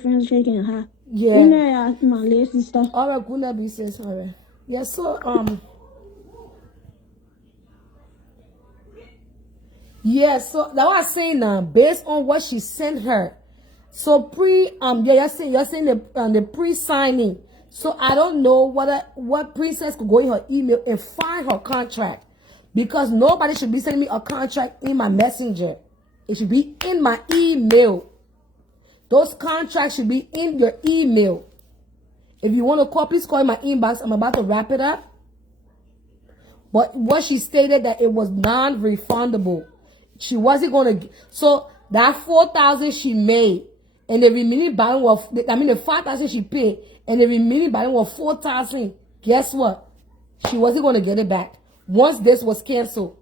friends shaking her. Yeah. You know, my lazy stuff. All right, good night, business. All right. Yeah, so yeah, so that was saying now, based on what she sent her. So you're saying the pre-signing. So I don't know what princess could go in her email and find her contract, because nobody should be sending me a contract in my messenger. It should be in my email. Those contracts should be in your email. If you want to call, please call in my inbox. I'm about to wrap it up. But what she stated that it was non-refundable. She wasn't going to. So that 4,000 she made, and the remaining balance was, the 5,000 she paid, and the remaining balance was 4,000. Guess what? She wasn't going to get it back once this was canceled.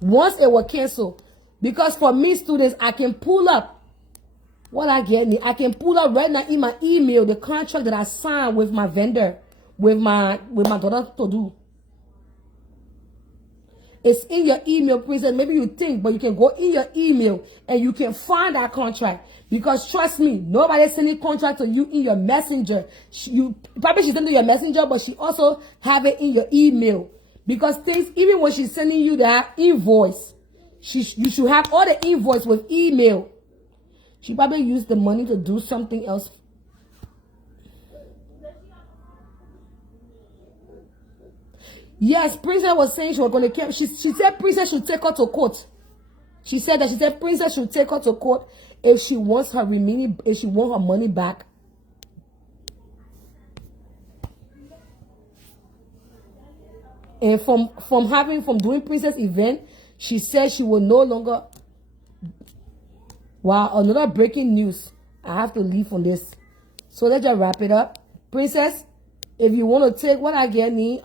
Once it was canceled. Because for me, students, I can pull up what I get. I can pull up right now in my email the contract that I signed with my vendor, with my daughter to do. It's in your email, Princess. Maybe you think, but you can go in your email and you can find that contract. Because trust me, nobody's sending contract to you in your messenger. Probably she sent to your messenger, but she also have it in your email. Because things, even when she's sending you that invoice, you should have all the invoice with email. She probably used the money to do something else. Yes, Princess was saying she was going to keep. She said Princess should take her to court. She said Princess should take her to court if she wants her remaining, if she wants her money back. And from doing Princess event, she said she will no longer. Wow, another breaking news. I have to leave on this. So let's just wrap it up. Princess, if you want to take what I get me,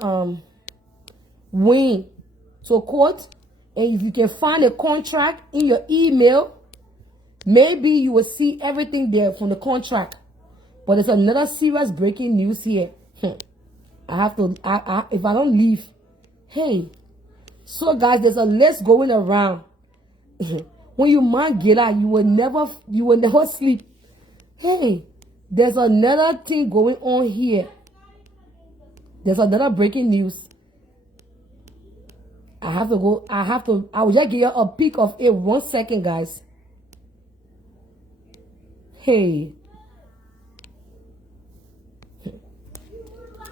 Wayne to court, and if you can find a contract in your email, maybe you will see everything there from the contract. But there's another serious breaking news here. I have to, if I don't leave, hey. So guys, there's a list going around. When you mind get out, you will never sleep. Hey, there's another thing going on here. There's another breaking news. I will just give you a peek of it 1 second, guys. Hey.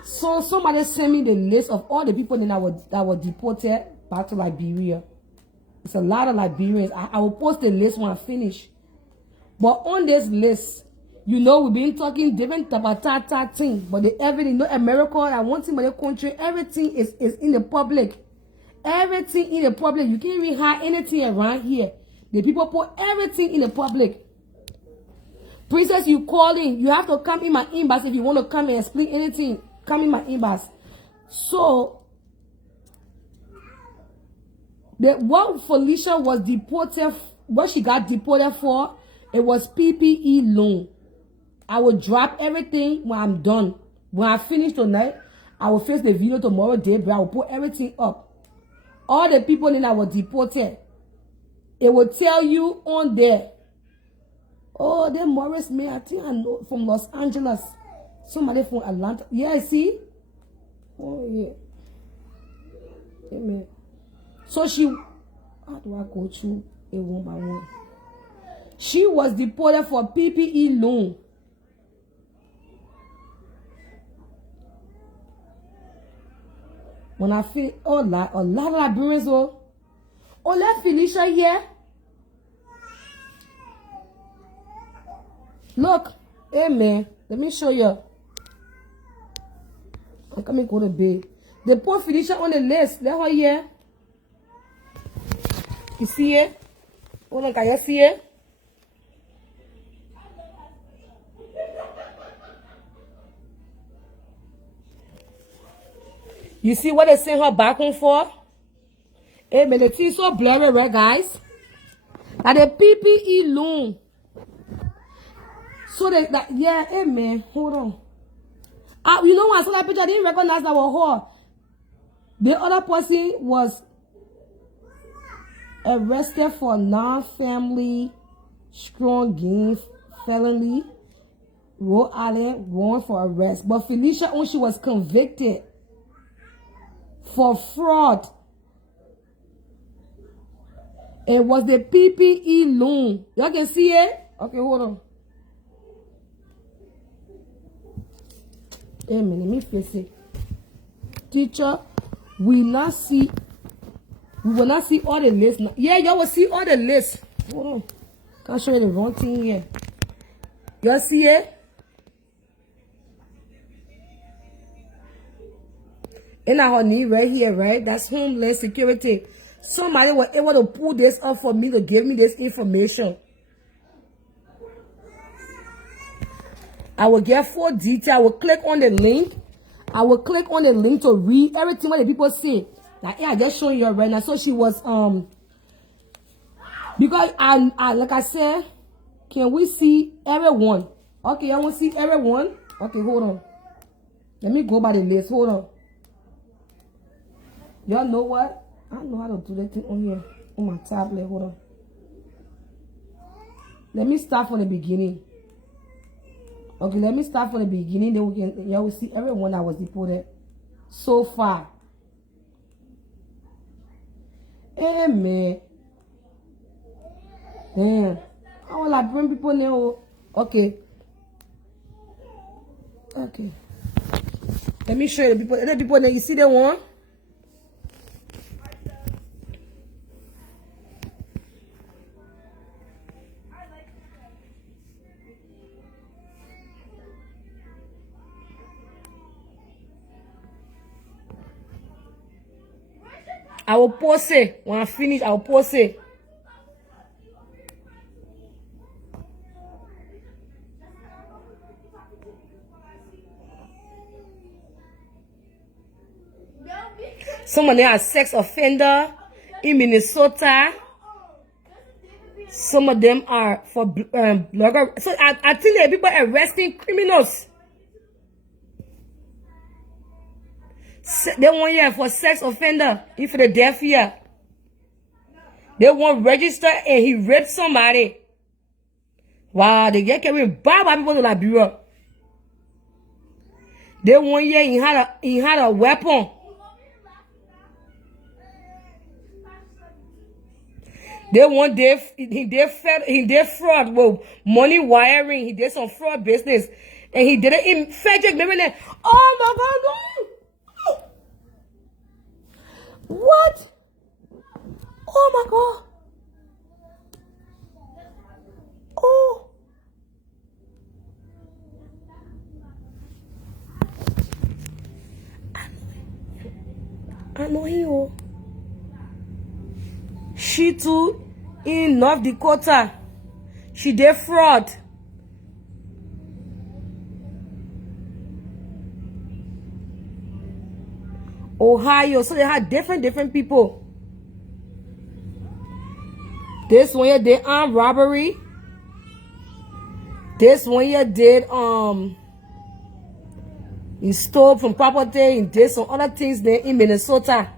So somebody sent me the list of all the people that were deported back to Liberia. It's a lot of Liberians. I will post the list when I finish. But on this list, you know, we've been talking different tabata thing, but the everything, no America, I want in my country, everything is in the public. Everything in the public. You can't even hide anything around here. The people put everything in the public. Princess, you calling, you have to come in my inbox if you want to come and explain anything. Come in my inbox. So, what Felicia was deported, what she got deported for, it was PPE loan. I will drop everything when I'm done. When I finish tonight, I will fix the video tomorrow daybreak. I will put everything up. All the people in that were deported, it will tell you on there. Oh, then Morris May, I think I know from Los Angeles. Somebody from Atlanta. Yeah, see? Oh, yeah. Amen. So how do I go through it one by one? She was deported for PPE loan. When I feel, a lot of Liberians, let Felicia here. Look, amen. Let me show you. I'm coming to go to bed. They put Felicia on the list. Let her here. You see it? Hold on, can you see it? You see what they sent her back home for? Amen. The thing is so blurry, right, guys? That the PPE loan. So yeah, amen. Hold on. You know what? I saw that picture. I didn't recognize that was her. The other person was arrested for non-family strong gang felony. Rhode Island warrant for arrest. But Felicia, when she was convicted for fraud, it was the PPE loan. Y'all can see it? Okay, hold on. Amen. Let me face it. Teacher, we not see We will not see all the lists now. Yeah, y'all will see all the lists. Hold on. Can't show you the wrong thing here. Y'all see it? And her name right here, right? That's Homeland Security. Somebody was able to pull this up for me to give me this information. I will get full detail. I will click on the link. I will click on the link to read everything what the people say. Like, yeah, I just showing you right now. So she was because I like I said, can we see everyone? Okay, I want to see everyone. Okay, hold on. Let me go by the list. Hold on. Y'all know what? I don't know how to do that thing on here on my tablet. Hold on. Let me start from the beginning. Okay, let me start from the beginning. Then we can y'all will see everyone that was deported so far. Amen. Damn. I want to bring people now. Okay. Okay. Let me show you the people. The people that you see the one. I will post it. When I finish, I will post it. Some of them are sex offender in Minnesota. Some of them are for blogger. So I think there are people arresting criminals. They want you for sex offender in Philadelphia. They want register and he raped somebody. Wow, they get carrying bad people to Liberia. They want you he had a weapon. They want he did fraud with money wiring. He did some fraud business. And he did it in Frederick, Maryland. Oh my God, no. What? Oh my God. Oh. I know him. She too in North Dakota. She did fraud. Ohio. So they had different people. This one here did armed robbery. This one here did he stole from property and did some other things there in Minnesota.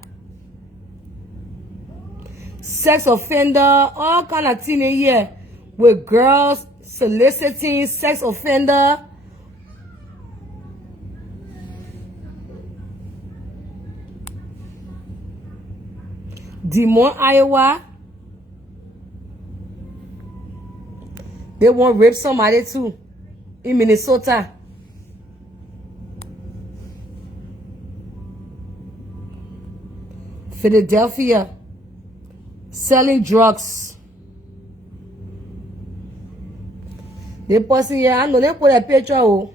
Sex offender, all kind of things in here with girls soliciting, sex offender. Des Moines, Iowa. They want to rape somebody too in Minnesota. Philadelphia. Selling drugs. They person here, I know they put a picture of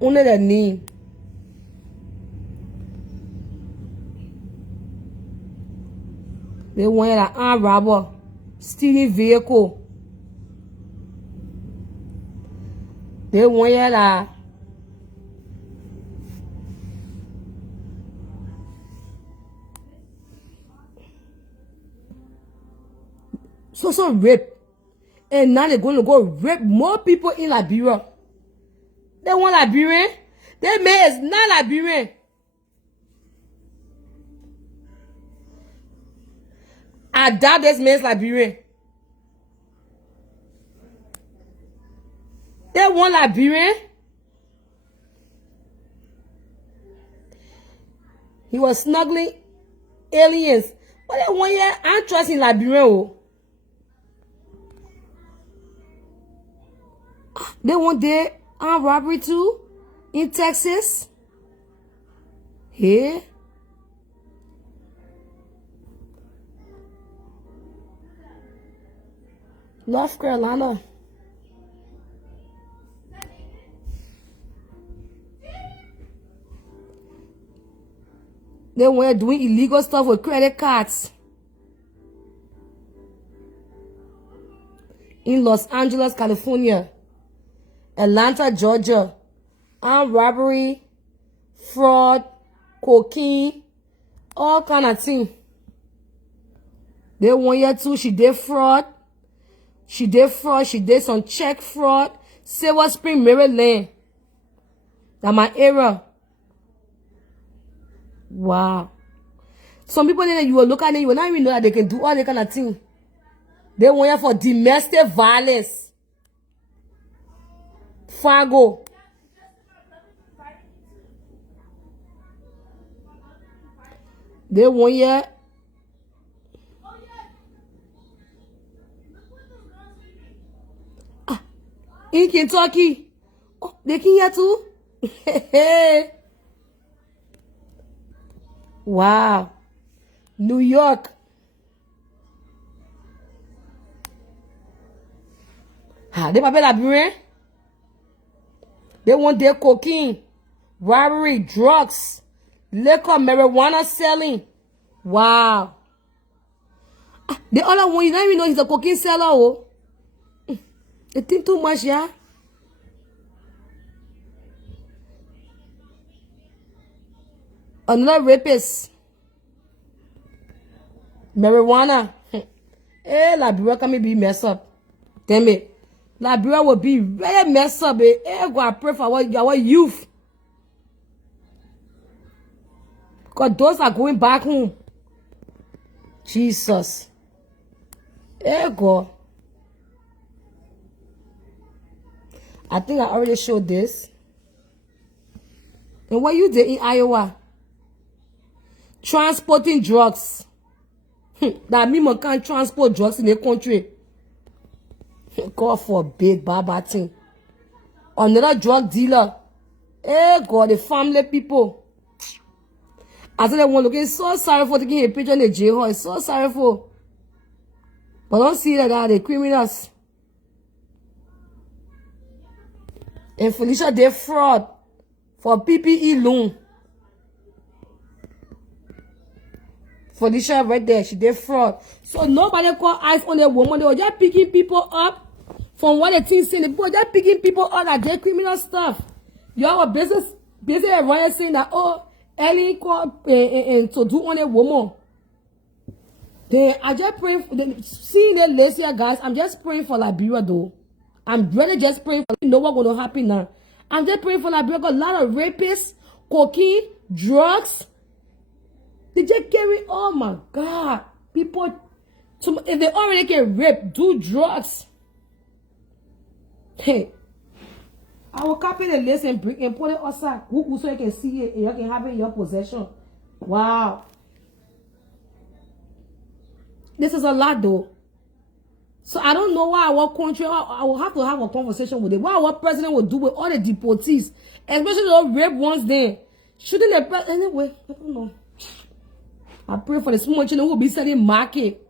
under the knee. They want an armed robber, stealing vehicle. They want that. So rape. And now they're going to go rape more people in Liberia. They want Liberian. Their man is not Liberian. I doubt this man's Liberian. They want Liberian. He was snuggling aliens. But they want you, I trust in Liberian. They want their armed robbery too in Texas. Here. North Carolina. They were doing illegal stuff with credit cards. In Los Angeles, California. Atlanta, Georgia. Armed robbery, fraud, cocaine, all kind of things. They 1 year too, she did fraud. She did some check fraud. Silver Spring, Maryland. That's my area. Wow. Some people that you will look at them, you will not even know that they can do all that kind of thing. They 1 year for domestic violence. Fargo. They 1 year. In Kentucky. Oh, they can hear too? Wow. New York. They might be Liberian. They want their cocaine, robbery, drugs, liquor, marijuana selling. Wow. The other one, you don't even know he's a cocaine seller. Oh. You think too much, yeah? Another rapist. Marijuana. Hey, Liberia can be messed up. Damn it. Liberia will be very messed up. Hey, God, pray for our youth. Because those are going back home. Jesus. Hey, God. I think I already showed this. And what you did in Iowa? Transporting drugs. That means man can't transport drugs in the country. God forbid, bad thing. Another drug dealer. Hey God, the family people. I said that one looking so sorry for taking a picture in the jail hall. It's so sorry for. But don't see that the criminals. And Felicia did fraud for PPE loan. Felicia right there, she did fraud. So nobody call eyes on the woman. They were just picking people up from what the team saying. They were just picking people up that did criminal stuff. Y'all were busy around saying that, oh, Ellie called and to do on a woman. Then I just pray for seeing the list here, guys. I'm just praying for Liberia though. I'm really just praying for you know what's going to happen now. I'm just praying for Liberia. Got a lot of rapists, cocaine, drugs. They just carry, oh my God. People, if they already get raped, do drugs. Hey, I will copy the list and put it outside. So you can see it and you can have it in your possession. Wow. This is a lot though. So I don't know why our country, I will have to have a conversation with it. What our president will do with all the deportees, especially those rape ones there. Shouldn't the president, anyway, I don't know. I pray for the small children who will be selling market.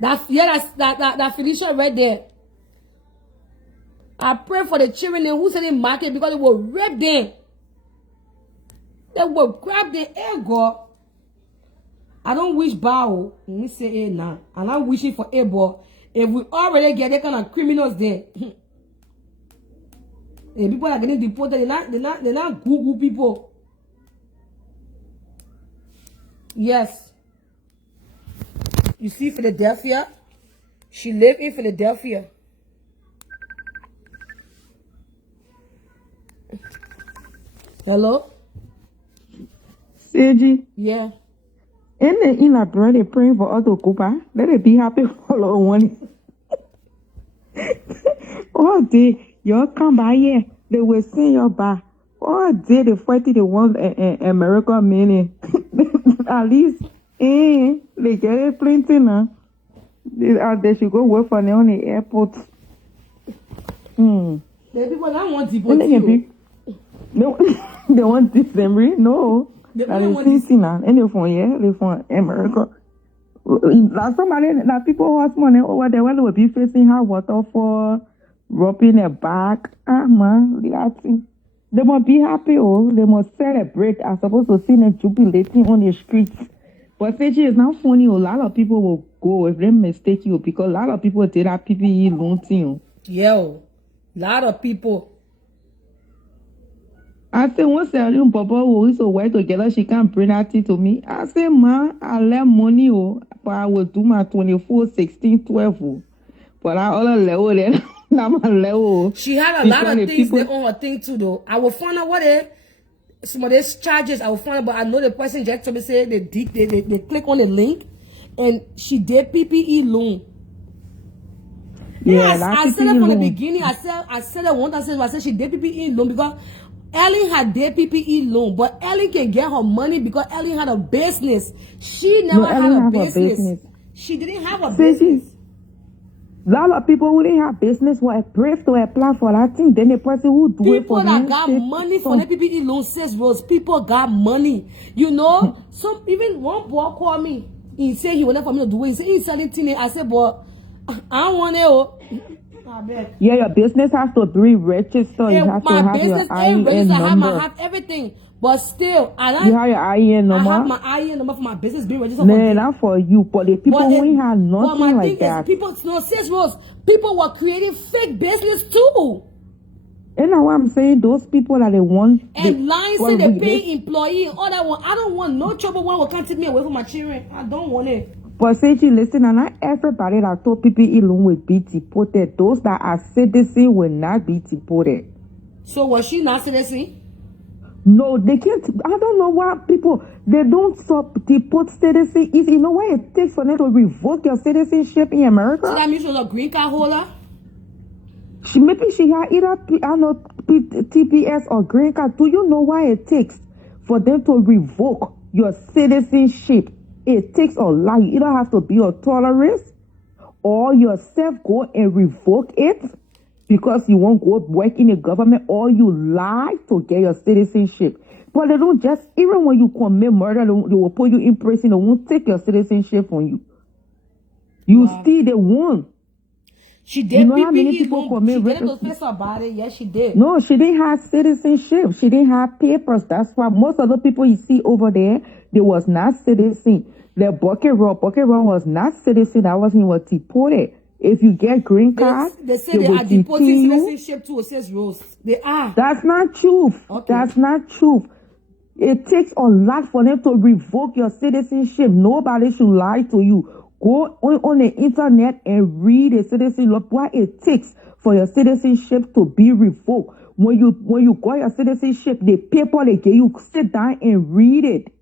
That Felicia right there. I pray for the children who selling market because they will rape them. They will grab their ego. I don't wish bow. Let me say it now. I'm not wishing for a but if we already get that kind of criminals there, and people are getting deported, they're not Google people. Yes. You see Philadelphia? She lived in Philadelphia. Hello? Seji. Yeah. In Liberia, they praying for us to go back. Let it be happy for all one. Oh, they, y'all come by here. They will send you back. Oh, they fighting the ones America meaning. At least, they get it plenty now. They should go work for them on the airport. The people that want deportation. No, they want December. No. They They from here. They from America. Now somebody, now people who have money over there, when they will be facing hot water for rubbing their back. Ah man, they must be happy. Oh, they must celebrate. I'm supposed to see them jubilating on the streets. But say it's not funny. A lot of people will go if they mistake you because a lot of people did that PPE loan thing. Yo, a lot of people. I said, once selling Papa who is so white together, she can't bring that thing to me. I said, man, I left money, but I will do my 24, 16, 12. But I all level then. Now my level. She had a lot of things they on her thing too, though. I will find out what some of these charges. I will find out, but I know the person just told me say they click on the link, and she did PPE loan. Yeah, I said it from the beginning. I said it once. I said she did PPE loan because Ellen had their PPE loan, but Ellen can get her money because Ellen had a business. She never had a business. She didn't have a business. A lot of people who didn't have business were brave to apply for that thing. Then the person who do it for people that got money for the PPE loan says Rose. People got money. You know, even one boy called me. He said he wanted for me to do it. He said he's selling things. I said, but I don't want it. Yeah, your business has to be registered. You have to have your IEN number. I have everything, but still, you have your IEN number. I have my IEN number for my business being registered. No, not for you, but the people who ain't have nothing like that. People, sis Rose, people were creating fake business too. You know what I'm saying? Those people that they want and lying say they pay employee and all that one. I don't want no trouble. One will come take me away from my children. I don't want it. But since you listen, and not everybody that told PPE loan will be deported. Those that are citizen will not be deported. So was she not citizen? No, they can't. I don't know why people, they don't deport citizen. If you know what it takes for them to revoke your citizenship in America. So that means she was a green card holder? Maybe she had either, TPS or green card. Do you know why it takes for them to revoke your citizenship? It takes a lot. You either have to be a tolerist or yourself go and revoke it because you won't go work in the government, or you lie to get your citizenship. But they don't just, even when you commit murder, they will put you in prison. They won't take your citizenship from you. You still the one. She did. You know how many people commit she didn't confess about it. Yes, she did. No, she didn't have citizenship. She didn't have papers. That's why most of the people you see over there, they was not citizen. The Bucket Row was not citizen. That was he was deported. If you get green card, they say they are deporting citizenship too. It says Rose. They are. That's not truth. Okay. That's not truth. It takes a lot for them to revoke your citizenship. Nobody should lie to you. Go on the internet and read the citizenship law. What it takes for your citizenship to be revoked. When you got your citizenship, the paper they give you, sit down and read it.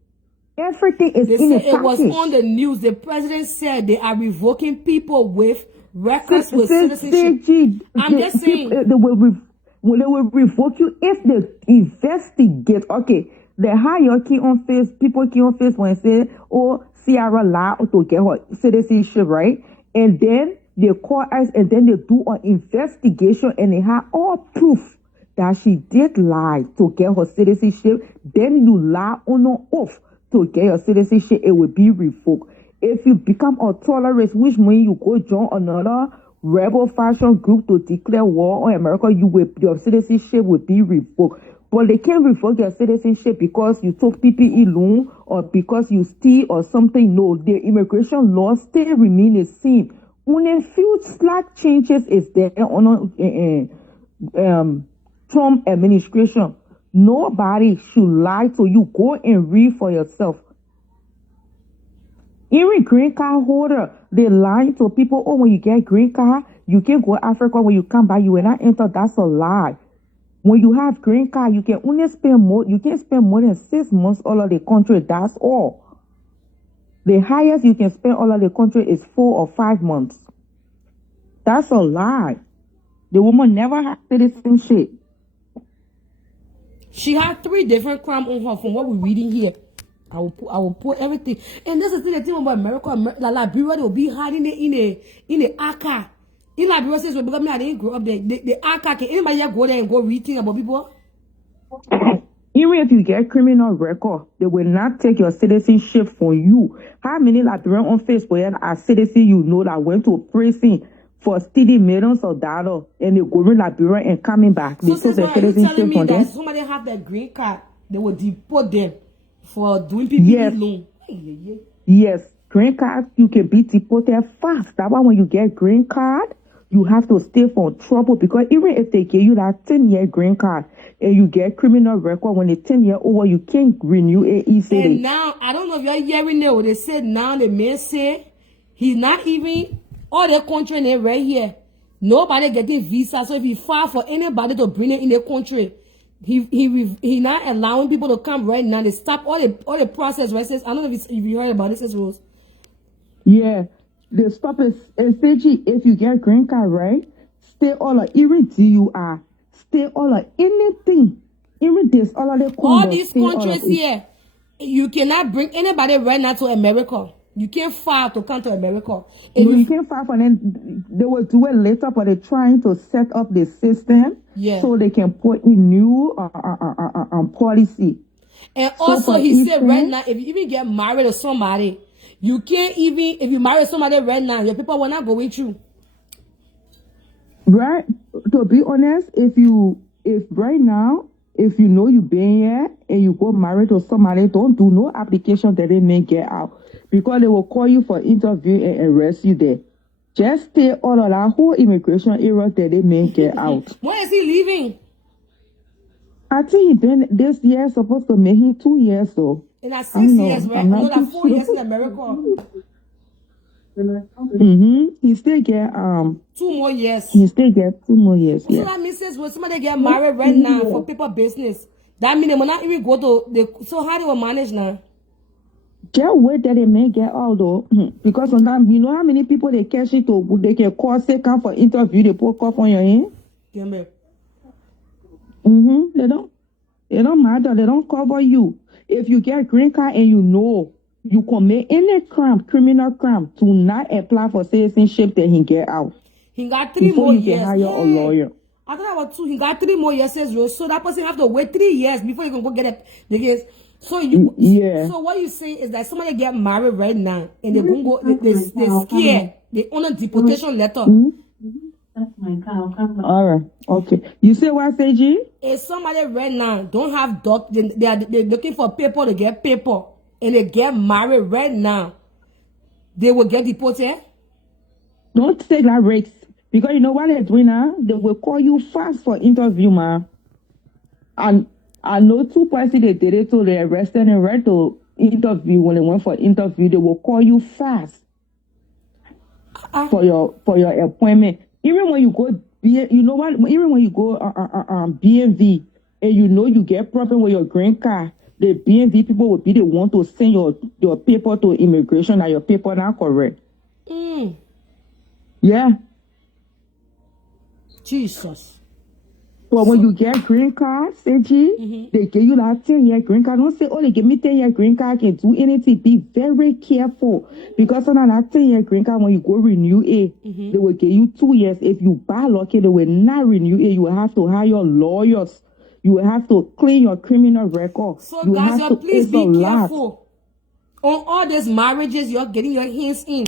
Everything is in the package. It was on the news. The president said they are revoking people with records with citizenship. I'm just saying. They will revoke you if they investigate. Okay, the hierarchy on people key on Facebook when say, oh, Sierra lied to get her citizenship, right? And then they call us and then they do an investigation and they have all proof that she did lie to get her citizenship. Then you lie on an oath to get your citizenship, it will be revoked. If you become a tolerist, which means you go join another rebel faction group to declare war on America, your citizenship will be revoked. But they can't revoke your citizenship because you took PPE loan or because you steal or something. No, the immigration laws still remain the same. Only a few slight changes is there on Trump administration. Nobody should lie to you. Go and read for yourself. Even green card holder, they lie to people. Oh, when you get green card, you can go to Africa. When you come back, you will not enter. That's a lie. When you have green card, you can only spend more. You can spend more than 6 months all of the country. That's all. The highest you can spend all of the country is 4 or 5 months. That's a lie. The woman never had citizenship. She had 3 different crimes on her from what we're reading here. I will put everything. And this is the thing about America. Liberia, they will be hiding it in the ACA. In Liberia, says because I didn't grow up there. The ACA, can anybody just go there and go read things about people? Even if you get criminal record, they will not take your citizenship from you. How many Liberian on Facebook are citizens you know that went to prison for stealing millions of dollars and they go to Liberia and coming back? They So took their are you telling citizenship me from that them. somebody have their green card, they will deport them for doing PPP Yes. loan? Yes, green card, you can be deported fast. That's why when you get green card, you have to stay from trouble, because even if they give you that 10-year green card and you get criminal record, when it's 10 year over, you can't renew it easily. And now, I don't know if you're hearing it, what they said now, the man say he's not even, all the country they right here, nobody getting visa. So if he file for anybody to bring it in the country, he not allowing people to come right now. They stop all the process, right? Says, I don't know if you heard about this, Rose. Yeah, they stop it. And say, if you get green card, right, stay all of even DUI, stay all of anything, even this, all of the All these countries here, you cannot bring anybody right now to America. You can't file to come to America. No, you can't file for them. They will do it later, but they're trying to set up the system so they can put in new policy. And So also, for he said right instance- now, if you even get married to somebody, you can't even, if you marry somebody right now, your people will not go with you. Right? To be honest, if right now, if you know you been here and you go married to somebody, don't do no application that they may get out, because they will call you for interview and arrest you there. Just stay all of that whole immigration area that they may get out. When is he leaving? I think he been this year supposed to make him 2 years though. In that 6 I know, years, right? I I'm know not that too 4 years sure. in America. He still get 2 more years. he still get 2 more years. So Yeah. that means when somebody get married right now for people business, that means they will not even go to so how they will manage now? Just wait that they may get out though, because sometimes you know how many people they catch it to, they can call, say come for interview, they put cuff on your hand. Yeah, man. They don't matter. They don't cover you. If you get green card and you know you commit any crime, criminal crime, do not apply for citizenship till he get out. He got 3 Before more you years. can hire a lawyer. I thought that was 2. He got 3 more years, says Rose. So that person have to wait 3 years before you can go get it. Because Yeah. So what you saying is that somebody get married right now and they go they scared. They on a deportation letter. That's my car. All right. Okay. You say what, Seji? If somebody right now don't have they're looking for paper to get paper and they get married right now, they will get deported. Don't take that risk, because you know what they're doing now? They will call you fast for interview, man. And I know 2 persons they did it, so they arrested and right to interview. When they went for interview, they will call you fast for your appointment. Even when you go, you know what? Even when you go BNV and you know you get problem with your green card, the BNV people will be the one to send your paper to immigration that your paper not correct. Yeah. Jesus. But when you get green card, Seji, they give you that 10-year green card. Don't say, oh, they give me 10-year green card, I can do anything. Be very careful. Because on that 10-year green card, when you go renew it, they will give you 2 years. If you buy lucky, they will not renew it. You will have to hire lawyers. You will have to clean your criminal record. So you guys, have to please pay be a lot. careful. On all these marriages, you're getting your hands in.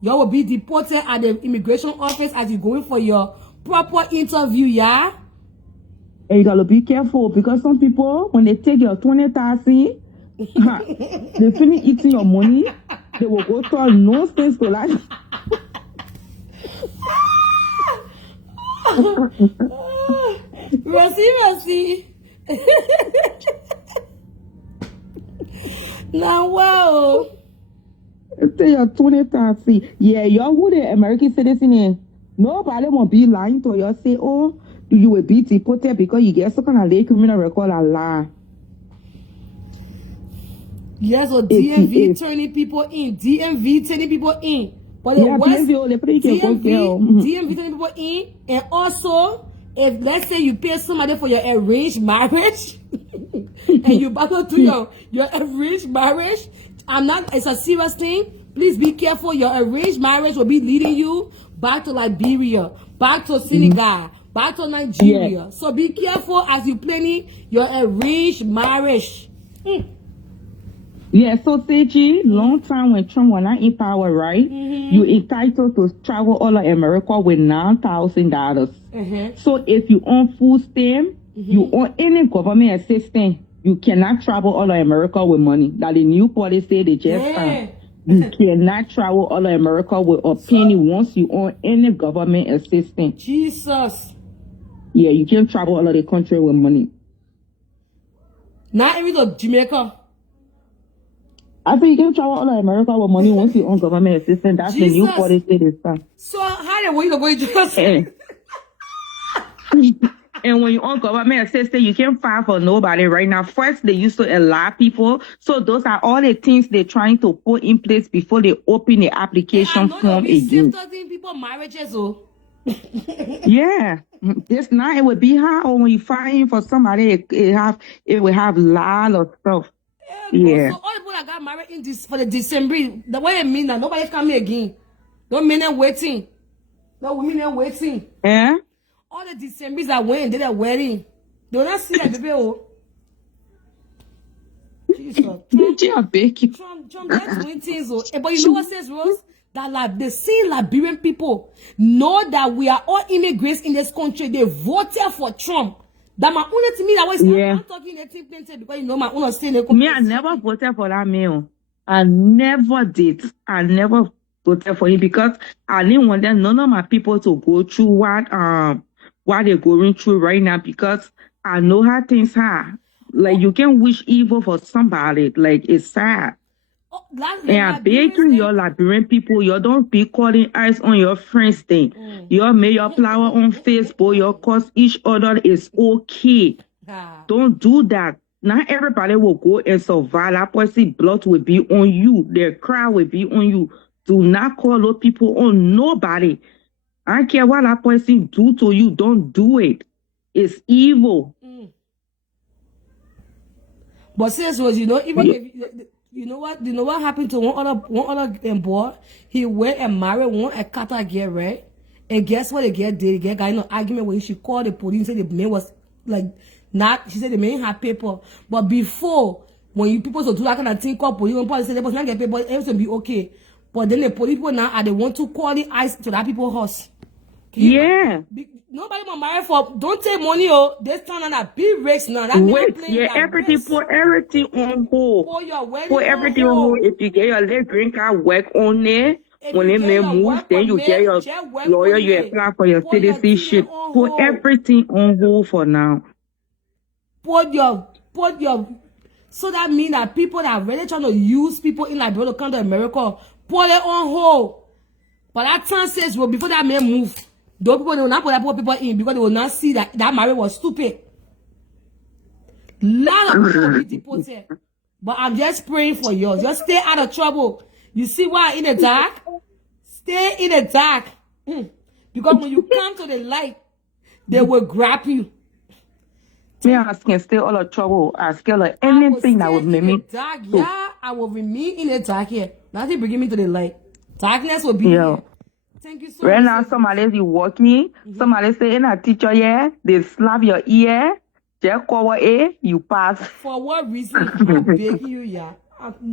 You will be deported at the immigration office as you're going for your proper interview, yeah? And you gotta be careful, because some people, when they take your 20,000, they finish eating your money, they will go to no sense to like. Merci. Now, wow. Say your 20,000. Yeah, you're who the American citizen is. Nobody won't be lying to you. Say, oh, you will be deported because you get some kind of late criminal record, a lie. Yes, so DMV turning people in. DMV turning people in. But the West, DMV turning people in. And also, if let's say you pay somebody for your arranged marriage, and you battle to your arranged marriage, it's a serious thing. Please be careful. Your arranged marriage will be leading you back to Liberia, back to Senegal, back to Nigeria. So be careful as you planning your arranged marriage. Yeah, so Seji, long time when Trump was not in power, right? You entitled to travel all of America with $9,000. So if you own food stamp, you own any government assistance, you cannot travel all of America with money. That the new policy they just you cannot travel all of America with a penny once you own any government assistance. Jesus. Yeah, you can't travel all of the country with money. Not even to Jamaica. I think you can travel all of America with money once you own government assistance. That's the new policy this time. So how the way you going to And when you own government assistance, you can't file for nobody right now. First, they used to allow people. So those are all the things they're trying to put in place before they open the application form again. People marriages, oh. Yeah, this night it would be hard. Or when you find for somebody, it will have a lot of stuff. Yeah. So all the people that got married in this for the December, the way it mean that nobody coming again. Don't mean them waiting. No women are waiting. Yeah. All the Decembers that went, did a wedding. Do not see that baby. Oh. Jesus. Trump that's doing things. Oh. But you know what says, Rose? That like the same Liberian people know that we are all immigrants in this country. They voted for Trump. That my own to me that was I'm talking native because you know my own saying me, I never voted for that man. I never did. I never voted for him because I didn't want them, none of my people to go through what they're going through right now because I know how things are. Like you can wish evil for somebody. Like it's sad. And I beg you, your Liberian people, you don't be calling eyes on your friends thing. You make your flower on Facebook, you cause each other is okay. Don't do that. Not everybody will go and survive. That person blood will be on you. Their cry will be on you. Do not call those people on nobody. I don't care what that person do to you. Don't do it. It's evil. But since was you know even if you know what happened to one other boy? He went and married one a Qatar girl, right? And guess what the girl did? The girl got in an argument when she called the police and said the man was like not. She said the man had paper, but before when you people so do that kind of thing, call police and police say they must not get paper, everything be okay. But then the police people now are they want to call the eyes to that people's house. Yeah. Nobody will marry for. Don't take money. Oh, this time on a big race now. That wait, yeah, everything put everything on hold. Put everything on hold. If you get your little green card, work on it. When they may move, then you get your lawyer. You apply for your citizenship. Put everything on hold for now. Put your. So that means that people that are really trying to use people in Liberia to come to America, put it on hold. But that time says, well, before that man move. Those people will not put that people in because they will not see that marriage was stupid. Lot of people will be deported. But I'm just praying for you. Just stay out of trouble. You see why in the dark? Stay in the dark. Because when you come to the light, they will grab you. Me, I can stay out of trouble. I scare like anything that would make me. Yeah, I will remain in the dark here. Nothing bringing me to the light. Darkness will be here. Thank you so much. Right now, somebody is walking. Somebody say, in a teacher, yeah, they slap your ear. Just cover it, you pass. For what reason? I'm begging you, yeah.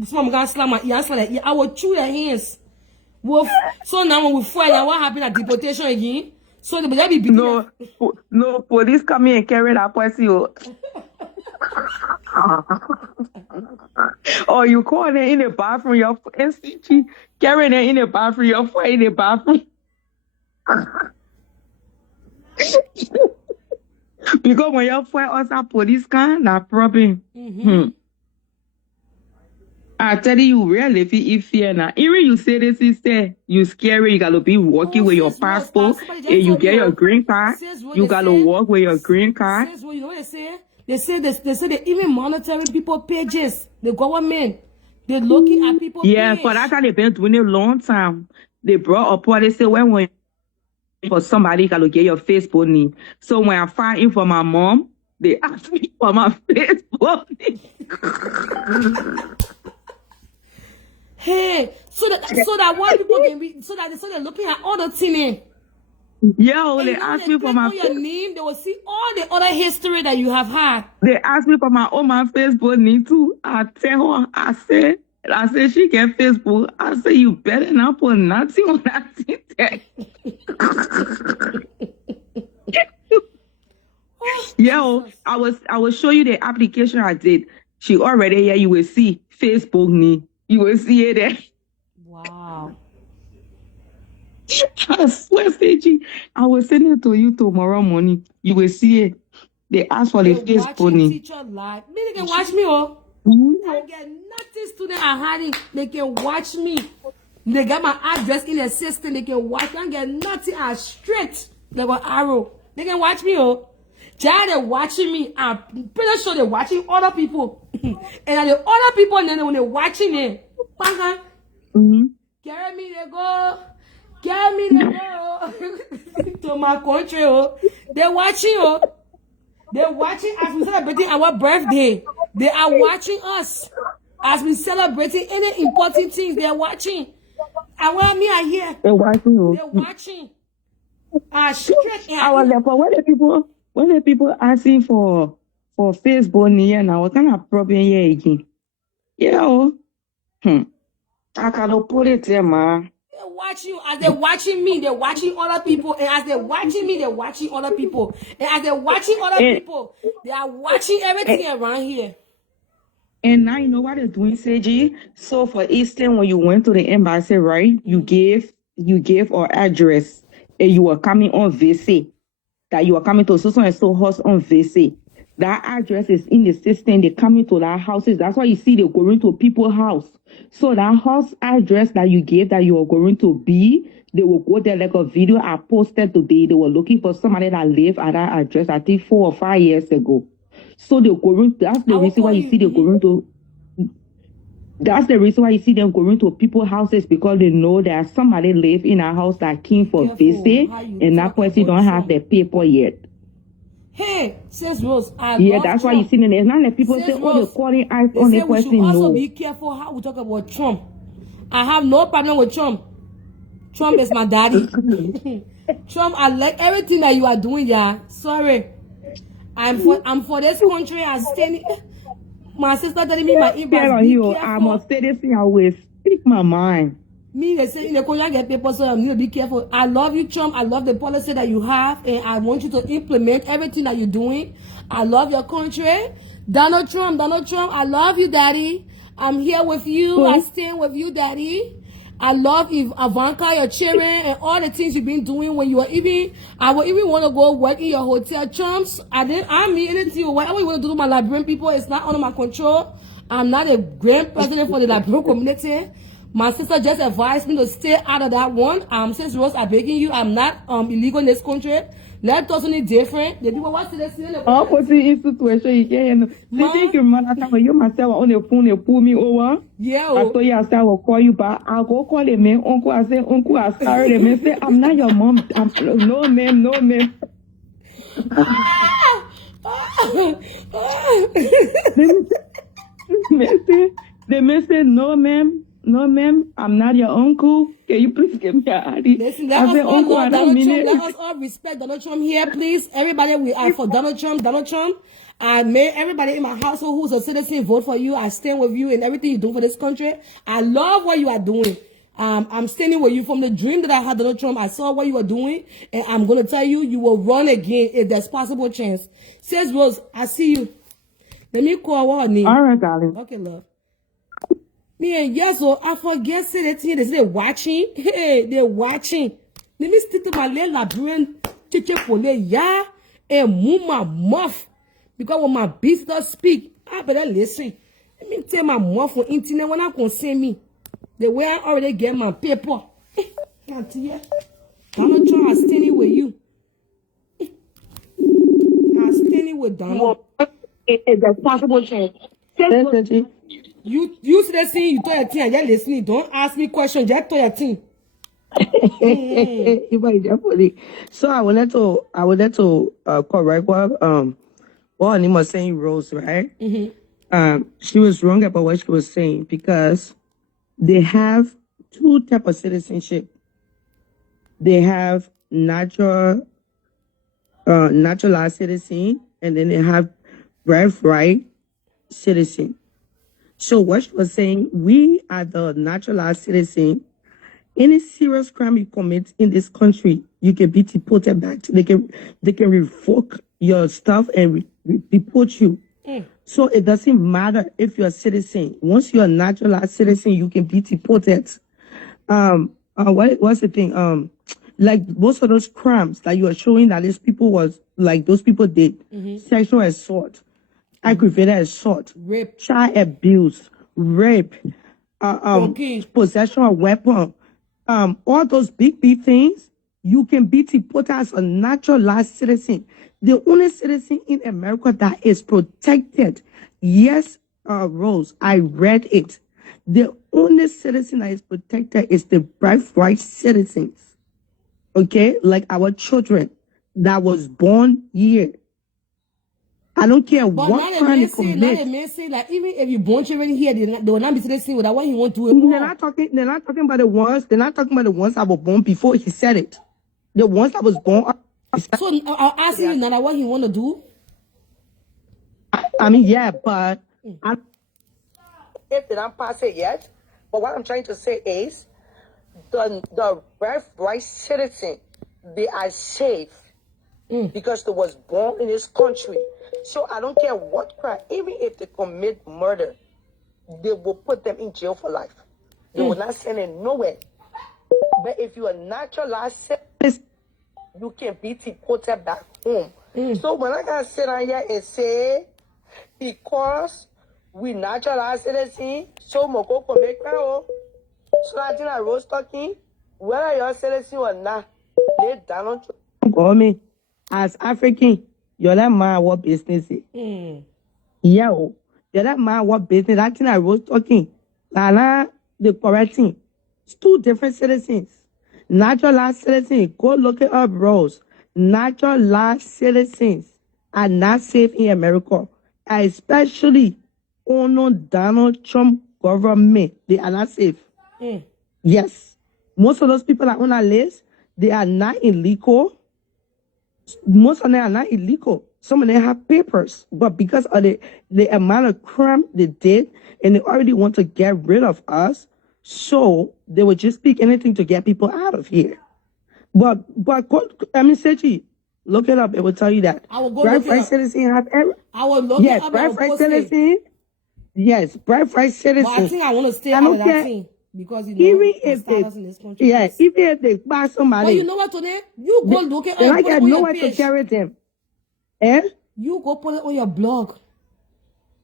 Someone gonna slam my ear, I will chew your hands. So now when we fight, what happened at deportation again? So the be no, police come in and carry that person. Or you call them in the bathroom, your SCG, carry them in the bathroom, your foot in the bathroom. Because when your foot also police can, that problem. I tell you, really, if fear now. Even you say this, sister, you scary, you gotta be walking with your passport, and you get your green card, you gotta walk with your green card. You know what they say? They say they even monitoring people pages. The government, they're looking at people pages. For that time they've been doing it a long time. They brought up what they say when for somebody you gotta get your Facebook name. So when I find in for my mom, they ask me for my Facebook name. Hey, so that what people can be so they're looking at all the teaming. Yeah, And they you know when asked they me for click my on your name, they will see all the other history that you have had. they asked me for my Facebook name too. I tell her, I said she get Facebook. I said you better not put nothing on that thing there. Oh, Yo, Jesus. I will show you the application I did. She already here. You will see Facebook name. You will see it there. Wow. I swear, Seji, I will send it to you tomorrow morning. You will see it. They asked for the They're Facebook watching name. teacher live. Me, they can watch me, oh. Mhm. I get nothing student are hiding. They can watch me. They got my address in the system. They can watch. I get nothing. I straight. They got arrow. They can watch me, oh. Child, they're watching me. I'm pretty sure they're watching other people. And the other people, and then when they're watching it, carry me, they go. Carry me, they go. To my country, oh. They're watching, oh. They're watching as we celebrating our birthday. They are watching us as we celebrating any important things. They're watching. And when me are here, They're watching you. they're watching. Straight in. I was like, but when the people asking for Facebook name now, what kind of problem here again? You know, I cannot put it there, man. They're watching you. As they're watching me, they're watching other people. And as they're watching me, they're watching other people. And as they're watching other people, they are watching everything around here. And now you know what they're doing, Seji. So for instance, when you went to the embassy, right? You gave our address, and you were coming on visit. That you are coming to so and so house on visit. That address is in the system. They coming to that houses. That's why you see they going to people's house. So that house address that you gave that you are going to be, they will go there like a video I posted today. They were looking for somebody that lived at that address, I think 4 or 5 years ago. So they're going. That's the reason why you see they're going to. That's the reason why you see them going to people's houses, because they know that somebody live in a house that came for visit, and that person don't have the paper yet. Hey, Sis Rose, That's why you see them. It's not like people say, "Oh, they're calling eyes on the person." We should also No. be careful how we talk about Trump. I have no problem with Trump. Trump is my daddy. Trump, I like everything that you are doing, yeah. Sorry. I'm for this country. I'm standing. My sister telling me my inbox, be careful. I must say this thing, I will speak my mind. Me, they say in the country, I get people, so I need to be careful. I love you, Trump. I love the policy that you have, and I want you to implement everything that you're doing. I love your country. Donald Trump, I love you, Daddy. I'm here with you. I stand with you, Daddy. I love Ivanka, your children, and all the things you've been doing when you are even, I would even want to go work in your hotel. Trumps, I mean anything, whatever you want to do to my Liberian people, it's not under my control. I'm not a grand president for the Liberian community. My sister just advised me to stay out of that one. Since Rose, I'm begging you, I'm not illegal in this country. Let us something different. The people watch this. All put in situation you can. Think you man, I you myself on the phone, they pull me over. Yeah. I told you I said I will call you back. I'll go call the man, uncle. I say, uncle, I'm sorry. The man say, I'm not your mom. No, ma'am, no, ma'am. The man say, no, ma'am. No, ma'am, I'm not your uncle. Can you please give me a ID? Listen, let us all respect Donald Trump here, please. Everybody, we are for Donald Trump. I made everybody in my household who's a citizen vote for you. I stand with you in everything you do for this country. I love what you are doing. I'm standing with you from the dream that I had, Donald Trump. I saw what you were doing, and I'm going to tell you, you will run again if there's possible chance. Says Rose, I see you. Let me call what her name. All right, darling. Okay, love. Me and yes, so I forget say that thing. They say they're watching. Hey, they're watching. Let me stick to my little Liberian chiche pole, yeah, and move my mouth. Because when my business speak, I better listen. Let me tell my mouth for internet when I can say me. The way I already get my paper. Can't you? Donald Trump, I'm standing with you. I'm standing with Donald. It's a possible chance. You see that thing, you tell your thing, and you're listening. Don't ask me questions, just tell your thing. So I wanted to correct what Annie was saying, Rose, right? She was wrong about what she was saying, because they have two types of citizenship. They have natural naturalized citizen, and then they have birthright citizen. So what she was saying, we are the naturalized citizen. Any serious crime you commit in this country, you can be deported back. They can revoke your stuff and deport you. So it doesn't matter if you're a citizen. Once you're a naturalized citizen, you can be deported. What's the thing? Like most of those crimes that you are showing that these people was like those people did sexual assault, aggravated assault, Rape. child abuse, rape, Okay. possession of weapon, all those big things, you can be deported as a naturalized citizen. The only citizen in America that is protected, yes, Rose, I read it. The only citizen that is protected is the birthright citizens. Okay, like our children that was born here. I don't care But what crime they commit. now the man say like even if you born children here, they will not be citizen without what he want to do. They're not talking. They're not talking about the ones. They're not talking about the ones that were born before he said it. The ones that was born. So I'll ask you now what he want to do. I mean, yeah, but if they don't pass it yet, but what I'm trying to say is the birthright citizen, they are safe because they was born in this country. So I don't care what crime, even if they commit murder, they will put them in jail for life. They will not send them nowhere. But if you are naturalized citizen, you can be deported back home. So when I can sit down here and say, because we naturalized citizens, so moko commit crime, so I think I was talking, whether you're a citizen or not, lay down on you. Me, as African, you're that man what business is. Yeah, you're that man what business. I think I was talking. Lana, the correct thing. It's two different citizens. Naturalized citizens, go look it up, Rose. Naturalized citizens are not safe in America, especially under Donald Trump government. They are not safe. Yes. Most of those people that are on our list, they are not illegal. Most of them are not illegal. Some of them have papers, but because of the amount of crime they did, and they already want to get rid of us, so they would just speak anything to get people out of here. But I mean, Sechi, look it up. It will tell you that. I will go look it up. Citizen have every. I will look it up. Birthright citizen. Yes, birthright citizen. But I think I want to stay out of that thing because you know even if they, in this country. even if they pass somebody. But you know what today? You go look it up. They like have nowhere to carry them. Eh? You go put it on your blog.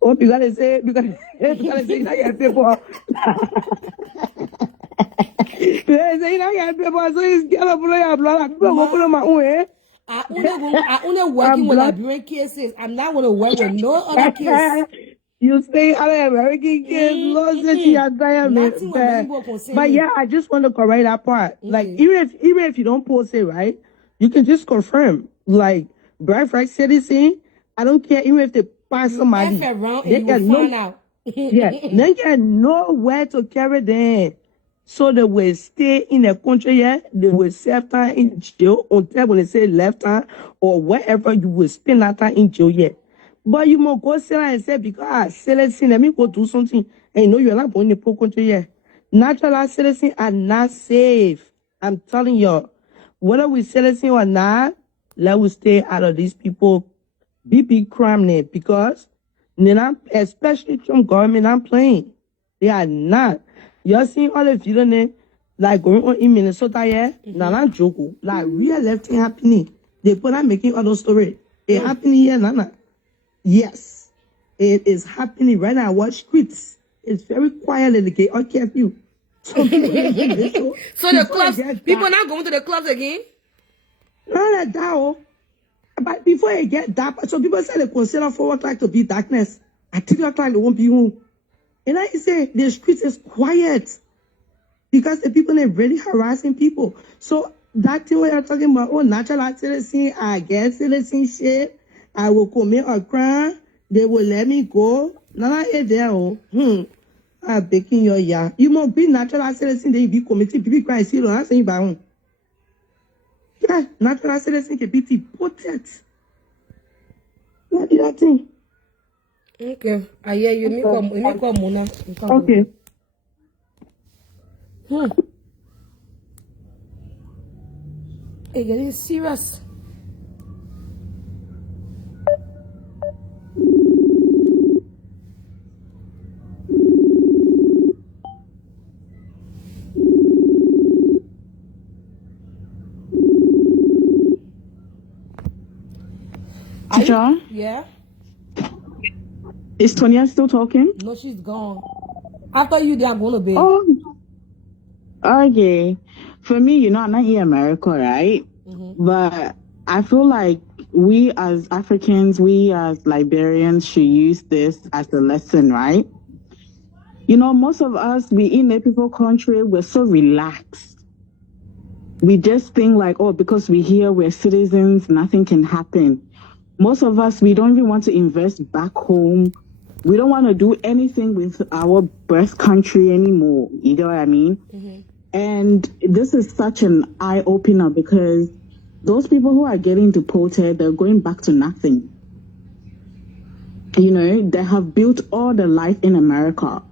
Oh, you gotta say you gotta say you get people. You say you get people, so it's get up on your blog. People go put on my own. Eh? I only working with Liberian cases. I'm not gonna work with no other case. You stay out of American kids, Lord, but yeah, I just want to correct that part. Like even if you don't post it right, you can just confirm. Like birthright citizen, I don't care even if they pass somebody. They can know. They can know where to carry them. So they will stay in the country here. They will serve time in jail until when they say left time or wherever you will spend that time in jail here. But you must go sit and say, because citizens, let me go do something. And you know you're not born in the poor country here. Natural citizens are not safe. I'm telling you. Whether we citizens or not, let us stay out of these people big crime name. Because they're not, especially Trump government, not playing. They are not. You're seeing all the video like going on in Minnesota here. Not joke. Like real left thing happening. They put on making all those stories. It happening here, Nana. Yes, it is happening right now. I watch streets. It's very quiet in the gate. I'll keep you. So the clubs, people not going to the clubs again? Not that. But before you get that, so people say they consider 4 o'clock to be darkness. At 3 o'clock, they won't be home. And I say the streets is quiet because the people are really harassing people. So that thing we are talking about, oh, natural citizen, I get citizenship. I will commit a crime. They will let me go. Nana there. I'm baking your yard. You must be natural citizen. They be committing people crime. See, I'm saying by Yeah, natural citizen can be deported. Not that thing. Okay, I hear you. Me come Mona. Okay. It's getting serious. Teacher, Yeah? is Tonya still talking? No, she's gone. After you, then I'm going to bed. Oh, okay. For me, you know, I'm not in America, right? But I feel like we as Africans, we as Liberians should use this as a lesson, right? You know, most of us, we in a people country, we're so relaxed. We just think like, oh, because we're here, we're citizens, nothing can happen. Most of us, we don't even want to invest back home. We don't want to do anything with our birth country anymore. You know what I mean? And this is such an eye opener because those people who are getting deported, they're going back to nothing. You know, they have built all their life in America.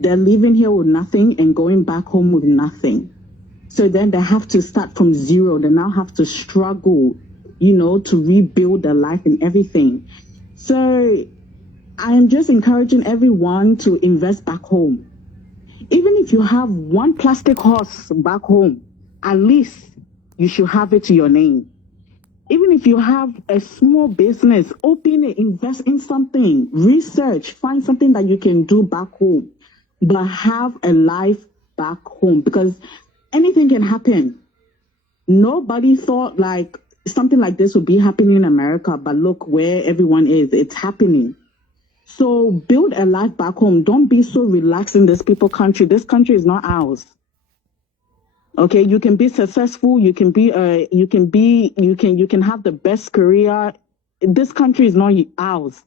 They're living here with nothing and going back home with nothing. So then they have to start from zero. They now have to struggle, you know, to rebuild their life and everything. So I'm just encouraging everyone to invest back home. Even if you have one plastic horse back home, at least you should have it to your name. Even if you have a small business, open it, invest in something, research, find something that you can do back home, but have a life back home because anything can happen. Nobody thought like something like this would be happening in America, but look where everyone is. It's happening. So build a life back home. Don't be so relaxed in this people country. This country is not ours. Okay, you can be successful. You can have the best career. This country is not ours.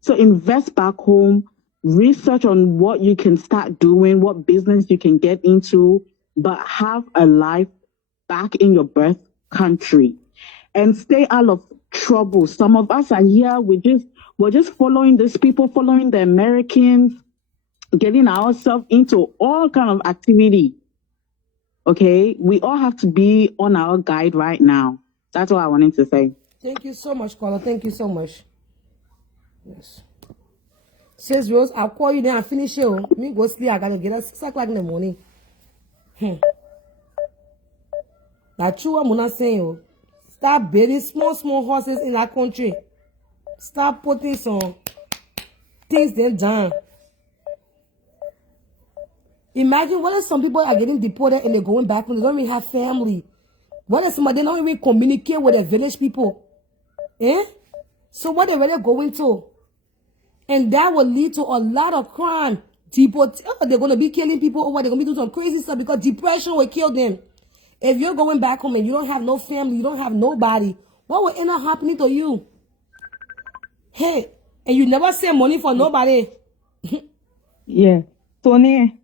So invest back home. Research on what you can start doing, what business you can get into, but have a life back in your birth country and stay out of trouble. Some of us are here. We're just following these people, following the Americans, getting ourselves into all kind of activity. Okay, we all have to be on our guide right now. That's what I wanted to say. Thank you so much, Carla. Thank you so much. Yes. Says Rose, I'll call you then and finish it. Me go sleep. I gotta get up 6 o'clock in the morning. That's true what I'm not saying. Start building small horses in that country. Start putting some things them down. Imagine what if some people are getting deported and they're going back when they don't even have family. What if somebody don't even communicate with the village people? So what they're really going to? And that will lead to a lot of crime. They're going to be killing people over. They're going to be doing some crazy stuff because depression will kill them. If you're going back home and you don't have no family, you don't have nobody, what will end up happening to you? Hey, and you never send money for nobody. Yeah. Tony,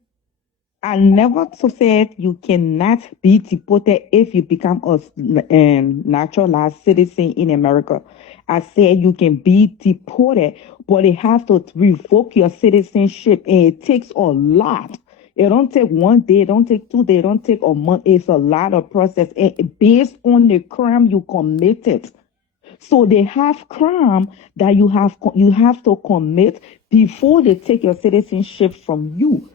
I never said you cannot be deported if you become a naturalized citizen in America. I said you can be deported, but they have to revoke your citizenship, and it takes a lot. It don't take 1 day, it don't take 2 days, it don't take a month. It's a lot of process, and based on the crime you committed. So they have crime that you have to commit before they take your citizenship from you.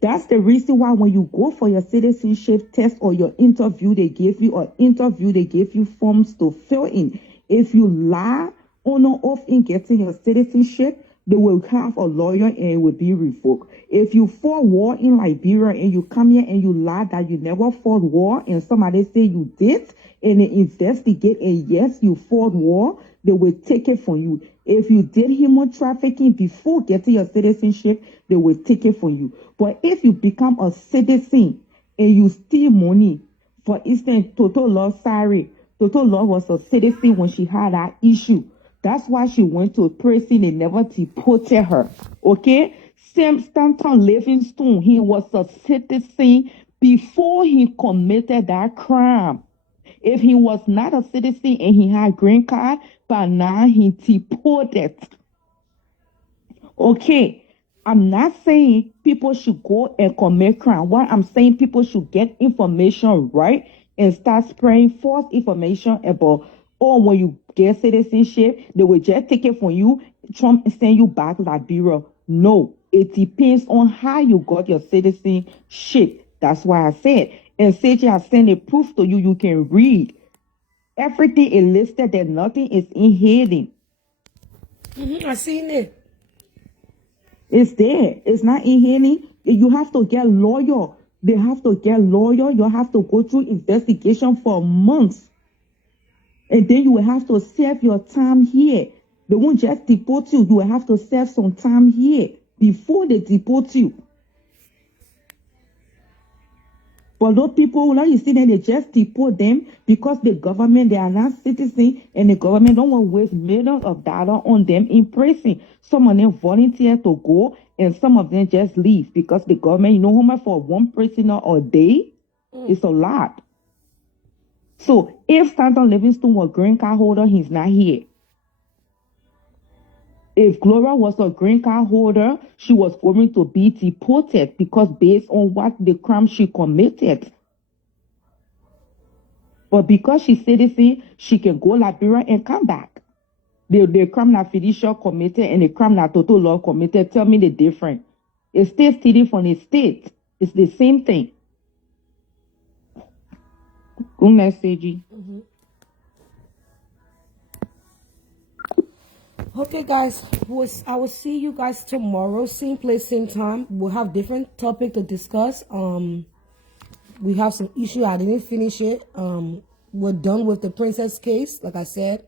That's the reason why when you go for your citizenship test or your interview, they give you forms to fill in. If you lie on or off in getting your citizenship, they will have a lawyer and it will be revoked. If you fought war in Liberia and you come here and you lie that you never fought war and somebody say you did and they investigate and yes, you fought war, they will take it from you. If you did human trafficking before getting your citizenship, they will take it from you. But if you become a citizen and you steal money, for instance, Toto Law was a citizen when she had that issue. That's why she went to prison and never deported her. Okay? Sam Stanton Livingstone, he was a citizen before he committed that crime. If he was not a citizen and he had green card, but now he deported. Okay, I'm not saying people should go and commit crime. What I'm saying, people should get information right and start spreading false information about, oh, when you get citizenship, they will just take it from you, Trump, and send you back to Liberia. No, it depends on how you got your citizenship. That's why I said, and CJ has sent a proof to you, you can read. Everything is listed, that nothing is in hidden. I seen it. It's there. It's not in hidden. You have to get lawyer. They have to get lawyer. You have to go through investigation for months. And then you will have to serve your time here. They won't just deport you. You will have to serve some time here before they deport you. But those people, like you see, then they just deport them because the government, they are not citizens, and the government don't want to waste millions of dollars on them in prison. Some of them volunteer to go, and some of them just leave because the government, you know how much for one prisoner a day? It's a lot. So if Stanton Livingston was a green card holder, he's not here. If Gloria was a green card holder, she was going to be deported because based on what the crime she committed. But because she's citizen, she can go Liberia and come back. The crime that Felicia committed and the crime that Toto Law committed, tell me the difference. It's still stealing from the state. It's the same thing. Good night, Seiji. Okay, guys, I will see you guys tomorrow, same place, same time. We'll have different topic to discuss. We have some issue. I didn't finish it. We're done with the princess case. Like I said,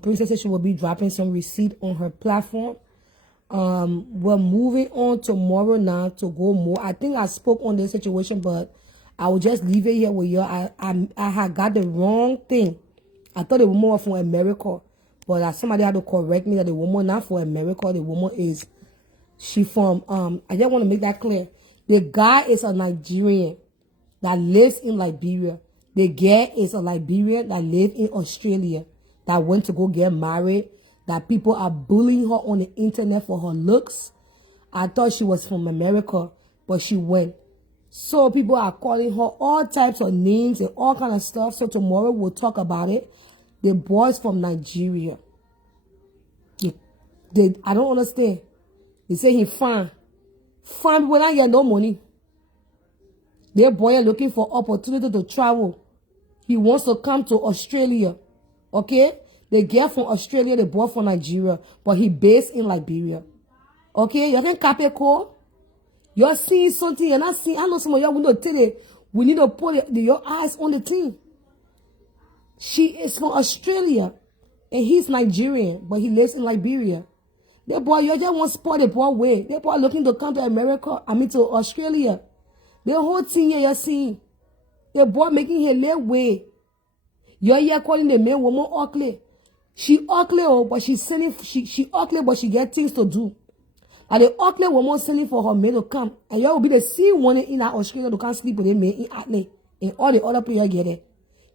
Princess said she will be dropping some receipt on her platform. We're moving on tomorrow now to go more. I think I spoke on this situation, but I will just leave it here with you. I had got the wrong thing. I thought the woman was from America. But somebody had to correct me that the woman not for America. The woman is, she from, I just want to make that clear. The guy is a Nigerian that lives in Liberia. The girl is a Liberian that lives in Australia, that went to go get married, that people are bullying her on the internet for her looks. I thought she was from America, but she went. So people are calling her all types of names and all kind of stuff. So tomorrow we'll talk about it. The boys from Nigeria. I don't understand. They say he fine. Fine people don't get no money. Their boy are looking for opportunity to travel. He wants to come to Australia. Okay? The girl from Australia, the boy from Nigeria. But he based in Liberia. Okay? You can copy call. You're seeing something you're not seeing. I know some of y'all will not tell you. We need to put your eyes on the team. She is from Australia, and he's Nigerian, but he lives in Liberia. The boy, you just want to spot the boy way. The boy looking to come to America, to Australia. The whole thing here you're seeing. The boy making her leg way. You're here calling the man woman ugly. She ugly, but she's sending, she ugly, but she get things to do. And the ugly woman sending for her man to come. And you will be the same one in Australia to come sleep with the man in Adelaide. And all the other people get it.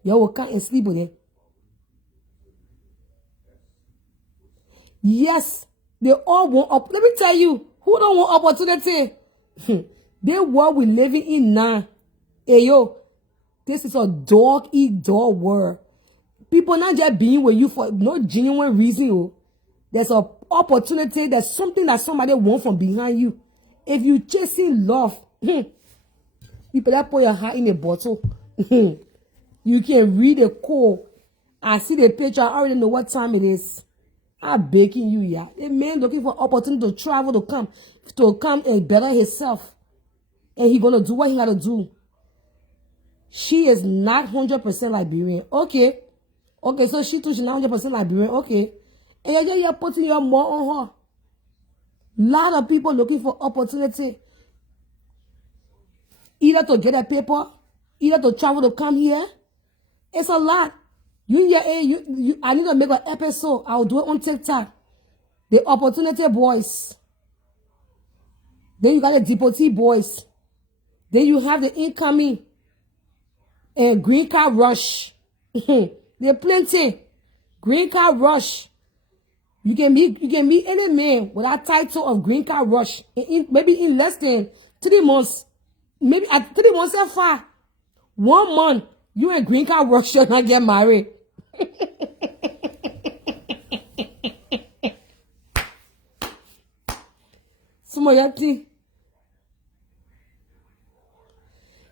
You will come and sleep with them. Yes, they all want up. Let me tell you, who don't want opportunity? The world we living in now. Hey yo, this is a dog eat dog world. People not just being with you for no genuine reason. Oh. There's an opportunity. There's something that somebody wants from behind you. If you chasing love, you better put your heart in a bottle. You can read the code. I see the picture. I already know what time it is. I'm begging you, yeah. A man looking for opportunity to travel, to come and better himself. And he gonna do what he gotta do. She is not 100% Liberian. Okay. Okay, so she too, she's not 100% Liberian. Okay. And you're putting your more on her. Lot of people looking for opportunity. Either to get a paper, either to travel to come here. It's a lot. I need to make an episode. I'll do it on TikTok. The opportunity boys. Then you got the deportee boys. Then you have the incoming and green card rush. They're plenty. Green card rush. You can meet any man with that title of green card rush. Maybe in less than 3 months. Maybe at 3 months so far. 1 month, you and green card rush should not get married. Some of your thing.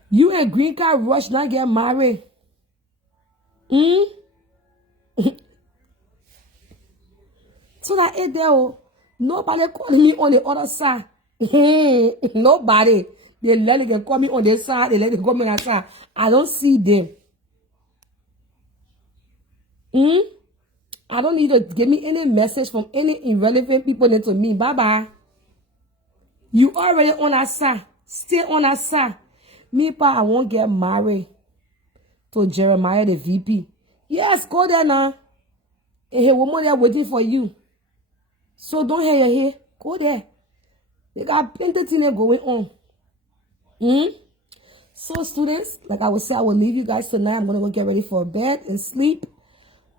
You and green card rush not get married. So that it there, nobody calling me on the other side. Nobody. They let it call me on this side. They let it call me on that side. I don't see them. I don't need to give me any message from any irrelevant people into me. Bye-bye. You already on that side. Stay on that side. Me, pa, I won't get married to Jeremiah, the VP. Yes, go there now. And a woman there waiting for you. So don't hear your hair. Go there. They got plenty of things going on. So students, like I would say, I will leave you guys tonight. I'm going to go get ready for bed and sleep.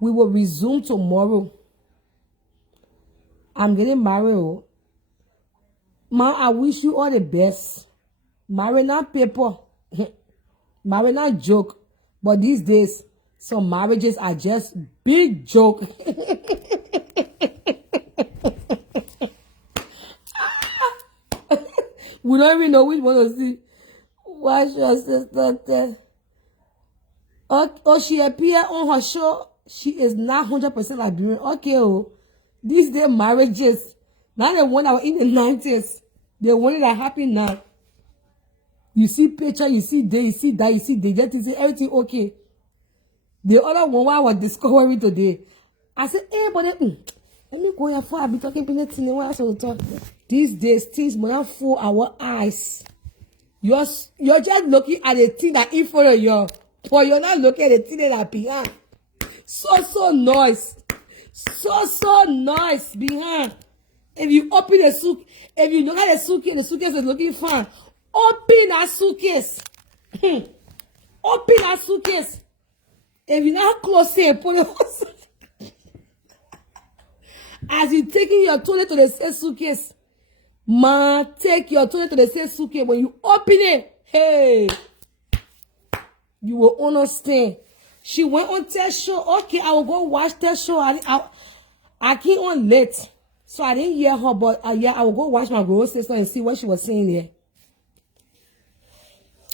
We will resume tomorrow. I'm getting married. Ma, I wish you all the best. Marriage not paper. Marriage not joke. But these days, some marriages are just big joke. We don't even know which one to see. Watch your sister there. Oh, she appeared on her show. She is not 100% Liberian. Okay, oh. These days marriages, not the one that were in the 90s. The one that happen now. You see picture, you see day, you see that, you see they just say everything okay. The other one I was discovering today. I said, hey, but let me go here for I be talking talk. These days, things more than fool our eyes. You're just looking at the thing that in front of you, but you're not looking at the thing that are behind. So noise. So noise behind. If you open the suitcase, if you look at the suitcase is looking fine. Open that suitcase. Open that suitcase. If you're not close it, put it as you taking your toilet to the same suitcase. Man, take your toilet to the same suitcase. When you open it, hey, you will understand. She went on test show. Okay, I will go watch test show. I came on late, so I didn't hear her. But yeah, I will go watch my girl sister and see what she was saying there.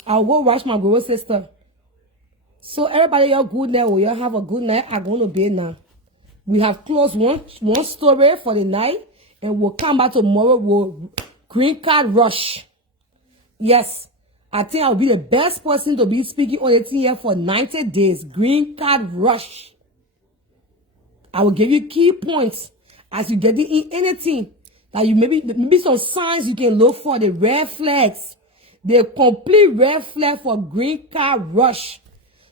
I'll go watch my girl sister. So everybody, you're good now. You have a good night. I'm going to bed now. We have closed one story for the night, and we'll come back tomorrow with green card rush. Yes, I think I'll be the best person to be speaking on the thing here for 90 days. Green card rush. I will give you key points as you get in anything that you maybe some signs you can look for, the red flags, the complete red flag for green card rush.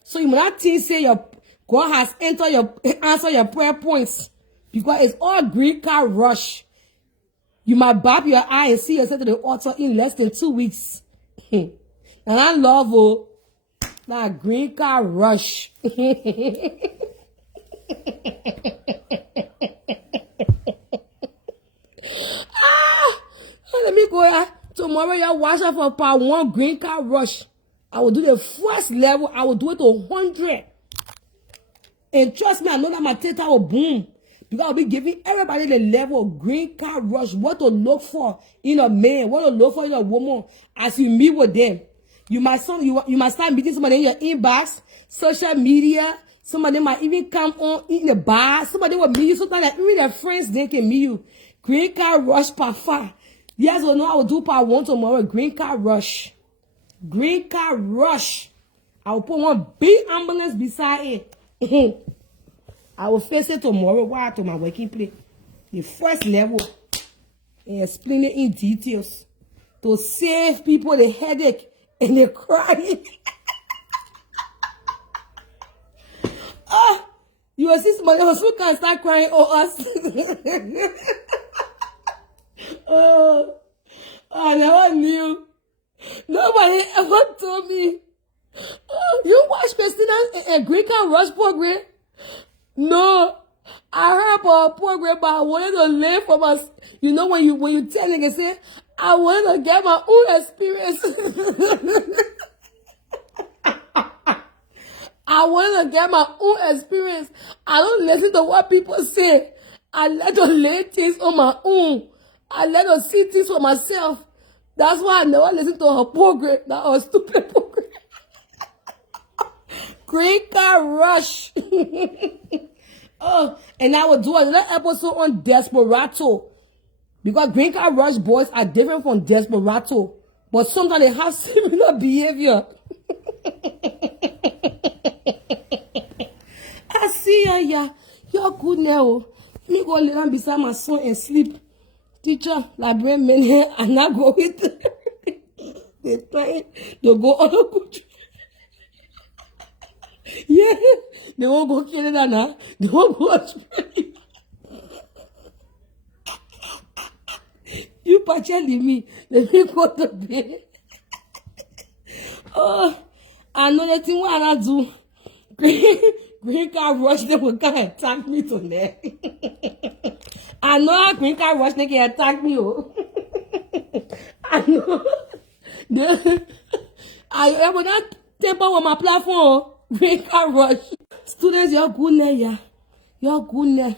So you might not think say your God has answered your prayer points because it's all green card rush. You might bop your eye and see yourself to the altar in less than 2 weeks. And I love that green card rush. Let me go here. Tomorrow you're watching for part 1 green card rush. I will do the first level. I will do it to 100. And trust me, I know that my data will boom. Because I'll be giving everybody the level of green card rush. What to look for in a man. What to look for in a woman. As you meet with them. You might start meeting somebody in your inbox. Social media. Some of them might even come on in the bar. Somebody will meet you. Sometimes like, even their friends, they can meet you. Green card rush part 5. Yes or no, I will do part 1 tomorrow. Green card rush. Green card rush. I will put one big ambulance beside it. I will face it tomorrow while to my working place. The first level. And explain it in details. To save people the headache and the crying. You will see somebody else who can start crying or us. I never knew. Nobody ever told me. You watch French Christina and Green Card Rush program? No. I heard about a program, but I wanted to live for my, you know, when you tell niggas, say, I wanted to get my own experience. I want to get my own experience. I don't listen to what people say. I let to lay things on my own. I let to see things for myself. That's why I never listen to her program. That was stupid program. Green Card Rush. Oh, and I will do a little episode on Desperado. Because Green Card Rush boys are different from Desperado. But sometimes they have similar behavior. I see ya, yeah. You're good now. Let me go lay down beside my son and sleep. Teacher, librarian men, and not go with they're trying to go on a country. Yeah, they won't go Canada now. They won't go Australia. You partially me. Let me go to bed. Oh, I know the thing what I do. Green Card Rush, they will come and attack me today. I know how Green Card Rush, they can attack me. Oh. I know. I will not temper on my platform. Green Card Rush. Students, you're good now, yeah. You're good now.